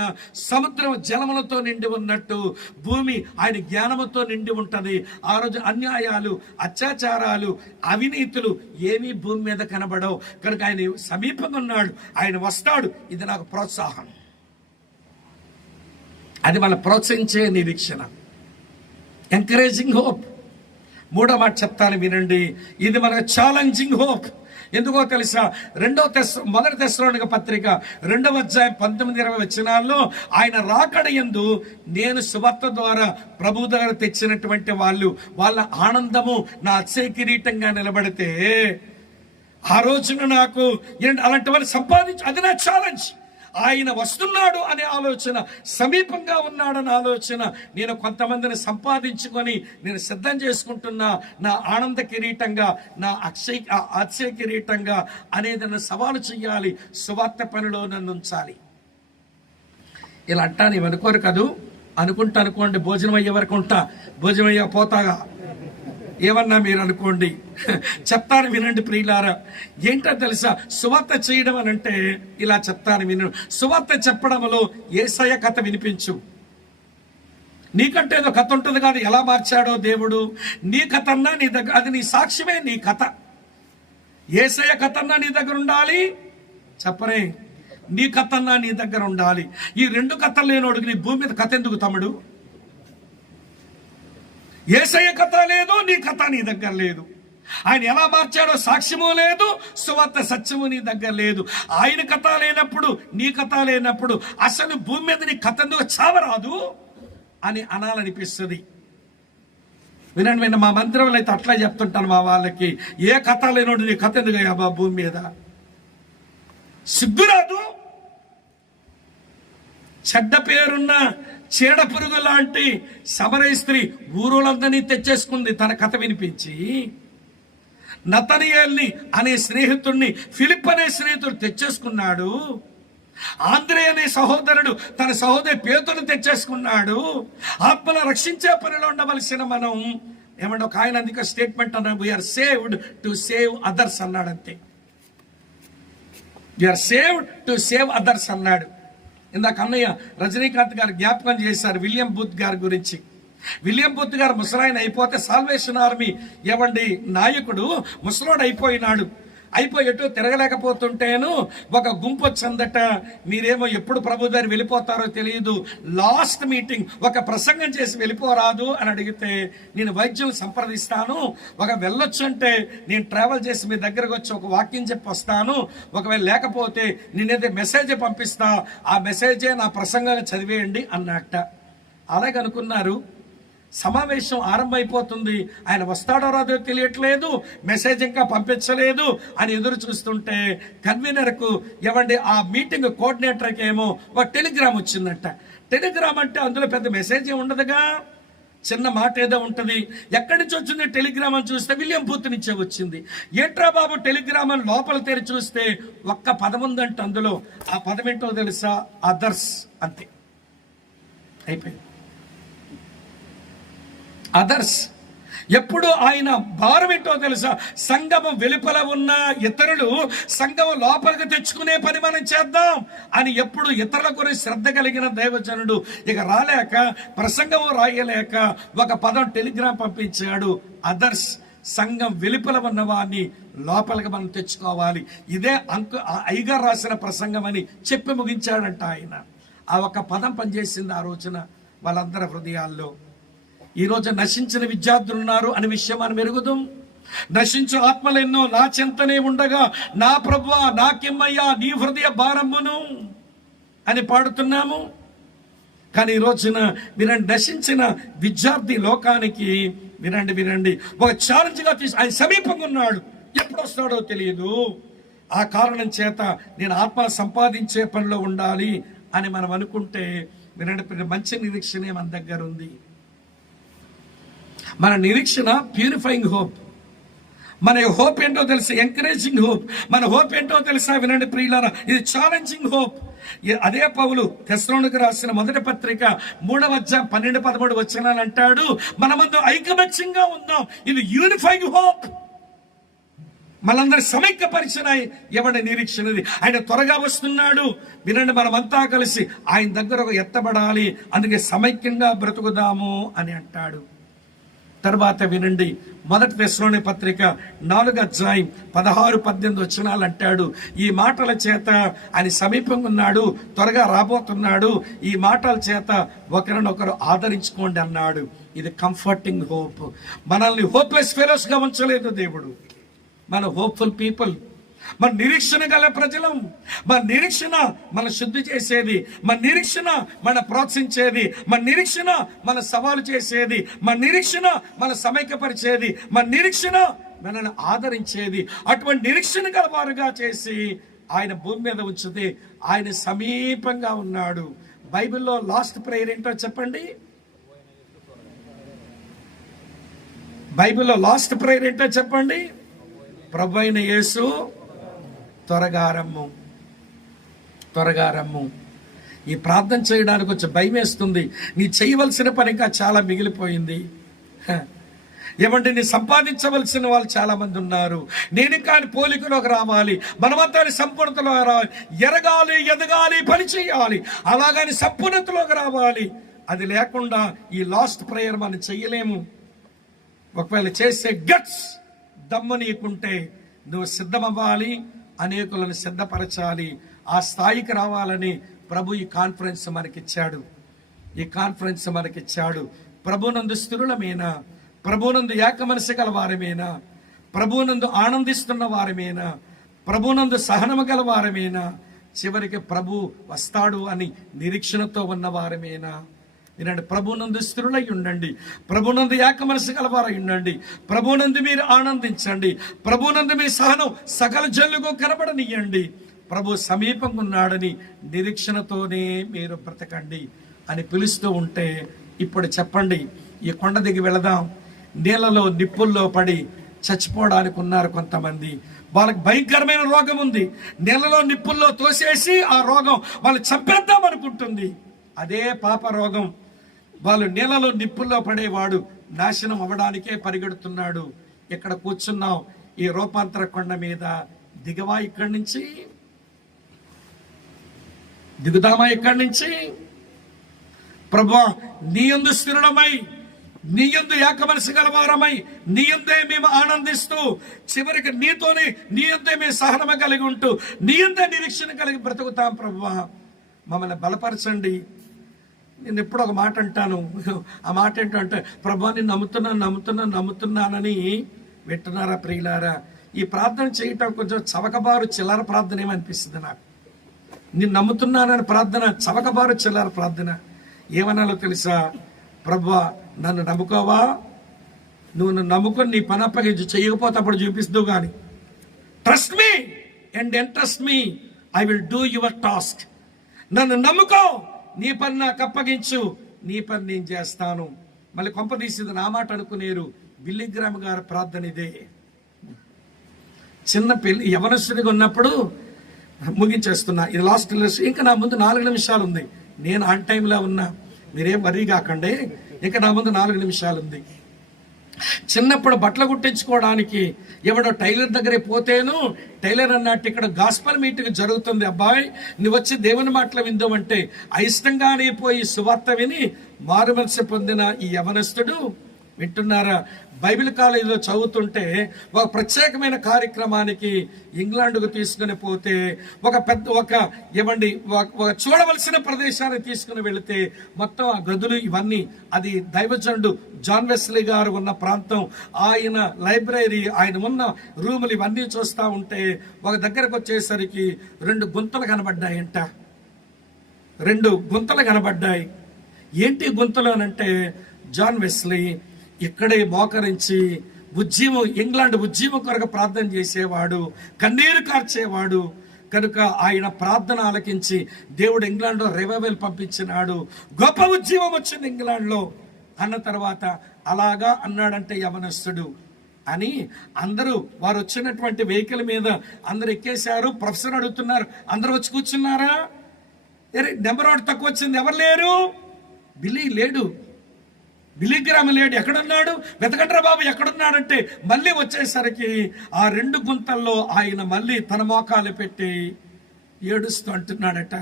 సముద్రం జలములతో నిండి ఉన్నట్టు భూమి ఆయన జ్ఞానముతో నిండి ఉంటది. ఆ రోజు అన్యాయాలు, అత్యాచారాలు, అవినీతులు ఏమీ భూమి మీద కనబడవు. కనుక ఆయన సమీపంగా ఉన్నాడు, ఆయన వస్తాడు. ఇది నాకు ప్రోత్సాహం, అది మన ప్రోత్సహించే నిరీక్షణ, ఎంకరేజింగ్ హోప్. 3వ మాట చెప్తాను వినండి, ఇది మనకు ఛాలెంజింగ్ హోప్. ఎందుకో తెలుసా? మొదటి తెస్సలోనిక పత్రిక 2వ అధ్యాయం 19-20 వచనాల్లో ఆయన రాకడ యందు నేను సువార్త ద్వారా ప్రభు దగ్గర తెచ్చినటువంటి వాళ్ళ ఆనందము నా అతిశయ కిరీటంగా నిలబడితే ఆ రోజున నాకు అలాంటి వాళ్ళు సంపాదించి, అది నా ఛాలెంజ్. ఆయన వస్తున్నాడు అనే ఆలోచన, సమీపంగా ఉన్నాడనే ఆలోచన, నేను కొంతమందిని సంపాదించుకొని నేను సిద్ధం చేసుకుంటున్నా నా ఆనంద కిరీటంగా, నా అక్షయ కిరీటంగా అనేది నన్ను సవాలు చెయ్యాలి, సువార్త పనిలో నన్ను ఉంచాలి. ఇలా అంటా నీవు అనుకోరు కదూ, అనుకోండి, భోజనం అయ్యే వరకు ఉంటా, భోజనం అయ్యా పోతాగా ఏమన్నా మీరు అనుకోండి. చెప్తాను వినండి ప్రియులారా, ఏంటో తెలుసా? సువార్త చేయడం అని అంటే ఇలా చెప్తాను విను. సువార్త చెప్పడంలో యేసయ్య కథ వినిపించు. నీకంటే ఏదో కథ ఉంటుంది కాదు, ఎలా మార్చాడో దేవుడు. నీ కథ అన్నా నీ దగ్గర, అది నీ సాక్ష్యమే, నీ కథ. యేసయ్య కథ అన్నా నీ దగ్గర ఉండాలి, చెప్పరే, నీ కథ అన్నా నీ దగ్గర ఉండాలి. ఈ 2 కథలు లేనోడికి నీ భూమి మీద కథ ఎందుకు తమ్ముడు? యేసయ్య కథ లేదు, నీ కథ నీ దగ్గర లేదు. ఆయన ఎలా మార్చాడో సాక్ష్యము లేదు, సువార్త సత్యము నీ దగ్గర లేదు. ఆయన కథ లేనప్పుడు, నీ కథ లేనప్పుడు అసలు భూమి మీద నీ కథ ఎందుకు చావరాదు అని అనాలనిపిస్తుంది. వినండి, మా మందిరంలో అయితే అట్లా చెప్తుంటాను మా వాళ్ళకి, ఏ కథ లేనోడు నీ కథ ఎందుకు అయ్యా భూమి మీద? సిగ్గురాదు? చెడ్డ పేరున్న చీడ పురుగు లాంటి సమరయ స్త్రీ ఊరోళ్ళందరినీ తెచ్చేసుకుంది తన కథ వినిపించి. నతనీయేల్ని అనే స్నేహితుడిని, ఫిలిప్ అనే స్నేహితుడు తెచ్చేసుకున్నాడు. ఆంద్రే అనే సహోదరుడు తన సహోదరి పేతురుని తెచ్చేసుకున్నాడు. ఆత్మను రక్షించే పనిలో ఉండవలసిన మనం ఏమంటే ఒక ఆయన అందుకే స్టేట్మెంట్ అన్నాడు, we are saved to save others అన్నాడంతే. You are saved to save others అన్నాడు. ఇందాక అన్నయ్య రజనీకాంత్ గారు జ్ఞాపకం చేశారు విలియం బూత్ గారి గురించి. విలియం బూత్ గారు ముసలాయన అయిపోతే సాల్వేషన్ ఆర్మీ నాయకుడు ముసలోడు అయిపోయి ఎటు తిరగలేకపోతుంటేను ఒక గుంపు వచ్చిందట. మీరేమో ఎప్పుడు ప్రభు దగ్గర వెళ్ళిపోతారో తెలియదు, లాస్ట్ మీటింగ్ ఒక ప్రసంగం చేసి వెళ్ళిపోరాదు అని అడిగితే, నేను వైద్యులు సంప్రదిస్తాను, ఒక వెళ్ళొచ్చు అంటే నేను ట్రావెల్ చేసి మీ దగ్గరకు వచ్చి ఒక వాక్యం చెప్పి వస్తాను, ఒకవేళ లేకపోతే నేనైతే మెసేజ్ పంపిస్తా, ఆ మెసేజే నా ప్రసంగాన్ని చదివేయండి అన్నట్ట. అలాగే అనుకున్నారు. సమావేశం ఆరంభమైపోతుంది, ఆయన వస్తాడో రాదో తెలియట్లేదు, మెసేజ్ ఇంకా పంపించలేదు అని ఎదురు చూస్తుంటే కన్వీనర్కు ఆ మీటింగ్ కోఆర్డినేటర్కి ఏమో ఒక టెలిగ్రామ్ వచ్చిందంట. టెలిగ్రామ్ అంటే అందులో పెద్ద మెసేజ్ ఉండదుగా, చిన్న మాట ఏదో ఉంటుంది. ఎక్కడి నుంచి వచ్చింది టెలిగ్రామ్ అని చూస్తే విలియం బూత్ నుంచే వచ్చింది. ఏంట్రా బాబు టెలిగ్రామ్ అని లోపల తెరి చూస్తే ఒక్క పదం ఉందంట అందులో. ఆ పదం ఏంటో తెలుసా? అదర్స్. అంతే, అయిపోయింది. అదర్స్. ఎప్పుడు ఆయన భారం ఏంటో తెలుసా? సంఘము వెలుపల ఉన్న ఇతరులు సంఘము లోపలికి తెచ్చుకునే పని మనం చేద్దాం అని ఎప్పుడు ఇతరుల గురించి శ్రద్ధ కలిగిన దైవజనుడు ఇక రాలేక, ప్రసంగము రాయలేక ఒక పదం టెలిగ్రామ్ పంపించాడు, అదర్స్. సంఘం వెలుపల ఉన్న వారిని లోపలికి మనం తెచ్చుకోవాలి. ఇదే అయ్యగారు రాసిన ప్రసంగం అని చెప్పి ముగించాడంట ఆయన. ఆ ఒక పదం పనిచేసింది ఆ రోజున వాళ్ళందరి హృదయాల్లో. ఈ రోజు నశించిన విద్యార్థులు ఉన్నారు అనే విషయం మనం ఎరుగుదాం. నశించు ఆత్మలు ఎన్నో నా చింతనే ఉండగా, నా ప్రభువా నాకెమ్మయ్యా నీ హృదయ భారమును అని పాడుతున్నాము. కానీ ఈ రోజున వినండి, నశించిన విద్యార్థి లోకానికి వినండి ఒక ఛాలెంజ్గా ఆయన సమీపంగా ఉన్నాడు, ఎప్పుడు వస్తాడో తెలియదు. ఆ కారణం చేత నేను ఆత్మ సంపాదించే పనిలో ఉండాలి అని మనం అనుకుంటే వినండి, మంచి నిరీక్షణే మన దగ్గర ఉంది. మన నిరీక్షణ ప్యూరిఫైయింగ్ హోప్. మన హోప్ ఏంటో తెలుసా? Encouraging hope. మన హోప్ ఏంటో తెలుసా? వినండి ప్రియులారా, ఇది ఛాలెంజింగ్ హోప్. అదే పౌలు తెస్సలోనికీయులకు రాసిన మొదటి పత్రిక 3:12-13 వచనాలు అంటాడు, మనమంతా ఐకమత్యంగా ఉందాం. ఇది యూనిఫైయింగ్ హోప్. మనందరి సమైక్యపరిచిన ఎవరి నిరీక్షణది? ఆయన త్వరగా వస్తున్నాడు. వినండి, మనమంతా కలిసి ఆయన దగ్గర ఒక ఎత్తబడాలి, అందుకే సమైక్యంగా బ్రతుకుదాము అని అంటాడు. తర్వాత వినండి, మొదటి తెస్సలోనికీ పత్రిక 4:16-18 వచనాలు అంటాడు, ఈ మాటల చేత ఆయన సమీపంగా ఉన్నాడు, త్వరగా రాబోతున్నాడు, ఈ మాటల చేత ఒకరినొకరు ఆదరించుకోండి అన్నాడు. ఇది కంఫర్టింగ్ హోప్. మనల్ని హోప్లెస్ ఫెలోస్ గా ఉంచలేదు దేవుడు, మన హోప్ఫుల్ పీపుల్, మన నిరీక్షణ గల ప్రజలం. మన నిరీక్షణ మన శుద్ధి చేసేది, మన నిరీక్షణ మన ప్రోత్సహించేది, మన నిరీక్షణ మన సవాలు చేసేది, మన నిరీక్షణ మన సమైక్యపరిచేది, మన నిరీక్షణ మనల్ని ఆదరించేది. అటువంటి నిరీక్షణ గల వారుగా చేసి ఆయన భూమి మీద ఉంచితే ఆయన సమీపంగా ఉన్నాడు. బైబిల్లో లాస్ట్ ప్రేయర్ ఏంటో చెప్పండి? బైబిల్లో లాస్ట్ ప్రేయర్ ఏంటో చెప్పండి? ప్రభువైన యేసు త్వరగా రమ్ము. ఈ ప్రార్థన చేయడానికి వచ్చి భయం వేస్తుంది. నీ చేయవలసిన పని ఇంకా చాలా మిగిలిపోయింది. ఏమంటే నీ సంపాదించవలసిన వాళ్ళు చాలా మంది ఉన్నారు. నేను కానీ పోలికలోకి రావాలి, మనమంతా సంపూర్ణతలో రావాలి, ఎదగాలి, పని చేయాలి, అలాగని సంపూర్ణతలోకి రావాలి. అది లేకుండా ఈ లాస్ట్ ప్రేయర్ మనం చెయ్యలేము. ఒకవేళ చేసే గట్స్ దమ్ము నీకుంటే నువ్వు సిద్ధమవ్వాలి, అనేకులను సిద్ధపరచాలి. ఆ స్థాయికి రావాలని ప్రభు ఈ కాన్ఫరెన్స్ మనకిచ్చాడు. ప్రభునందు స్థిరులమేనా, ప్రభునందు ఏక మనసు గల వారమేనా, ప్రభునందు ఆనందిస్తున్న వారమేనా, ప్రభునందు సహనము గల వారమేనా, చివరికి ప్రభు వస్తాడు అని నిరీక్షణతో ఉన్న వారమేనా? వినండి, ప్రభునందు స్థిరులై ఉండండి, ప్రభునందు ఏక మనసు గలవారై ఉండండి, ప్రభునందు మీరు ఆనందించండి, ప్రభునందు మీ సహనం సకల జనులకు కనబడనియండి. ప్రభు సమీపంగా ఉన్నాడని నిరీక్షణతోనే మీరు బ్రతకండి అని పిలుస్తూ ఉంటే, ఇప్పుడు చెప్పండి, ఈ కొండ దిగి వెళదాం. నీళ్ళలో నిప్పుల్లో పడి చచ్చిపోవడానికి ఉన్నారు కొంతమంది. వాళ్ళకి భయంకరమైన రోగం ఉంది. నీళ్ళలో నిప్పుల్లో తోసేసి ఆ రోగం వాళ్ళు చంపేద్దాం అనుకుంటుంది. అదే పాప రోగం. వాళ్ళు నీళ్ళలో నిప్పుల్లో పడేవాడు నాశనం అవ్వడానికే పరిగెడుతున్నాడు. ఇక్కడ కూర్చున్నాం ఈ రూపాంతర కొండ మీద, దిగవా ఇక్కడి నుంచి. దిగుదామా ఇక్కడి నుంచి? ప్రభువా, నీ యందు స్థిరులమై, నీ యందు ఏక మనసు గలవారమై, నీ యందే మేము ఆనందిస్తూ, చివరికి నీతోనే, నీ యందే మేము సహనమ కలిగి ఉంటూ, నీ యందే నిరీక్షణ కలిగి బ్రతుకుతాం. ప్రభువా, మమ్మల్ని బలపరచండి. నేను ఎప్పుడు ఒక మాట అంటాను, ఆ మాట ఏంటంటే, ప్రభువా నేను నమ్ముతున్నానని వింటున్నారా ప్రియులారా? ఈ ప్రార్థన చేయటం కొంచెం చవకబారు చిల్లర ప్రార్థన ఏమనిపిస్తుంది నాకు. నేను నమ్ముతున్నానని ప్రార్థన చవకబారు చిల్లర ప్రార్థన. ఏమనాలో తెలుసా? ప్రభువా నన్ను నమ్ముకోవా, నువ్వు నన్ను నమ్ముకొని నీ పని అప్పగించు, చేయకపోతే అప్పుడు చూపిస్తావు. కానీ trust me and entrust me, I will do your task. నన్ను నమ్ముకో, నీ పని నాకు అప్పగించు, నీ పని నేను చేస్తాను. మళ్ళీ కొంప తీసింది నా మాట అనుకునేరు. బిల్లిగ్రామ్ గారి ప్రార్థన ఇదే. చిన్న పెళ్లి యవనస్తుడిగా ఉన్నప్పుడు, ముగించేస్తున్నా, ఇది లాస్ట్ ఇంకా నా ముందు 4 నిమిషాలు ఉంది. నేను ఆన్ టైంలో ఉన్నా, మీరేం వరీ కాకండి. ఇంకా నా ముందు 4 నిమిషాలు ఉంది. చిన్నప్పుడు బట్టలు కుట్టించుకోవడానికి ఎవడో టైలర్ దగ్గరే పోతేను, టైలర్ అన్నట్టు ఇక్కడ గాస్పల్ మీటింగ్ జరుగుతుంది, అబ్బాయి నువ్వు వచ్చి దేవుని మాటలు విందామంటే అయిష్టంగానే పోయి సువార్త విని మారుమనసు పొందిన ఈ యవనస్తుడు, వింటున్నారా, బైబిల్ కాలేజీలో చదువుతుంటే ఒక ప్రత్యేకమైన కార్యక్రమానికి ఇంగ్లాండ్కు తీసుకుని పోతే ఒక చూడవలసిన ప్రదేశాన్ని తీసుకుని వెళితే మొత్తం ఆ గదులు ఇవన్నీ, అది దైవజనుడు జాన్ వెస్లీ గారు ఉన్న ప్రాంతం, ఆయన లైబ్రరీ, ఆయన ఉన్న రూములు ఇవన్నీ చూస్తూ ఉంటే ఒక దగ్గరకు వచ్చేసరికి 2 గుంతలు కనబడ్డాయంట. 2 గుంతలు కనబడ్డాయి. ఏంటి గుంతలు అనంటే, జాన్ వెస్లీ ఇక్కడే మోకరించి ఇంగ్లాండ్ ఉద్యమం కొరకు ప్రార్థన చేసేవాడు, కన్నీరు కార్చేవాడు కనుక ఆయన ప్రార్థన ఆలకించి దేవుడు ఇంగ్లాండ్లో రివైవల్ పంపించినాడు. గొప్ప ఉద్యమం వచ్చింది ఇంగ్లాండ్లో అన్న తర్వాత అలాగా అన్నాడంటే యవనస్తుడు అని అందరూ వారు వచ్చినటువంటి వెహికల్ మీద అందరు ఎక్కేశారు. ప్రొఫెసర్ అడుగుతున్నారు, అందరూ వచ్చి కూర్చున్నారా? నెంబర్ 1 తక్కువ వచ్చింది, ఎవరు లేరు? బిల్లీ లేడు, బిల్లిగ్రామ్ లేడు, ఎక్కడున్నాడు? వెతకండ్రా బాబు ఎక్కడున్నాడంటే మళ్ళీ వచ్చేసరికి ఆ 2 గుంతల్లో ఆయన మళ్ళీ తన మోకాలు పెట్టి ఏడుస్తూ అంటున్నాడట,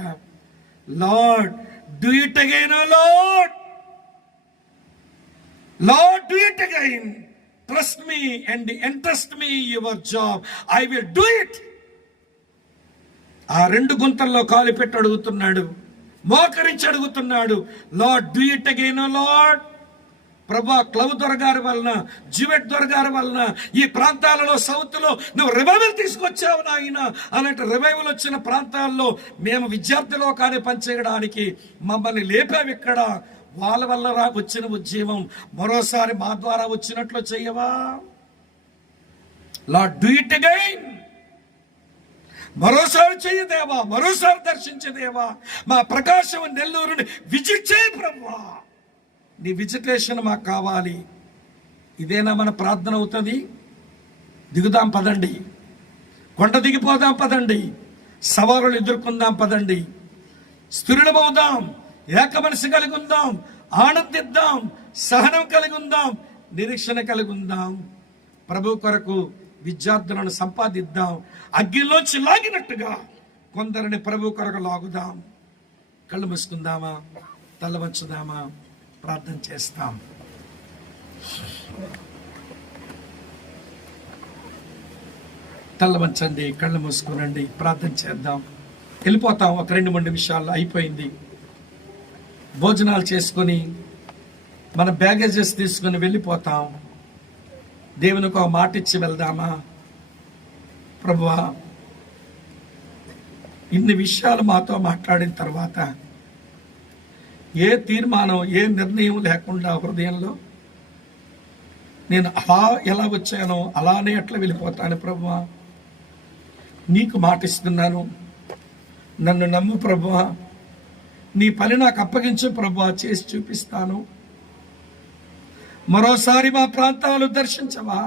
Lord do it again, Lord do it again, trust me and entrust me your job, I will do it. ఆ 2 గుంతల్లో కాలు పెట్టి అడుగుతున్నాడు, మోకరించి అడుగుతున్నాడు, Lord do it again Lord. ప్రభా, క్లవ్ దొరగారి వలన, జివెట్ దొరగారి వలన ఈ ప్రాంతాలలో సౌత్ లో నువ్వు రివైవల్ తీసుకొచ్చావు నాయన. అలాంటి రివైవల్ వచ్చిన ప్రాంతాల్లో మేము విద్యార్థి లోకాన్ని పనిచేయడానికి మమ్మల్ని లేపావు. ఇక్కడ వాళ్ళ వల్ల వచ్చిన ఉద్యమం మరోసారి మా ద్వారా వచ్చినట్లు చెయ్యవా? Lord do it again. మరోసారి చెయ్యదేవా, మరోసారి దర్శించదేవా. మా ప్రకాశం నెల్లూరుని విజిట్ చేయ ప్రభువా, నీ విజిటేషన్ మాకు కావాలి. ఇదేనా మన ప్రార్థన అవుతుంది? దిగుదాం పదండి, కొండ దిగిపోదాం పదండి, సవాలులు ఎదుర్కొందాం పదండి, స్థిరులమవుదాం, ఏక మనసు కలిగి ఉందాం, ఆనందిద్దాం, సహనం కలిగి ఉందాం, నిరీక్షణ కలిగి ఉందాం. ప్రభు కొరకు విద్యార్థులను సంపాదిద్దాం. అగ్గిలోంచి లాగినట్టుగా కొందరిని ప్రభు కొరకు లాగుదాం. కళ్ళు మూసుకుందామా, తల వంచుదామా, ప్రార్థన చేస్తాం. తల్ల వంచండి, కళ్ళు మూసుకునండి, ప్రార్థన చేద్దాం. వెళ్ళిపోతాం. ఒక 2-3 నిమిషాలు అయిపోయింది. భోజనాలు చేసుకొని మన బ్యాగేజెస్ తీసుకుని వెళ్ళిపోతాం. దేవునికి ఒక మాట ఇచ్చి వెళ్దామా? ప్రభువా, ఇన్ని విషయాలు మాతో మాట్లాడిన తర్వాత ఏ తీర్మానం, ఏ నిర్ణయం లేకుండా హృదయంలో నేను ఎలా వచ్చానో అలానే అట్లా వెళ్ళిపోతాను. ప్రభువా, నీకు మాటిస్తున్నాను, నన్ను నమ్ము ప్రభువా, నీ పని నాకు అప్పగించు ప్రభువా, చేసి చూపిస్తాను. మరోసారి మా ప్రాంతాలు దర్శించవా?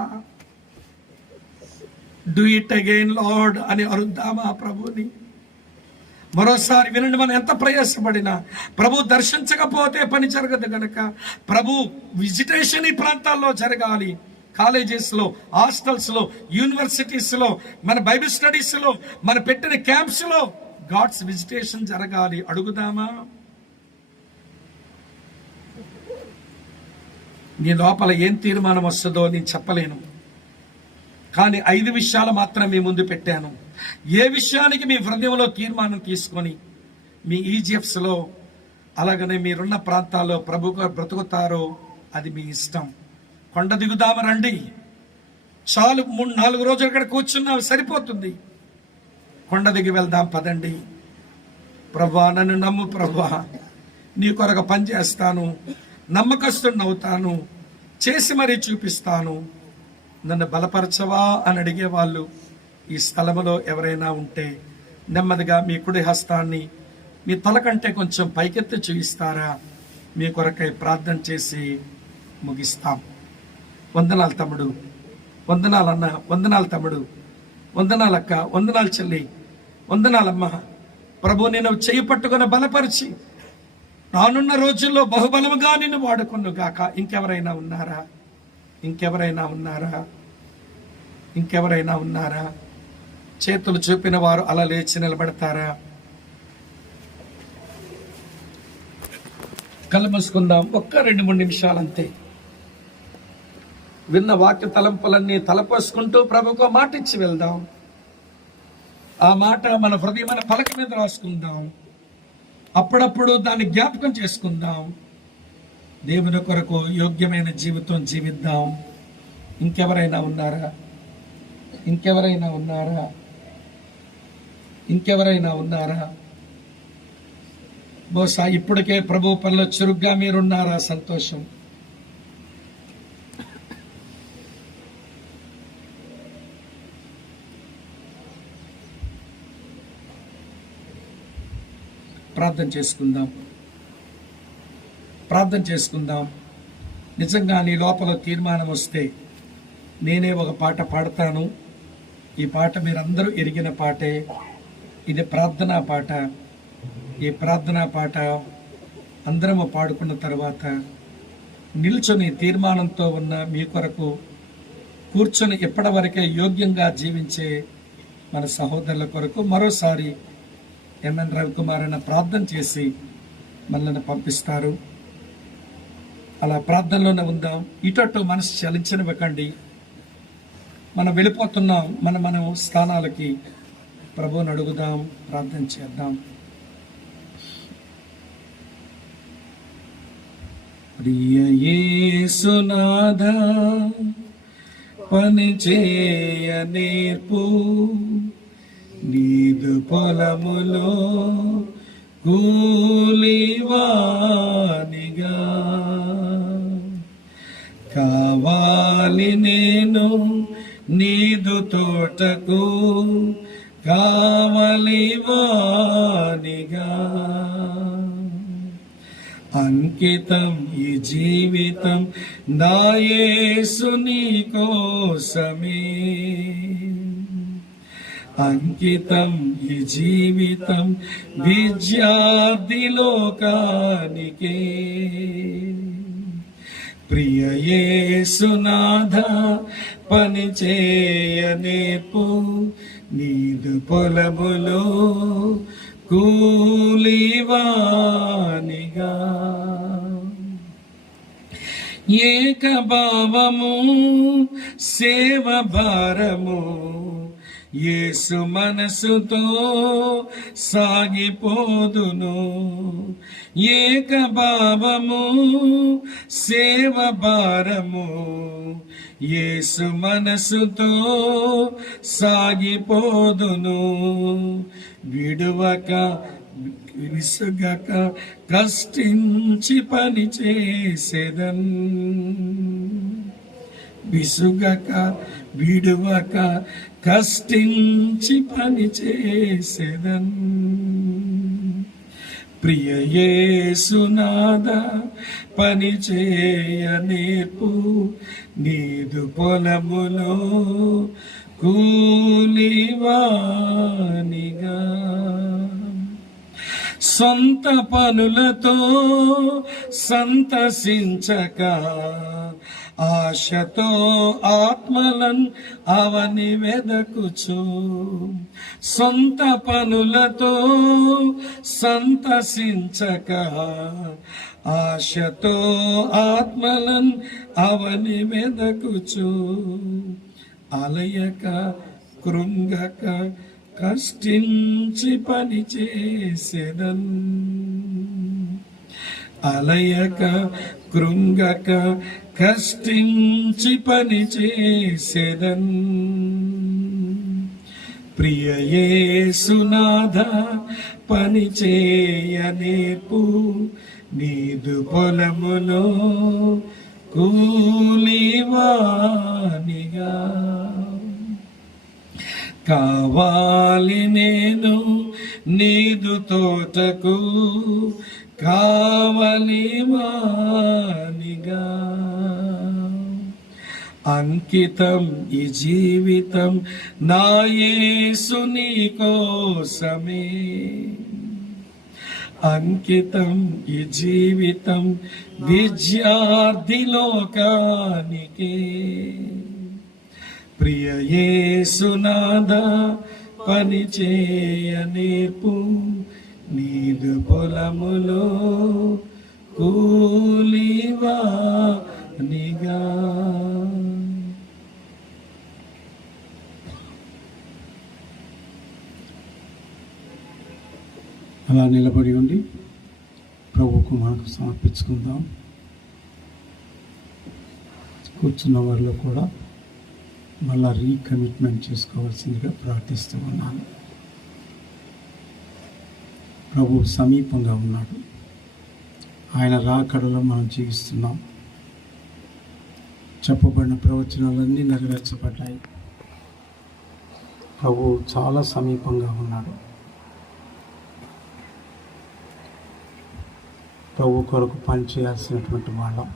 డూ ఇట్ అగైన్ లార్డ్ అని అరుద్దామా ప్రభుని? మరోసారి వినండి, మనం ఎంత ప్రయాసపడినా ప్రభు దర్శించకపోతే పని జరగదు గనక ప్రభు విజిటేషన్ ఈ ప్రాంతాల్లో జరగాలి. కాలేజెస్లో, హాస్టల్స్లో, యూనివర్సిటీస్లో, మన బైబిల్ స్టడీస్లో, మన పెట్టిన క్యాంప్స్లో గాడ్స్ విజిటేషన్ జరగాలి. అడుగుదామా? నీ లోపల ఏం తీర్మానం వస్తుందో నేను చెప్పలేను, కానీ 5 విషయాలు మాత్రం మీ ముందు పెట్టాను. ఏ విషయానికి మీ హృదయంలో తీర్మానం తీసుకొని మీ ఈజిప్ట్స్లో అలాగనే మీరున్న ప్రాంతాల్లో ప్రభుగా బ్రతుకుతారో అది మీ ఇష్టం. కొండ దిగుదామ రండి, చాలు 3-4 రోజులు ఇక్కడ కూర్చున్నాం సరిపోతుంది. కొండ దిగి వెళ్దాం పదండి. ప్రభువా నన్ను నమ్ము ప్రభువా, నీ కొరకు పని చేస్తాను, నమ్మకస్తుడిని అవుతాను, చేసి మరీ చూపిస్తాను, నన్ను బలపరచవా అని అడిగే వాళ్ళు ఈ స్థలంలో ఎవరైనా ఉంటే నెమ్మదిగా మీ కుడి హస్తాన్ని మీ తల కంటే కొంచెం పైకెత్తి చూపిస్తారా? మీ కొరకై ప్రార్థన చేసి ముగిస్తాం. వందనాలు తమ్ముడు, వందనాలు అన్న, వందనాలు తమ్ముడు, వందనాలు అక్క, వందనాలు చెల్లి, వందనాలమ్మ. ప్రభు నేను చెయ్యి పట్టుకుని బలపరిచి రానున్న రోజుల్లో బహుబలముగా నిన్ను వాడుకును గాక. ఇంకెవరైనా ఉన్నారా? ఇంకెవరైనా ఉన్నారా? ఇంకెవరైనా ఉన్నారా? చేతులు చూపిన వారు అలా లేచి నిలబడతారా? కళ్ళు మూసుకుందాం, ఒక్క 2-3 నిమిషాలు అంతే. విన్న వాక్య తలంపులన్నీ తలపోసుకుంటూ ప్రభుకు మాట ఇచ్చి వెళ్దాం. ఆ మాట మన హృదయమైన పలక మీద రాసుకుందాం. అప్పుడప్పుడు దాన్ని జ్ఞాపకం చేసుకుందాం. దేవుని కొరకు యోగ్యమైన జీవితం జీవిద్దాం. ఇంకెవరైనా ఉన్నారా? ఇంకెవరైనా ఉన్నారా? ఇంకెవరైనా ఉన్నారా? బహుశా ఇప్పటికే ప్రభు పనిలో చురుగ్గా మీరున్నారా? సంతోషం. ప్రార్థన చేసుకుందాం, ప్రార్థన చేసుకుందాం. నిజంగా నీ లోపల తీర్మానం వస్తే నేనే ఒక పాట పాడతాను. ఈ పాట మీరందరూ ఎరిగిన పాటే. ఇది ప్రార్థనా పాట. ఈ ప్రార్థనా పాట అందరము పాడుకున్న తర్వాత నిల్చొని తీర్మానంతో ఉన్న మీ కొరకు కూర్చొని ఎప్పటి వరకే యోగ్యంగా జీవించే మన సహోదరుల కొరకు మరోసారి ఎంఎన్ రవికుమార్ అన్న ప్రార్థన చేసి మనల్ని పంపిస్తారు. అలా ప్రార్థనలోనే ఉందాం. ఇటు మనసు చలించనివ్వకండి. మనం వెళ్ళిపోతున్నాం మన స్థానాలకి. ప్రభువుని అడుగుదాం, ప్రార్థన చేద్దాం. ప్రియ యేసునాథా పని చేయ నేర్పు, నీదు పొలములో కూలివానిగా కావాలి నేను, నీదు తోటకు కావలివానిగా. అంకితం ఈ జీవితం నా యేసు నీ కోసమే. అంకితం ఈ జీవితం విద్యార్థి లోకానికే. ప్రియ యేసునాథా పని చేయ నేర్పు, నీదు పొలములో కూలివానిగా. ఏకభావము సేవ భారము, యేసు మనసుతో సాగిపోదును. ఏకభావము సేవ భారము, యేసు మనసుతో సాగిపోదును. విడువక విసుగక కష్టించి పని చేసేదన్, విసుగక విడువక కష్టించి పని చేసేదన్. ప్రియ యేసునాథా పని చేయ నేర్పు, నీదు పొలములో కూలివానిగా. సొంత పనులతో సంతసించక ఆశతో ఆత్మలన్ అవని వెదకుచు సొంత పనులతో సంతసించక ఆశతో ఆత్మలన్ అవని వెదకుచు అలయక కృంగక కష్టించి పని చేసేదన్ అలయక కృంగక కష్టించి పని చేసేదన్ ప్రియ యేసునాథ పని చేయనేర్పు నీదు పొలములో కూలివానిగా కావాలి నేను నీదు తోటకు కావలివానిగా అంకితం ఈ జీవితం నా యేసుని కోసమే అంకితం ఈ జీవితం విద్యార్థి లోకానికే ప్రియ యేసునాథ పని చేయనేర్పు నీదు పొలములో కూలివానిగా అలా నిలబడి ఉండి ప్రభువుకు మనకు సమర్పించుకుందాం. కూర్చున్న వారిలో కూడా మళ్ళా రీకమిట్మెంట్ చేసుకోవాల్సిందిగా ప్రార్థిస్తూ ఉన్నాను. ప్రభు సమీపంగా ఉన్నాడు. ఆయన రాకడలో మనం జీవిస్తున్నాం. చెప్పబడిన ప్రవచనాలన్నీ నెరవేర్చబడ్డాయి. ప్రభు చాలా సమీపంగా ఉన్నాడు. ప్రభు కొరకు పని చేయాల్సినటువంటి వాళ్ళం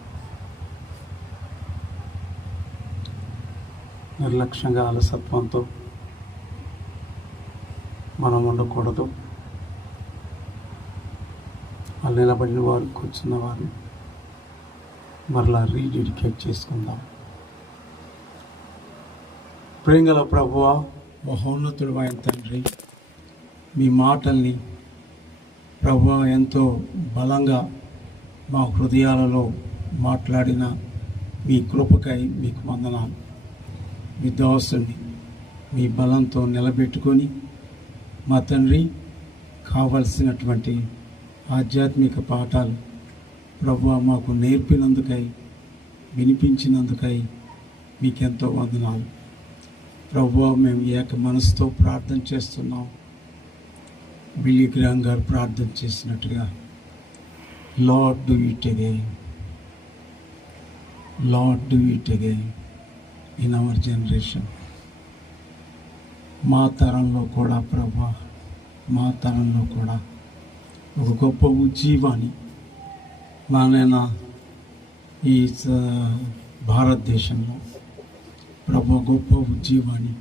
నిర్లక్ష్యంగా అలసత్వంతో మనం ఉండకూడదు. వాళ్ళు నిలబడిన వారు, కూర్చున్న వారు మరలా రీడెడికేట్ చేసుకుందాం. ప్రేంగల ప్రభువా, మహోన్నతుడు అయిన తండ్రి, మీ మాటల్ని ప్రభువా ఎంతో బలంగా మా హృదయాలలో మాట్లాడిన మీ కృపకై మీకు వందనాలు. మీ దాసుని మీ బలంతో నిలబెట్టుకొని మా తండ్రి కావలసినటువంటి ఆధ్యాత్మిక పాఠాలు ప్రభువా మాకు నేర్పినందుకై, వినిపించినందుకై మీకెంతో వందనాలు. ప్రభువా, మేము ఏక మనసుతో ప్రార్థన చేస్తున్నాం. బిల్లీ గ్రామ్ గారు ప్రార్థన చేసినట్టుగా, lord do it again, Lord do it again in our generation. మా తరంలో కూడా ప్రభువా, మా తరంలో కూడా ఒక గొప్ప ఉజ్జీవాన్ని మానైనా ఈ భారతదేశంలో ప్రభు గొప్ప ఉజ్జీవాన్ని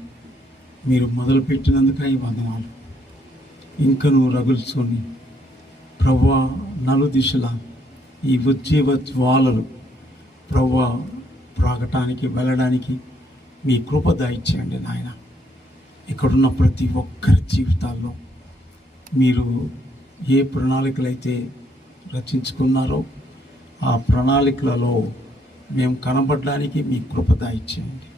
మీరు మొదలుపెట్టినందుకై వందనాలు. ఇంకను రగుల్చుకొని ప్రభువా నలుదిశల ఈ ఉజ్జీవ జ్వాలలు ప్రభువా ప్రాగటానికి వెళ్ళడానికి మీ కృప దయచేయండి నాయన. ఇక్కడున్న ప్రతి ఒక్కరి జీవితాల్లో మీరు ఏ ప్రణాళికలైతే రచించుకున్నారో ఆ ప్రణాళికలలో మేము కనబడడానికి మీ కృప దయచేయండి.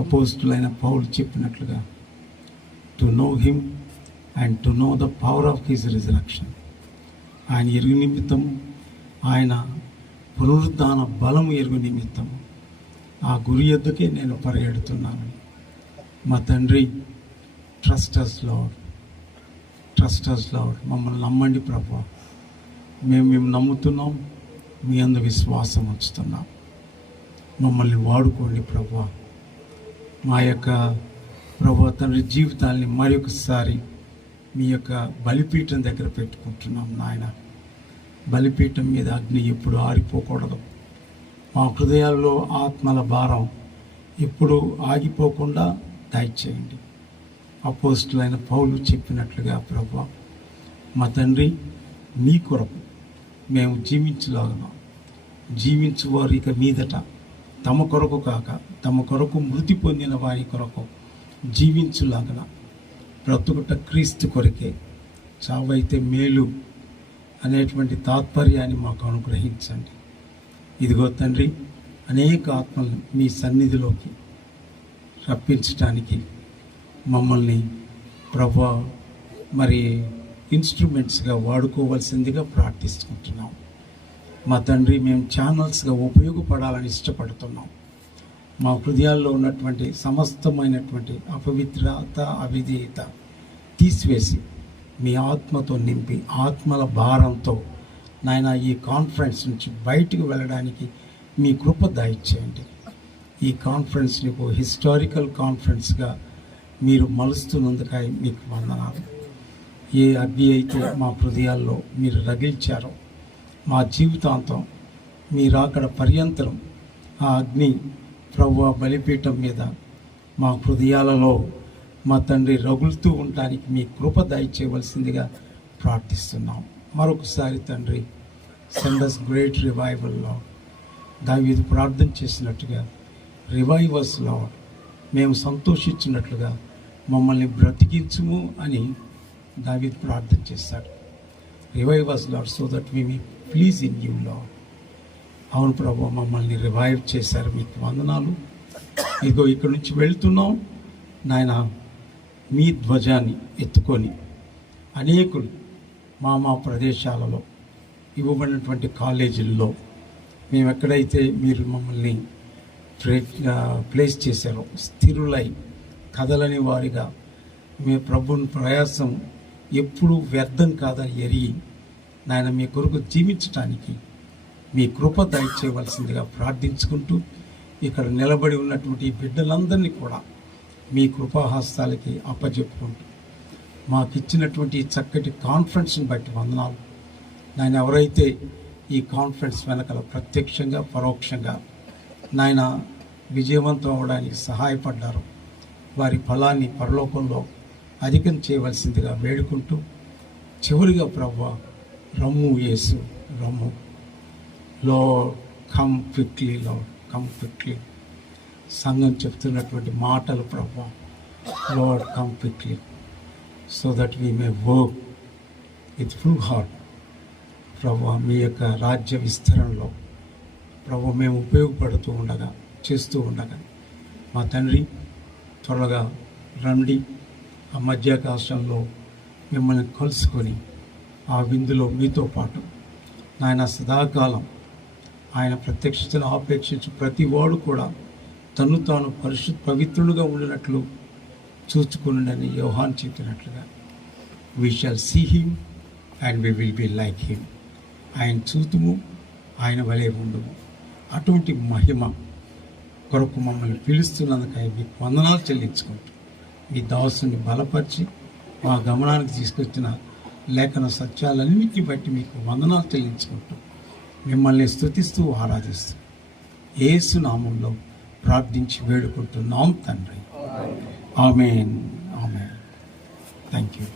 అపోజిటులైన పౌలు చెప్పినట్లుగా, to know him and to know the power of his resurrection. ఆయన ఎరుగు నిమిత్తము, ఆయన పునరుద్ధాన బలము ఎరుగు నిమిత్తము ఆ గురి ఎద్దుకే నేను పరిగెడుతున్నాను. మా తండ్రి, trust us lord, trust us lord. మమ్మల్ని నమ్మండి ప్రభువా. మేము నమ్ముతున్నాం, మీ అందు విశ్వాసం ఉంచుతున్నాం. మమ్మల్ని వాడుకోండి ప్రభువా. మా యొక్క ప్రభువా తండ్రి జీవితాల్ని మరొకసారి మీ యొక్క బలిపీఠం దగ్గర పెట్టుకుంటున్నాం నాయన. బలిపీఠం మీద అగ్ని ఎప్పుడు ఆరిపోకూడదు. మా హృదయాల్లో ఆత్మల భారం ఎప్పుడు ఆగిపోకుండా దయచేయండి. అపోజిటులైన పౌలు చెప్పినట్లుగా ప్రభువా, మా తండ్రి, మీ కొరకు మేము జీవించలాగున్నాం. జీవించువారు ఇక మీదట తమ కొరకు కాక తమ కొరకు మృతి పొందిన వారి కొరకు జీవించులాగన బ్రతుకుట క్రీస్తు కొరకే, చావైతే మేలు అనేటువంటి తాత్పర్యాన్ని మాకు అనుగ్రహించండి. ఇదిగో తండ్రి, అనేక ఆత్మలను మీ సన్నిధిలోకి రప్పించడానికి మమ్మల్ని ప్రభువా మరి ఇన్స్ట్రుమెంట్స్గా వాడుకోవాల్సిందిగా ప్రార్థిస్తుంటున్నాం. మా తండ్రి, మేము ఛానల్స్గా ఉపయోగపడాలని ఇష్టపడుతున్నాం. మా హృదయాల్లో ఉన్నటువంటి సమస్తమైనటువంటి అపవిత్రత, అవిధేయత తీసివేసి మీ ఆత్మతో నింపి ఆత్మల భారంతో నాయన ఈ కాన్ఫరెన్స్ నుంచి బయటికి వెళ్ళడానికి మీ కృప దయచేయండి. ఈ కాన్ఫరెన్స్ని ఒక హిస్టారికల్ కాన్ఫరెన్స్గా మీరు మలుస్తున్నందుకై మీకు వందనాలు. ఏ అగ్ని అయితే మా హృదయాల్లో మీరు రగిల్చారో మా జీవితాంతం మీరు అక్కడ పర్యంతరం ఆ అగ్ని ప్రభువా బలిపీఠం మీద మా హృదయాలలో మా తండ్రి రగులుతూ ఉండటానికి మీ కృప దయచేయవలసిందిగా ప్రార్థిస్తున్నాం. మరొకసారి తండ్రి, send us great revival lord. దావీదు ప్రార్థన చేసినట్టుగా రివైవ్ us లార్డ్, మేము సంతోషించినట్లుగా మమ్మల్ని బ్రతికించుము అని దావీదు ప్రార్థన చేశాడు. Revive us lord so that we may please in you lord. అవును ప్రభు, మమ్మల్ని రివైవ్ చేశారు, మీకు వందనాలు. ఇదిగో ఇక్కడి నుంచి వెళ్తున్నాం నాయన, మీ ధ్వజాన్ని ఎత్తుకొని అనేకులు మా ప్రదేశాలలో ఇవ్వబడినటువంటి కాలేజీల్లో మేము ఎక్కడైతే మీరు మమ్మల్ని ప్లేస్ చేశారో స్థిరులై కదలని వారిగా మీ ప్రభుని ప్రయాసం ఎప్పుడూ వ్యర్థం కాదని ఎరిగి నాయన మీ కొరకు జీవించటానికి మీ కృప దయచేయవలసిందిగా ప్రార్థించుకుంటూ ఇక్కడ నిలబడి ఉన్నటువంటి బిడ్డలందరినీ కూడా మీ కృపాహస్తాలకి అప్పచెప్పుకుంటూ మాకు ఇచ్చినటువంటి చక్కటి కాన్ఫరెన్స్ని బట్టి వందనాలు. నాయన, ఎవరైతే ఈ కాన్ఫరెన్స్ వెనకాల ప్రత్యక్షంగా పరోక్షంగా నాయన విజయవంతం అవడానికి సహాయపడ్డారు, వారి ఫలాన్ని పరలోకంలో అధికం చేయవలసిందిగా వేడుకుంటూ చివరిగా ప్రభువా, రమ్ము యేసు రమ్ము, Lord come quickly, Lord come quickly. సంఘం చెప్తున్నటువంటి మాటలు ప్రభువా, Lord come quickly so that we may work with full heart. ప్రభువా, మీ యొక్క రాజ్య విస్తరణలో ప్రభు మేము ఉపయోగపడుతూ ఉండగా, చేస్తూ ఉండగా మా తండ్రి త్వరగా రండి, ఆ మధ్యాకాశంలో మిమ్మల్ని కలుసుకొని ఆ విందులో మీతో పాటు నాయన సదాకాలం ఆయన ప్రత్యక్షతను ఆపేక్షించి ప్రతి వాడు కూడా తను తాను పవిత్రుడుగా ఉండినట్లు చూచుకుని యోహాను చెప్పినట్లుగా we shall see him and we will be like him. ఆయన చూతుము, ఆయన వలె ఉండుము. అటువంటి మహిమ కొరకు మమ్మల్ని పిలుస్తున్నందుకై మీకు వందనాలు చెల్లించుకుంటూ మీ దాసుని బలపరిచి మా గమనానికి తీసుకొచ్చిన లేఖన సత్యాలన్నింటినీ బట్టి మీకు వందనాలు చెల్లించుకుంటూ మిమ్మల్ని స్తుతిస్తూ ఆరాధిస్తూ యేసు నామంలో ప్రార్థించి వేడుకుంటున్నాం తండ్రి. ఆమేన్, ఆమేన్. Thank you.